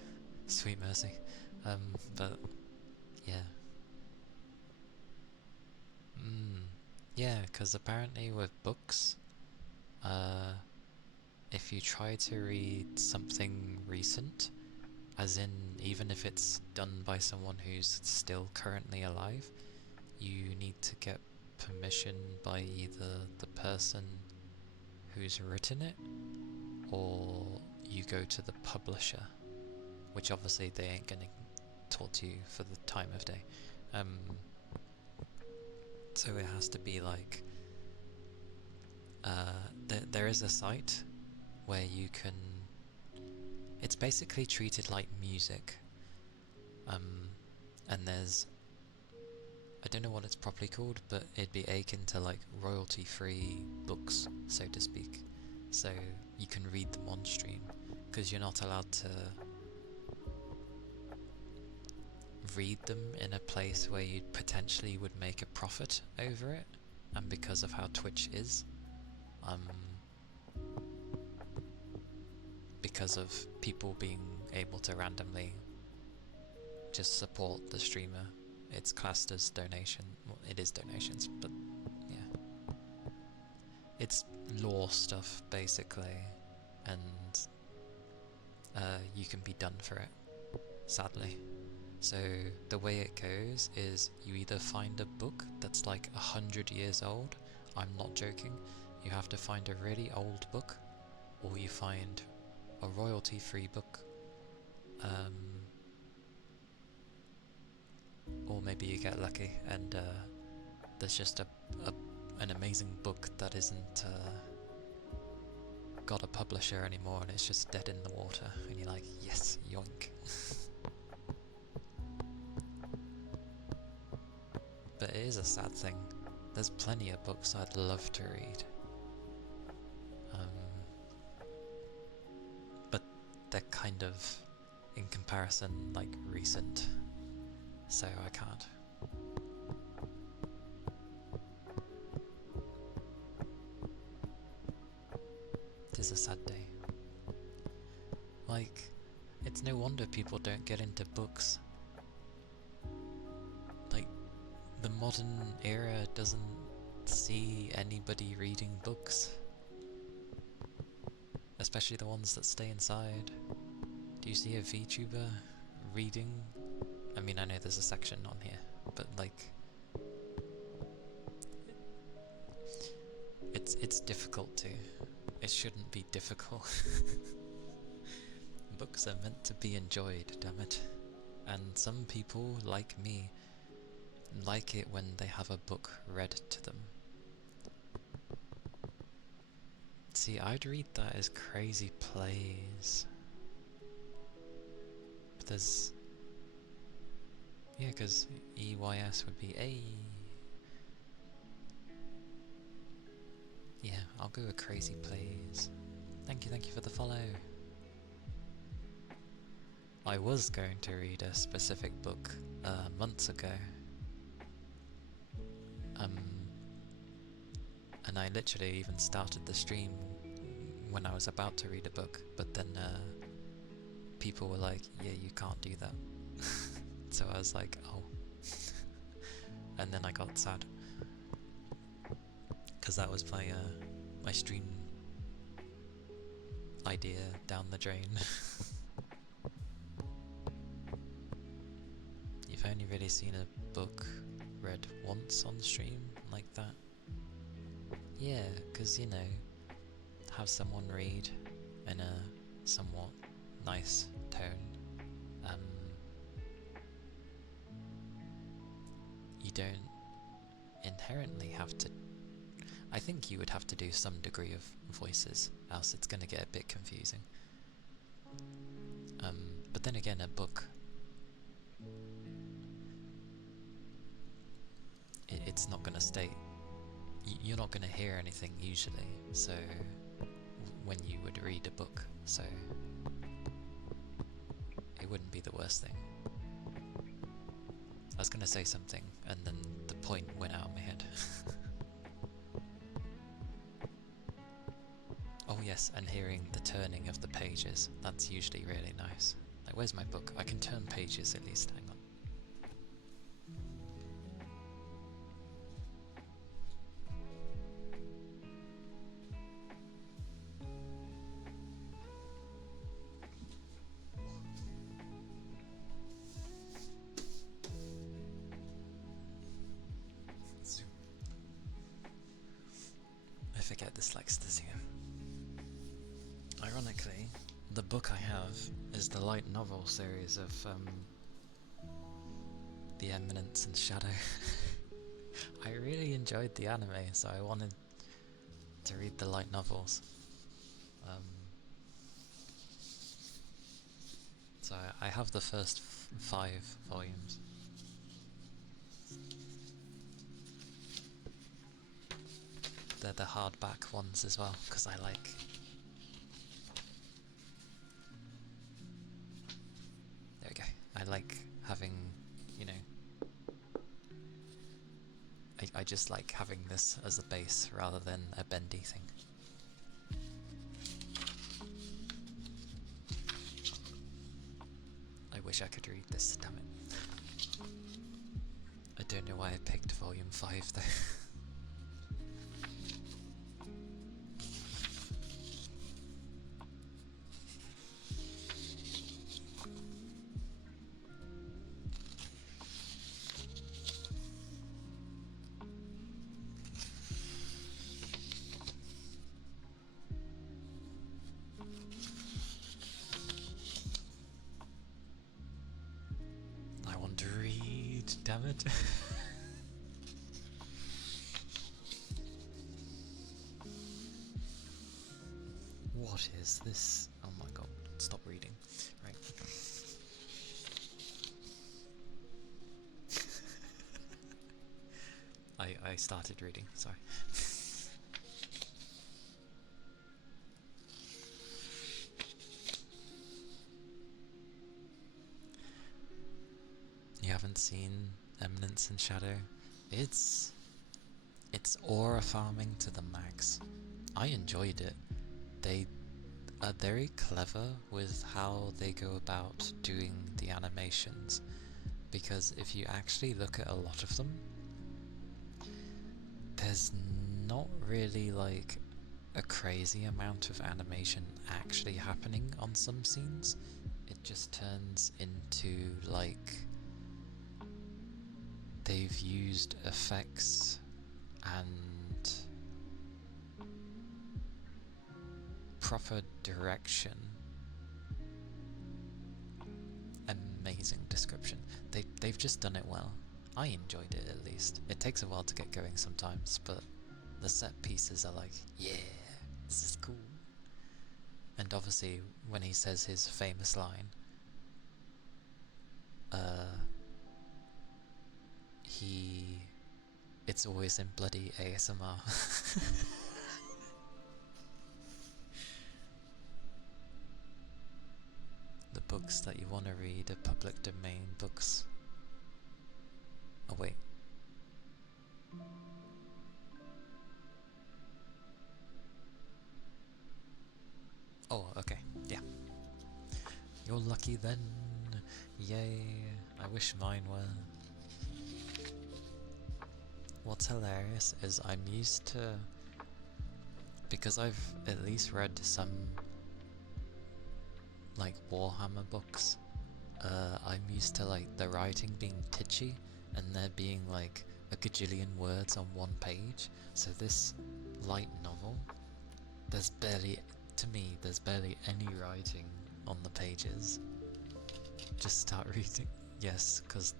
sweet mercy. But yeah. Yeah, because apparently with books, if you try to read something recent, as in even if it's done by someone who's still currently alive, you need to get permission by either the person who's written it, or you go to the publisher, which obviously they ain't gonna talk to you for the time of day. So it has to be like, there is a site where you can, it's basically treated like music, and there's I don't know what it's properly called, but it'd be akin to like royalty-free books, so to speak. So you can read them on stream, because you're not allowed to read them in a place where you potentially would make a profit over it, and because of how Twitch is, because of people being able to randomly just support the streamer, it's classed as donation. Well, it is donations, but yeah. It's lore stuff, basically, and you can be done for it, sadly. So the way it goes is you either find a book that's like 100 years old, I'm not joking, you have to find a really old book, or you find a royalty-free book, or maybe you get lucky and there's just an amazing book that isn't got a publisher anymore and it's just dead in the water, and you're like, yes, yoink. But it is a sad thing. There's plenty of books I'd love to read. But they're kind of, in comparison, like, recent. So I can't. It is a sad day. Like, it's no wonder people don't get into books. Like, the modern era doesn't see anybody reading books. Especially the ones that stay inside. Do you see a VTuber reading? I mean, I know there's a section on here, but like, it's difficult to. It shouldn't be difficult. Books are meant to be enjoyed, damn it. And some people, like me, like it when they have a book read to them. See, I'd read that as crazy plays. But there's... yeah, because EYS would be A. Yeah, I'll go with crazy plays. Thank you for the follow. I was going to read a specific book months ago. And I literally even started the stream when I was about to read a book, but then people were like, yeah, you can't do that. So I was like, oh. And then I got sad. Because that was my stream idea down the drain. You've only really seen a book read once on stream like that? Yeah, because, you know, have someone read in a somewhat nice tone. You don't inherently have to... I think you would have to do some degree of voices, else it's going to get a bit confusing. But then again, a book... it's not going to stay... you're not going to hear anything usually, so... when you would read a book, so... it wouldn't be the worst thing. I was going to say something, and then the point went out of my head. Oh yes, and hearing the turning of the pages, that's usually really nice. Like, where's my book? I can turn pages at least, hang on. I forget dyslexia. Ironically, the book I have is the light novel series of The Eminence and Shadow. I really enjoyed the anime, so I wanted to read the light novels. So I have the first 5 volumes. They're the hardback ones as well, because I like... There we go. I like having, you know... I just like having this as a base rather than a bendy thing. I wish I could read this, damn it. I don't know why I picked volume 5 though. I want to read, damn it. What is this? Oh my god, stop reading. Right. I started reading, sorry. You haven't seen Eminence and Shadow? It's aura farming to the max. I enjoyed it. They are very clever with how they go about doing the animations, because if you actually look at a lot of them, there's not really like a crazy amount of animation actually happening on some scenes. It just turns into like they've used effects and proper direction. Amazing description. They've just done it well. I enjoyed it at least. It takes a while to get going sometimes, but the set pieces are like, yeah, this is cool. And obviously when he says his famous line, it's always in bloody ASMR. The books that you want to read are public domain books. Oh wait. Oh, okay, yeah. You're lucky then. Yay. I wish mine were. What's hilarious is I'm used to... Because I've at least read some like Warhammer books, I'm used to like the writing being titchy and there being like a gajillion words on one page. So this light novel, there's barely any writing on the pages. Just start reading. Yes, because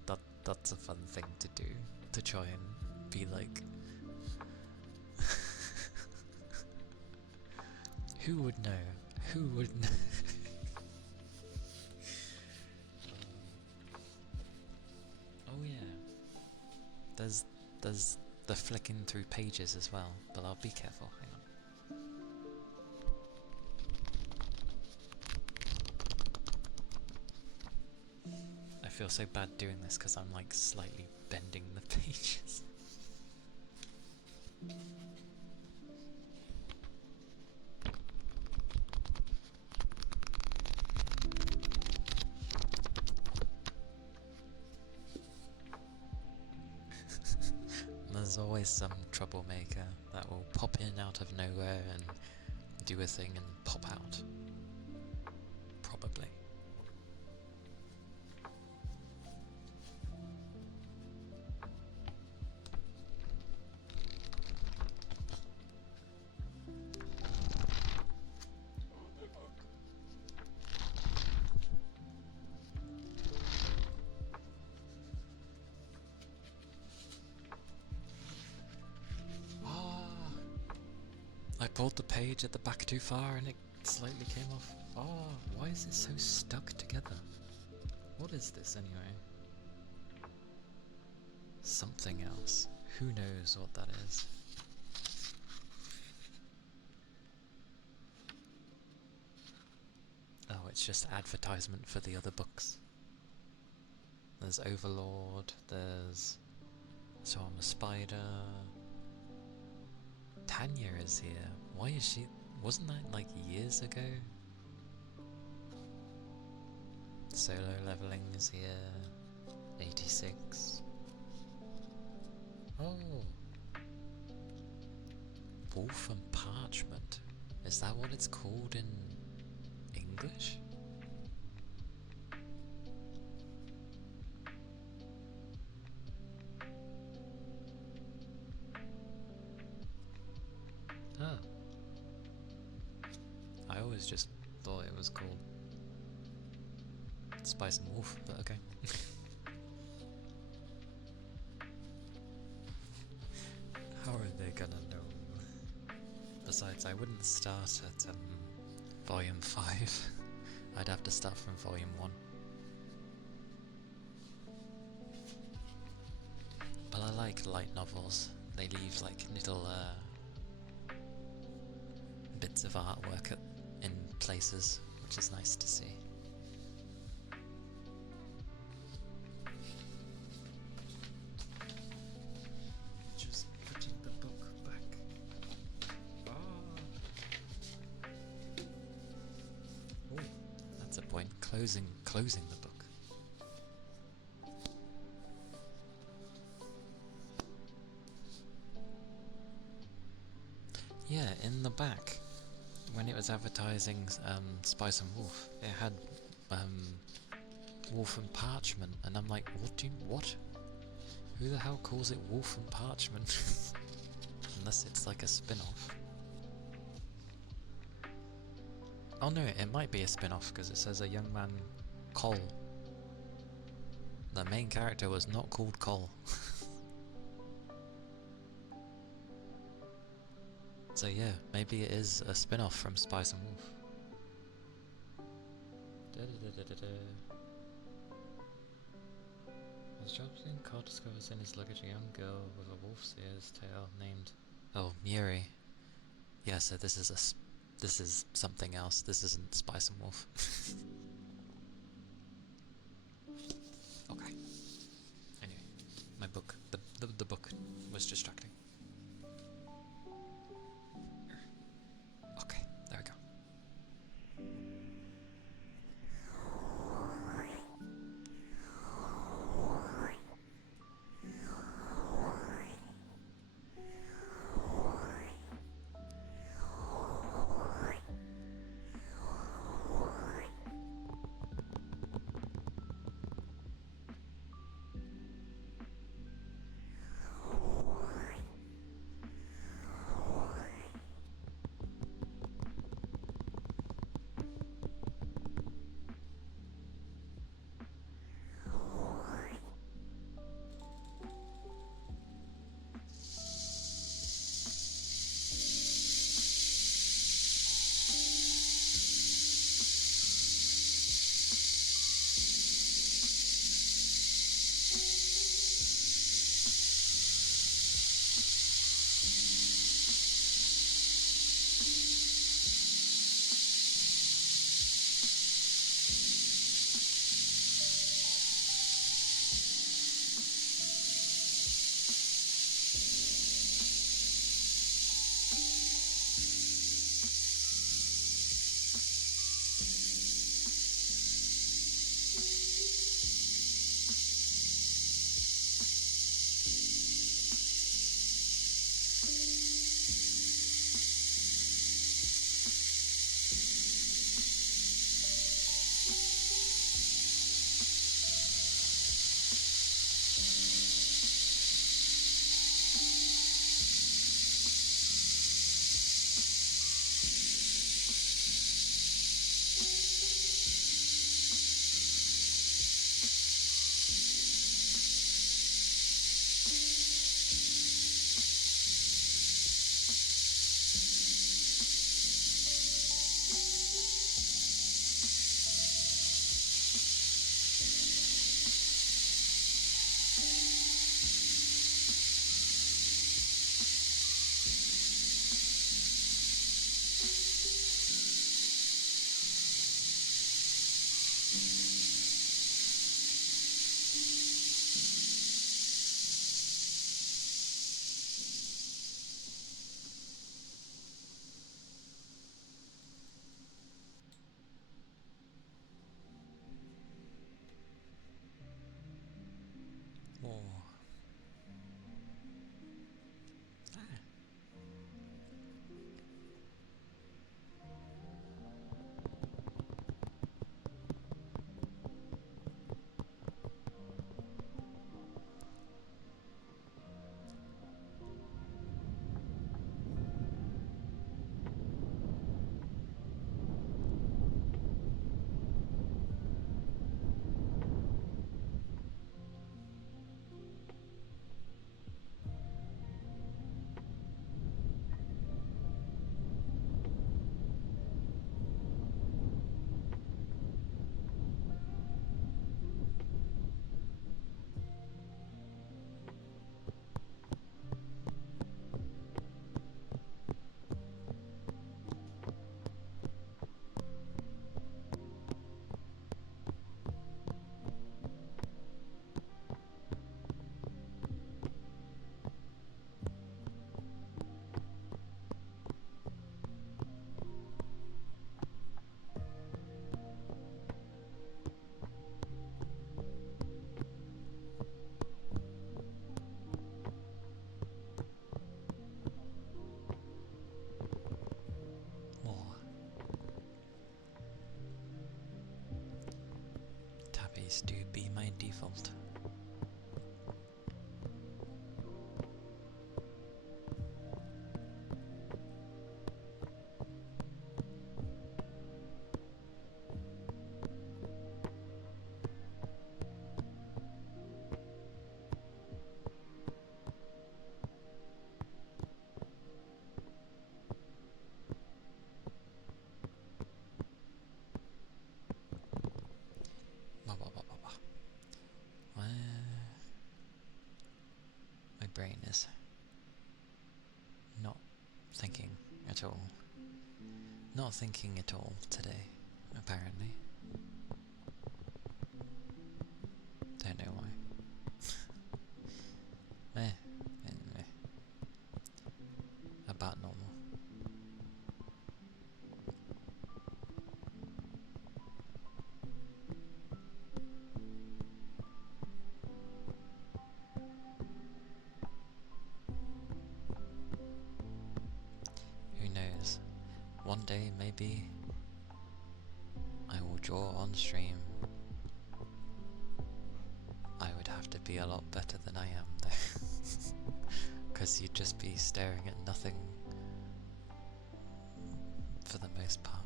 that's a fun thing to do, to try and be like... Who would know? Who would know? Oh yeah. There's the flicking through pages as well, but I'll be careful, hang on. I feel so bad doing this because I'm like slightly bending the pages. There's always some troublemaker that will pop in out of nowhere and do a thing and pop out. Probably. I pulled the page at the back too far and it slightly came off. Oh, why is it so stuck together? What is this anyway? Something else. Who knows what that is? it's just advertisement for the other books. There's Overlord, there's So I'm a Spider. Tanya is here. Why is she? Wasn't that like years ago? Solo leveling is here. 86. Oh. Wolf and Parchment. Is that what it's called in English? Ah. I always just thought it was called Spice and Wolf, but okay. How are they gonna know? Besides, I wouldn't start at volume 5. I'd have to start from volume 1. But I like light novels. They leave like little bits of artwork in places, which is nice to see. Just putting the book back. Oh, that's a point. Closing the book. Yeah, in the back, when it was advertising Spice and Wolf, it had Wolf and Parchment, and I'm like, what? Who the hell calls it Wolf and Parchment? Unless it's like a spin-off. Oh no, it might be a spin-off, because it says a young man, Cole. The main character was not called Cole. So yeah, maybe it is a spin-off from Spice and Wolf. As Jobson, Cole discovers in his luggage a young girl with a wolf's ear's tail named... Oh, Muri. Yeah, so this is something else. This isn't Spice and Wolf. Okay. Anyway, my book. The book was distracting. Okay, there we go. seems to be my default. My brain is not thinking at all. Not thinking at all today, apparently. Don't know why. Anyway. About normal. Who knows? One day, maybe, I will draw on stream. I would have to be a lot better than I am, though. Because you'd just be staring at nothing for the most part.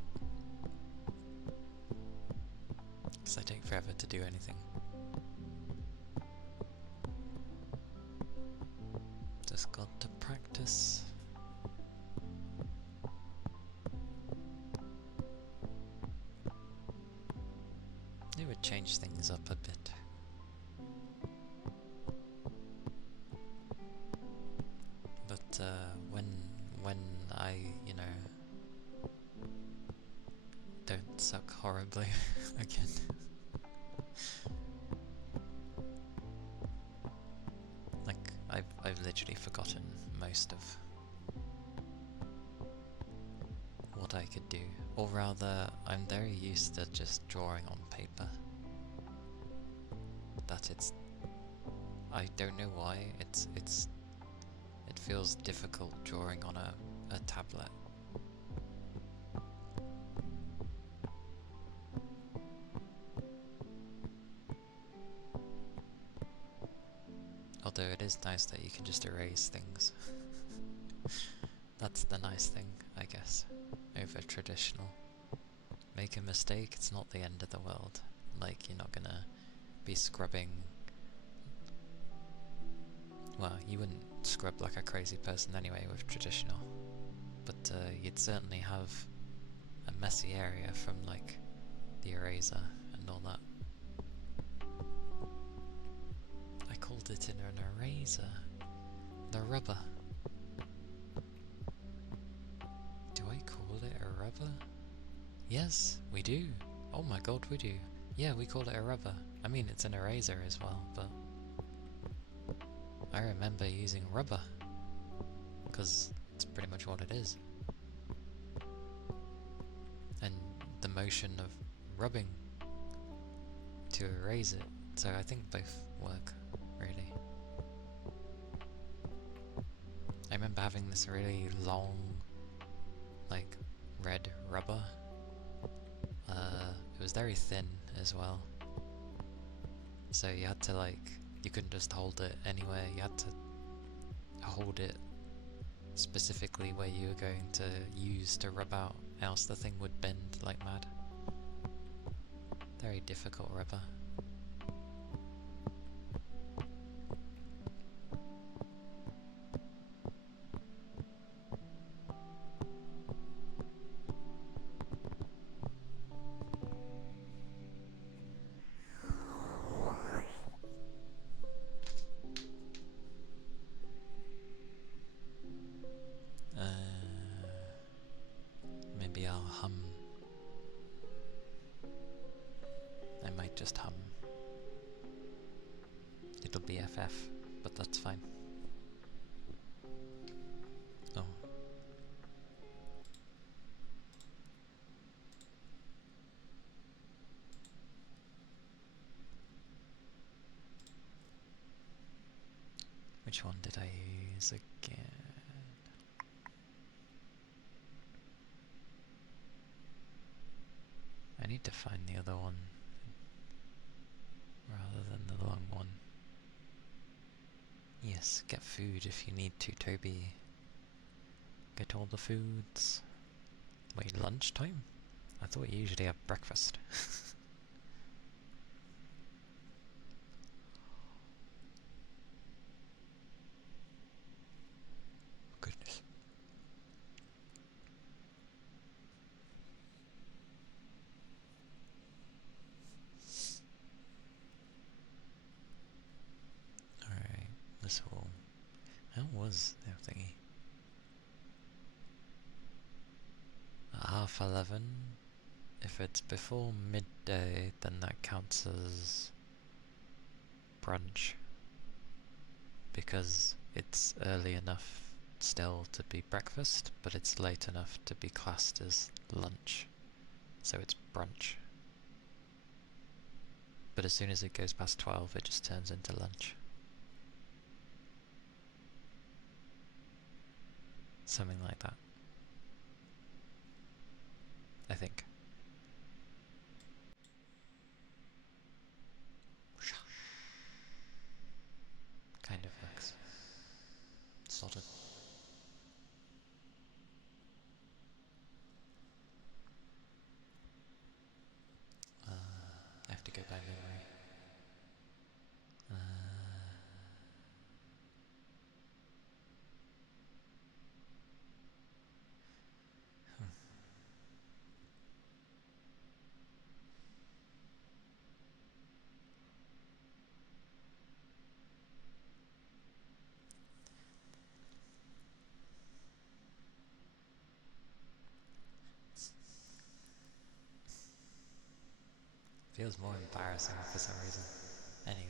Because I take forever to do anything. Just got to practice. It would change things up a bit. But when I, you know, don't suck horribly again. Like I've literally forgotten most of what I could do. Or rather, I'm very used to just drawing on paper. I don't know why, it feels difficult drawing on a tablet. Although it is nice that you can just erase things. That's the nice thing, I guess, over traditional. Make a mistake, it's not the end of the world. Like, you're not gonna be scrubbing. Well, you wouldn't scrub like a crazy person anyway with traditional, but you'd certainly have a messy area from like the eraser and all that. I called it in an eraser. The rubber. Do I call it a rubber? Yes, we do. Oh my god, we do. Yeah, we call it a rubber. I mean, it's an eraser as well, but I remember using rubber, because it's pretty much what it is. And the motion of rubbing to erase it, so I think both work, really. I remember having this really long, like, red rubber. It was very thin as well. So you had to you couldn't just hold it anywhere, you had to hold it specifically where you were going to use to rub out, else the thing would bend like mad. Very difficult rubber. Maybe I'll hum. I might just hum. It'll be FF, but that's fine. Oh. Which one did I use again? I need to find the other one. rather than the long one. Yes, get food if you need to, Toby. Get all the foods. Wait, lunchtime? I thought you usually have breakfast. Goodness. Alright, this will... How was their thingy? 11:30. If it's before midday, then that counts as brunch. Because it's early enough still to be breakfast, but it's late enough to be classed as lunch. So it's brunch. But as soon as it goes past 12, it just turns into lunch. Something like that. I think. Kind of works. Sort of. I have to go by memory. Feels more embarrassing for some reason. Anyway.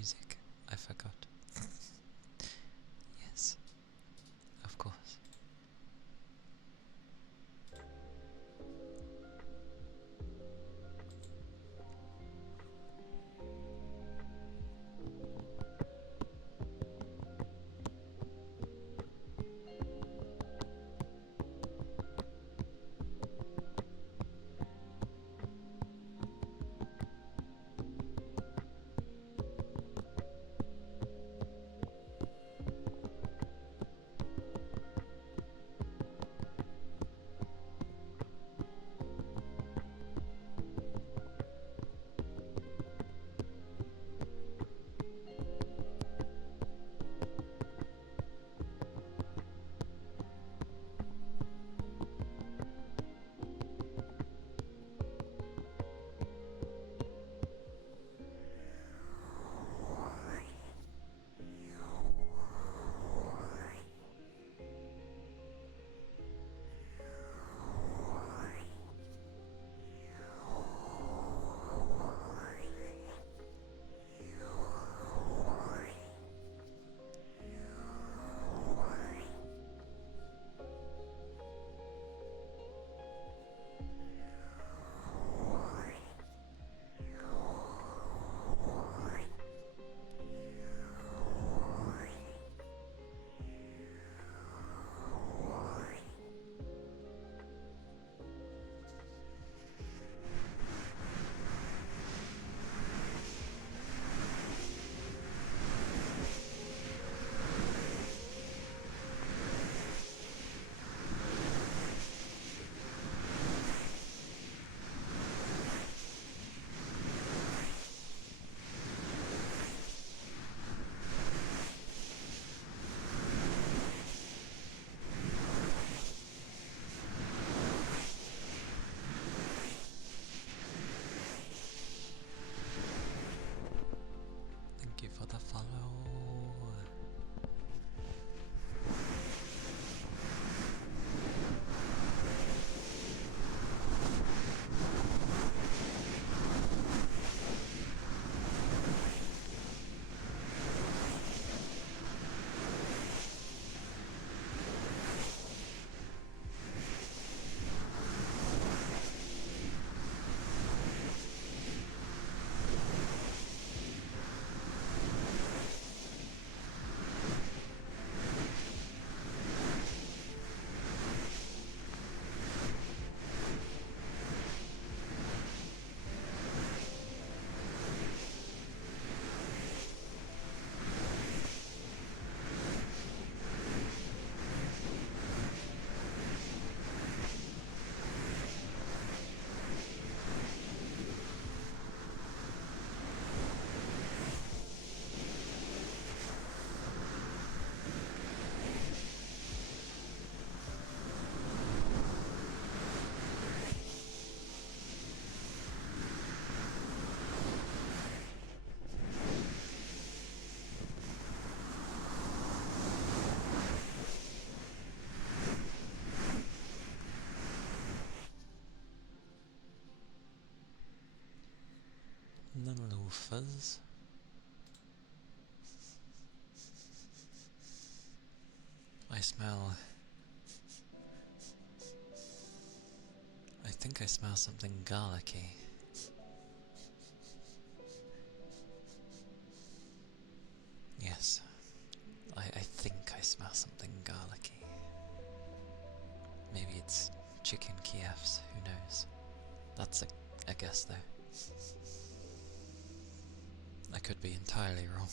music. I forgot. Yes, of course. Thank you for the follow. The loafers. I smell... I think I smell something garlicky. Yes, I think I smell something garlicky. Maybe it's chicken Kievs, who knows? That's a guess though. I could be entirely wrong.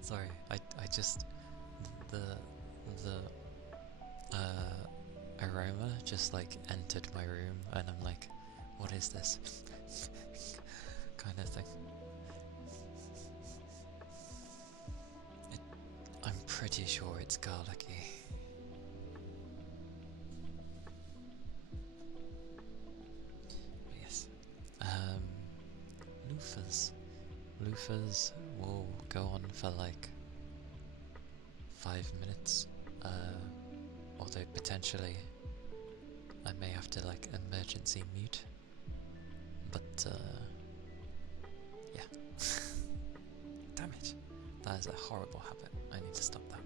Sorry, I just the aroma just like entered my room and I'm like, what is this? kind of thing. I'm pretty sure it's garlicky. Yes. Loofahs. Loofahs will go on for like 5 minutes, although potentially I may have to like emergency mute But, yeah. Damn it. That is a horrible habit. I need to stop that.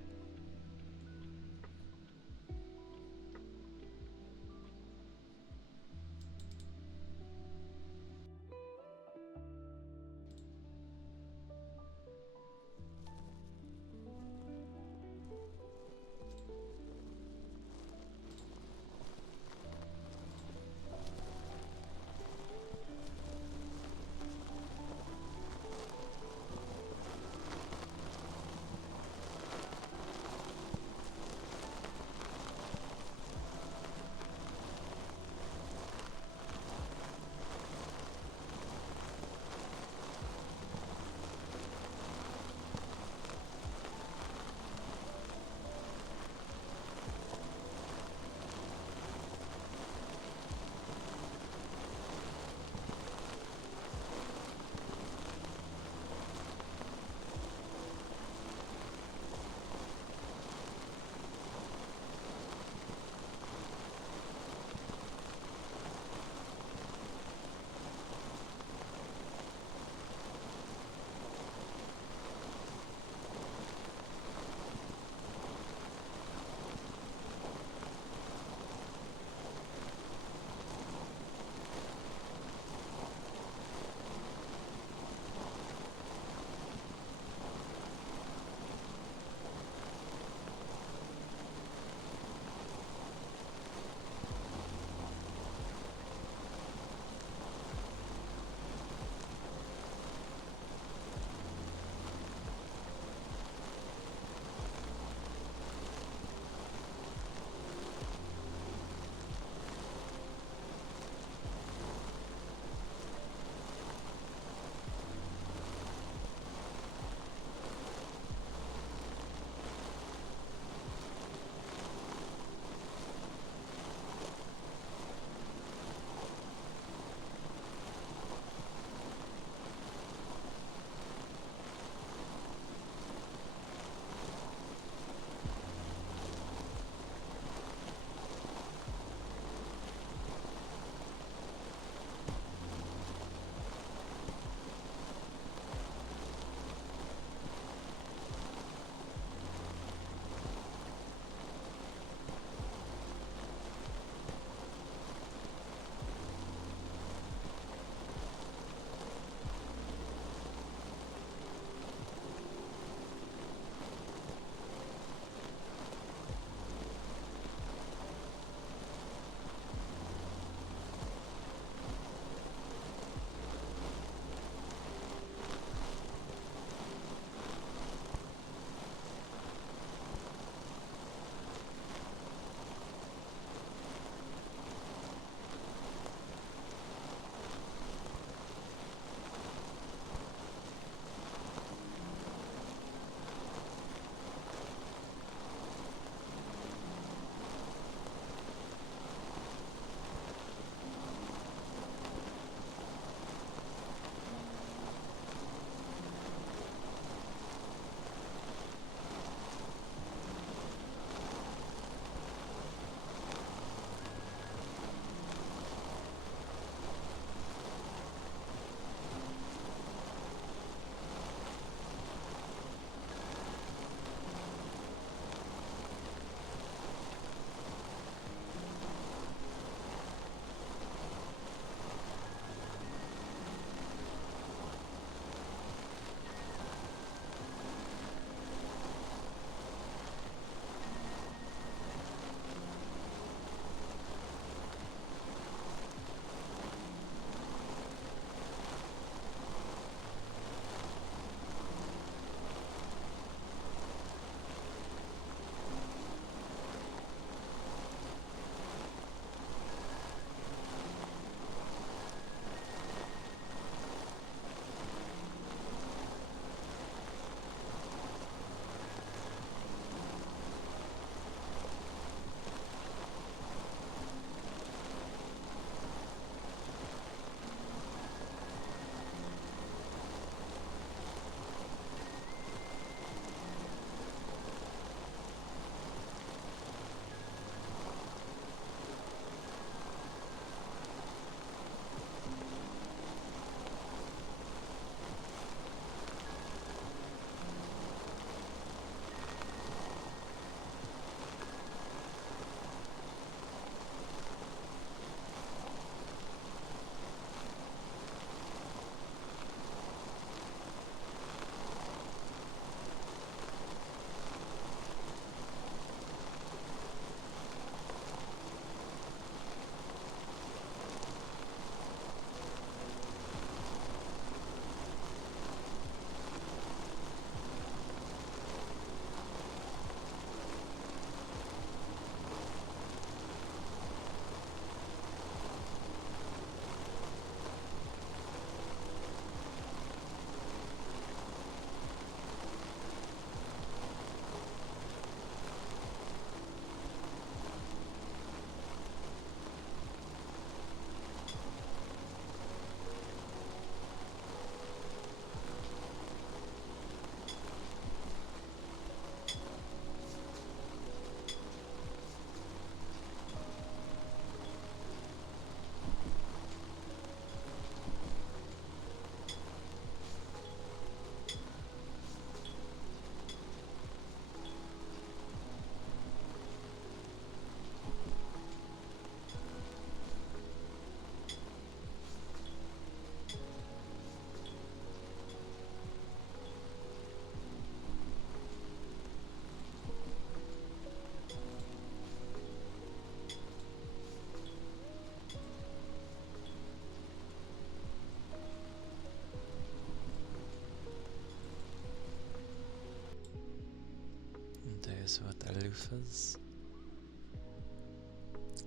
Loofers.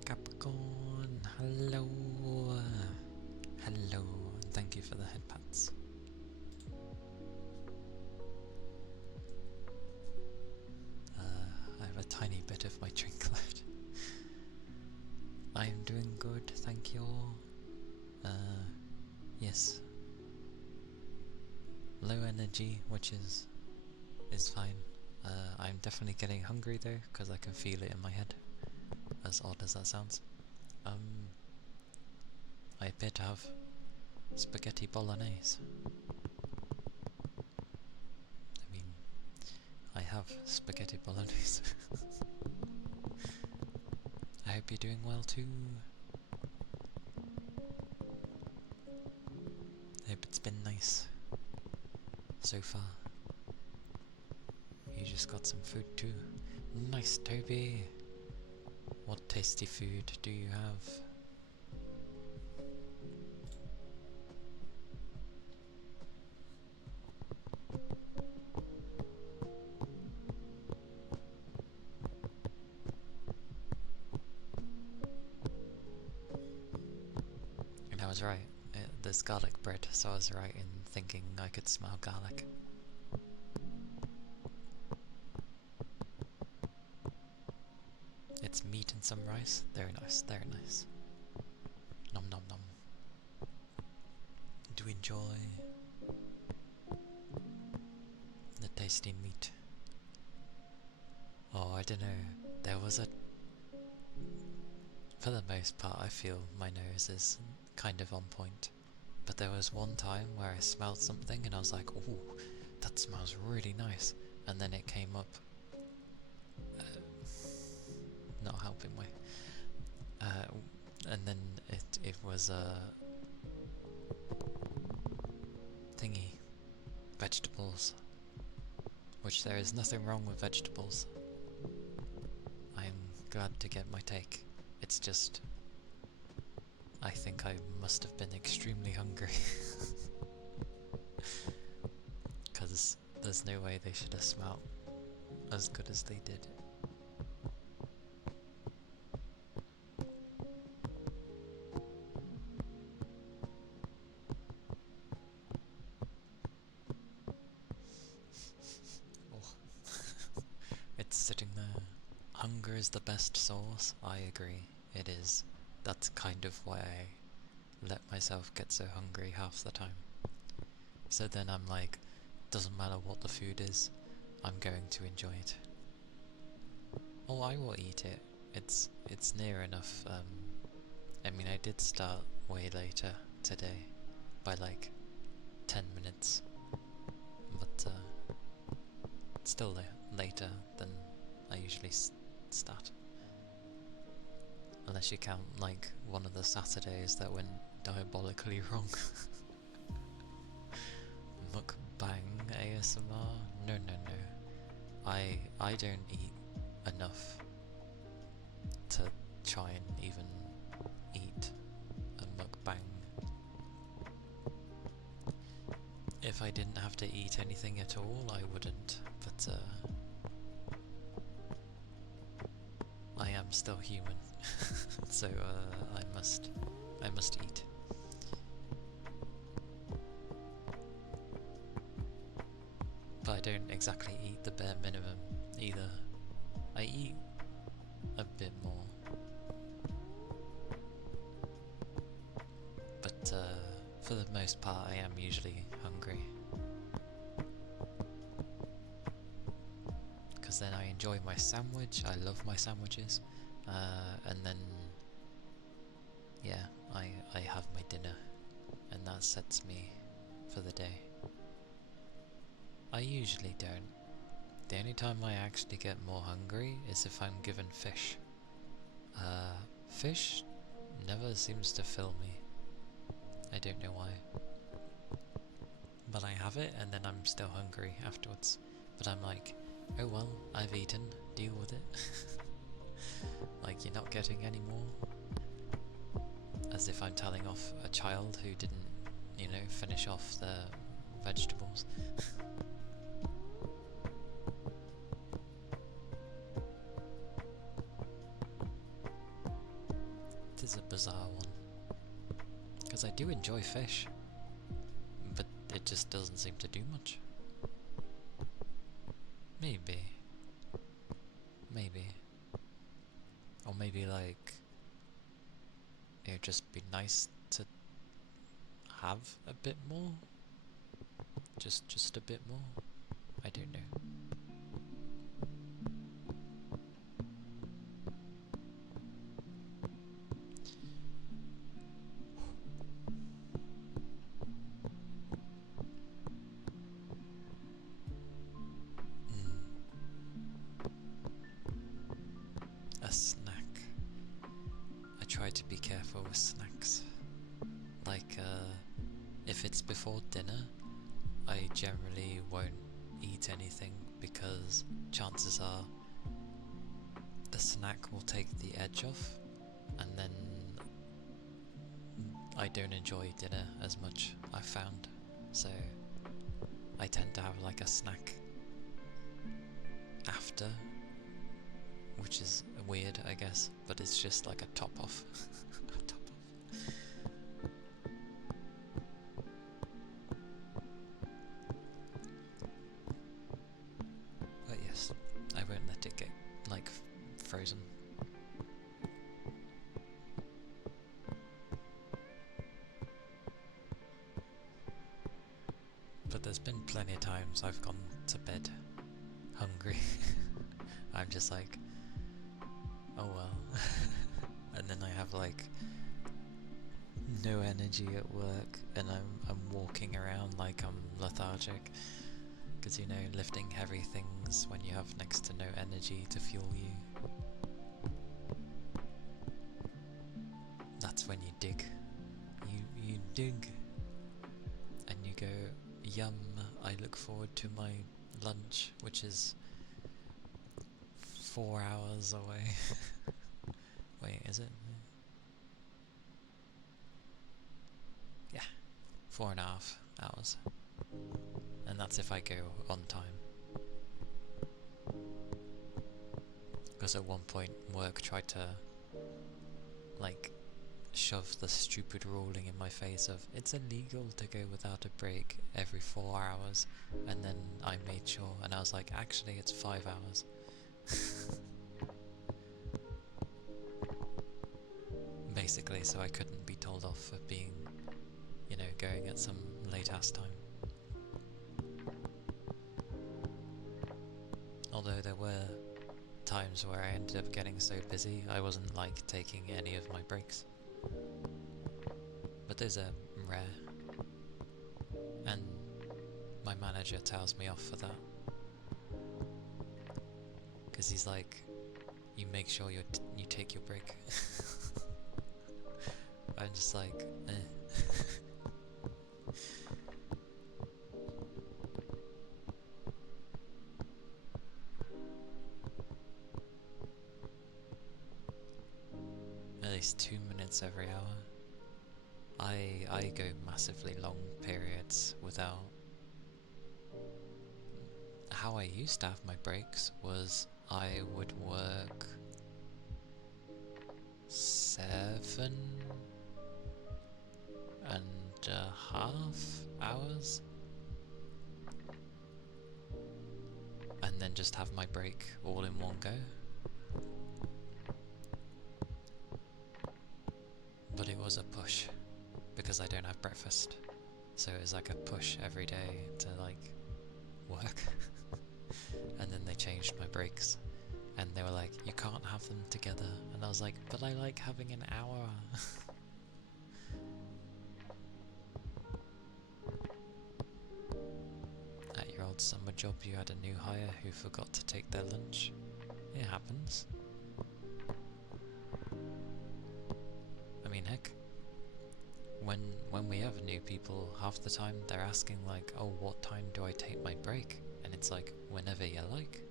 Capricorn, hello. Hello, and thank you for the head pats. I have a tiny bit of my drink left. I'm doing good, thank you. Yes. Low energy, which is fine. I'm definitely getting hungry though, because I can feel it in my head. As odd as that sounds. I appear to have spaghetti bolognese. I mean, I have spaghetti bolognese. I hope you're doing well too. I hope it's been nice so far. You just got some food too. Nice, Toby! What tasty food do you have? And I was right, there's garlic bread, so I was right in thinking I could smell garlic. It's meat and some rice. Very nice, very nice. Nom nom nom. Do enjoy the tasty meat. Oh, I don't know. There was a... For the most part, I feel my nose is kind of on point. But there was one time where I smelled something and I was like, ooh, that smells really nice. And then it came up... not helping way. And then it was thingy, vegetables, which there is nothing wrong with vegetables. I'm glad to get my take. It's just, I think I must have been extremely hungry. Because there's no way they should have smelled as good as they did. Sitting there. Hunger is the best sauce. I agree. It is. That's kind of why I let myself get so hungry half the time. So then I'm like, doesn't matter what the food is, I'm going to enjoy it. Oh, I will eat it. It's near enough. I mean, I did start way later today, by like 10 minutes, but it's still later than I usually start. Unless you count like one of the Saturdays that went diabolically wrong. Mukbang ASMR? No. I don't eat enough to try and even eat a mukbang. If I didn't have to eat anything at all, I wouldn't, but I am still human, so I must eat. But I don't exactly eat the bare minimum either. I eat a bit more, but for the most part I am usually hungry. Because then I enjoy my sandwich, I love my sandwiches, and then, yeah, I have my dinner, and that sets me for the day. I usually don't. The only time I actually get more hungry is if I'm given fish. Fish never seems to fill me. I don't know why. But I have it, and then I'm still hungry afterwards. But I'm like, oh well, I've eaten, deal with it. Like, you're not getting any more. As if I'm telling off a child who didn't, you know, finish off their vegetables. It is a bizarre one. Because I do enjoy fish, but it just doesn't seem to do much. Maybe. Maybe. Or maybe like, it would just be nice to have a bit more. Just a bit more. I don't know. A snack. I try to be careful with snacks. Like, if it's before dinner, I generally won't eat anything because chances are the snack will take the edge off, and then I don't enjoy dinner as much, I've found. So I tend to have like a snack after, which is weird, I guess, but it's just like a top off. A top off. But yes, I won't let it get like frozen. But there's been plenty of times I've gone to bed hungry. I'm just like, oh well. And then I have like no energy at work, and I'm walking around like I'm lethargic, because you know, lifting heavy things when you have next to no energy to fuel you, that's when you dig. You dig and you go, yum, I look forward to my lunch, which is 4 hours away. Wait, is it? Yeah, 4.5 hours. And that's if I go on time. Because at one point work tried to like shove the stupid ruling in my face of it's illegal to go without a break every 4 hours, and then I made sure, and I was like, actually it's 5 hours. Basically, so I couldn't be told off for being, you know, going at some late ass time. Although there were times where I ended up getting so busy I wasn't like taking any of my breaks. But those are rare, and my manager tells me off for that, because he's like, you make sure you take your break. I'm just like, eh. At least 2 minutes every hour. I go massively long periods without. How I used to have my breaks was I would work 7.5 hours and then just have my break all in one go. But it was a push, because I don't have breakfast, so it was like a push every day to like work. And then they changed my breaks, and they were like, you can't have them together, and I was like, but I like having an hour. At your old summer job you had a new hire who forgot to take their lunch. It happens. I mean, heck, when we have new people, half the time they're asking like, oh, what time do I take my break? And it's like, whenever you like.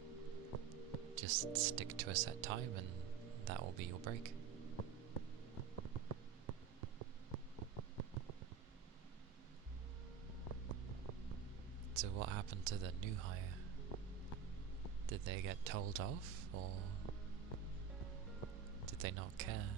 Just stick to a set time and that will be your break. So what happened to the new hire? Did they get told off, or did they not care?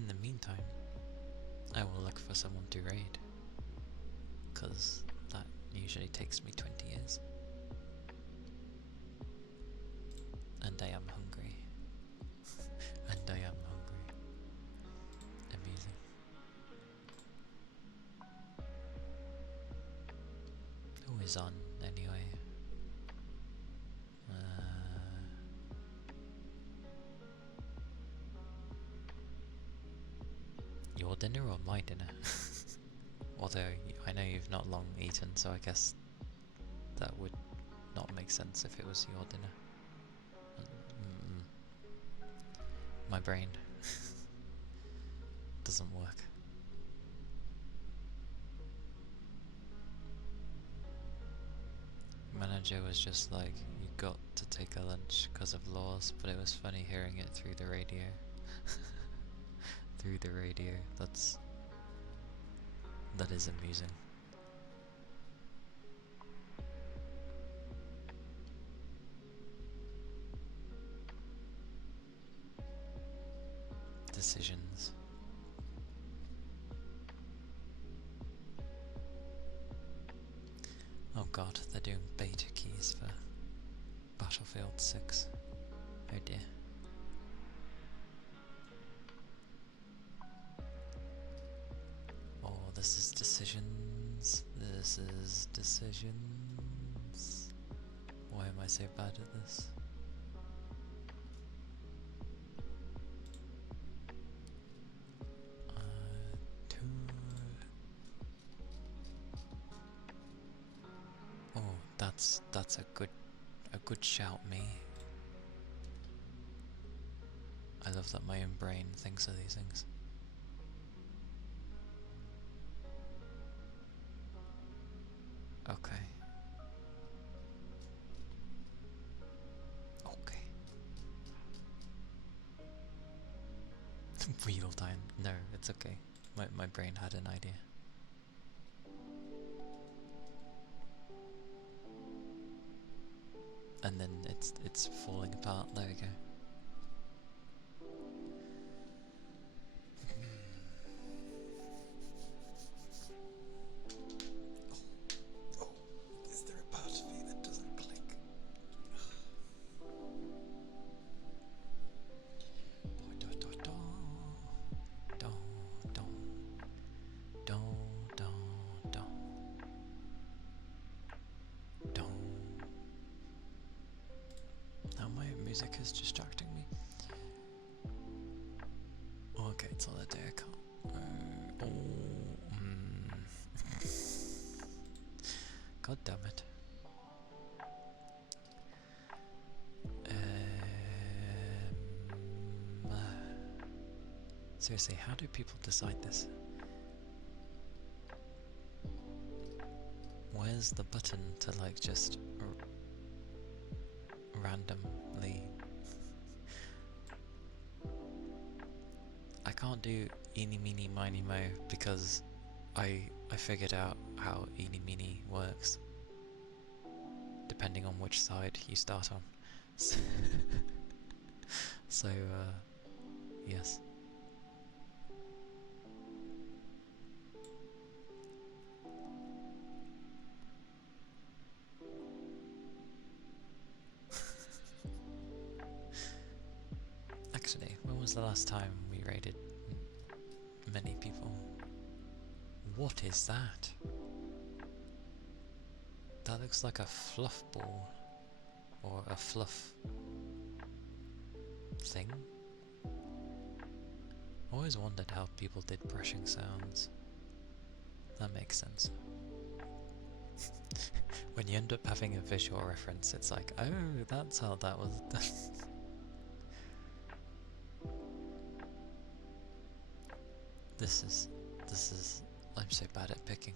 in the meantime, I will look for someone to raid, because that usually takes me 20 years. And I am hungry. And I am hungry. Amazing. Who is on anyway? Your dinner or my dinner? Although I know you've not long eaten, so I guess that would not make sense if it was your dinner. My brain doesn't work. Manager was just like, you got to take a lunch because of laws, but it was funny hearing it through the radio. Through the radio, that is amusing. Decisions. Oh god, they're doing beta keys for Battlefield 6. Oh dear. Oh, this is decisions. This is decisions. Why am I so bad at this? Oh, that's a good shout, me. I love that my own brain thinks of these things. Okay. Okay. Real time. No, it's okay. My brain had an idea. And then it's falling apart. There we go. Is there a part of me that doesn't click? Now my music is distracting me. Oh, okay, it's on the day I can't. God damn it. Seriously, how do people decide this? Where's the button to like just randomly? I can't do eeny meeny miny mo because I figured out how eeny meeny works depending on which side you start on. So yes. Actually, when was the last time we raided many people? What is that? That looks like a fluff ball. Or a fluff thing. I always wondered how people did brushing sounds. That makes sense. When you end up having a visual reference, it's like, oh, that's how that was done. This is, I'm so bad at picking.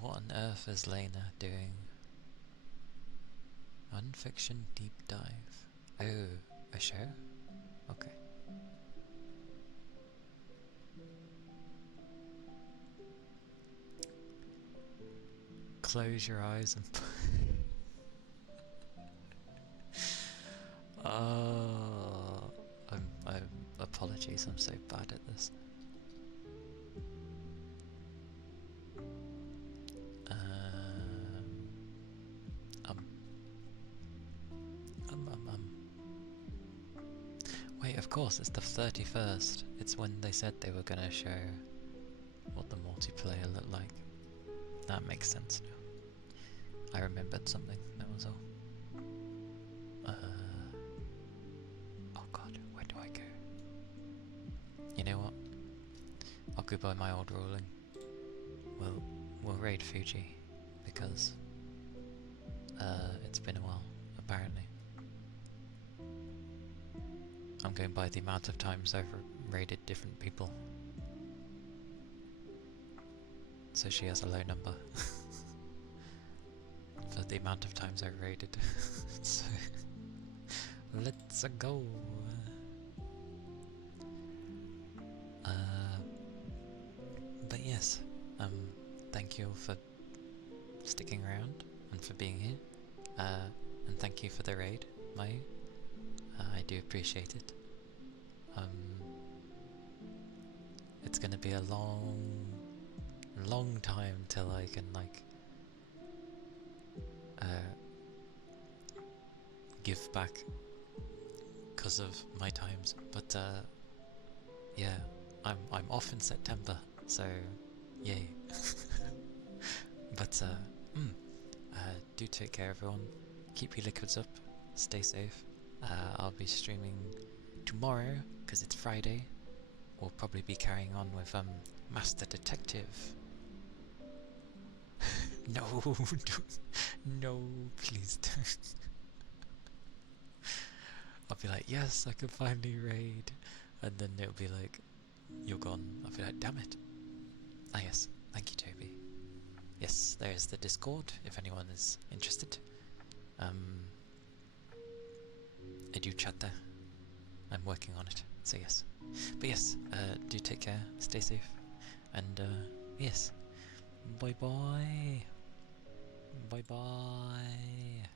What on earth is Lena doing? Unfiction deep dive. Oh, a show? Okay. Close your eyes and oh. Tappies, I'm so bad at this. Um, Wait, of course, it's the 31st. It's when they said they were gonna show what the multiplayer looked like. That makes sense now. I remembered something, that was all. Oh god, where do I go? You know what? I'll go by my old ruling. We'll raid Fuji, because it's been a while, apparently. I'm going by the amount of times I've raided different people. So she has a low number. For the amount of times I've raided. So, let's go! But yes, thank you all for sticking around and for being here. And thank you for the raid, Mayu. I do appreciate it. It's gonna be a long time till I can give back because of my times, but yeah, I'm off in September, so yay. But do take care, everyone. Keep your liquids up. Stay safe. I'll be streaming tomorrow because it's Friday. We'll probably be carrying on with Master Detective. No, no, please don't. I'll be like, yes, I can finally raid, and then it'll be like, you're gone. I'll be like, damn it. Ah yes, thank you, Toby. Yes, there is the Discord if anyone is interested. I do chat there. I'm working on it, so yes. But yes, do take care, stay safe, and yes, bye bye. Bye bye.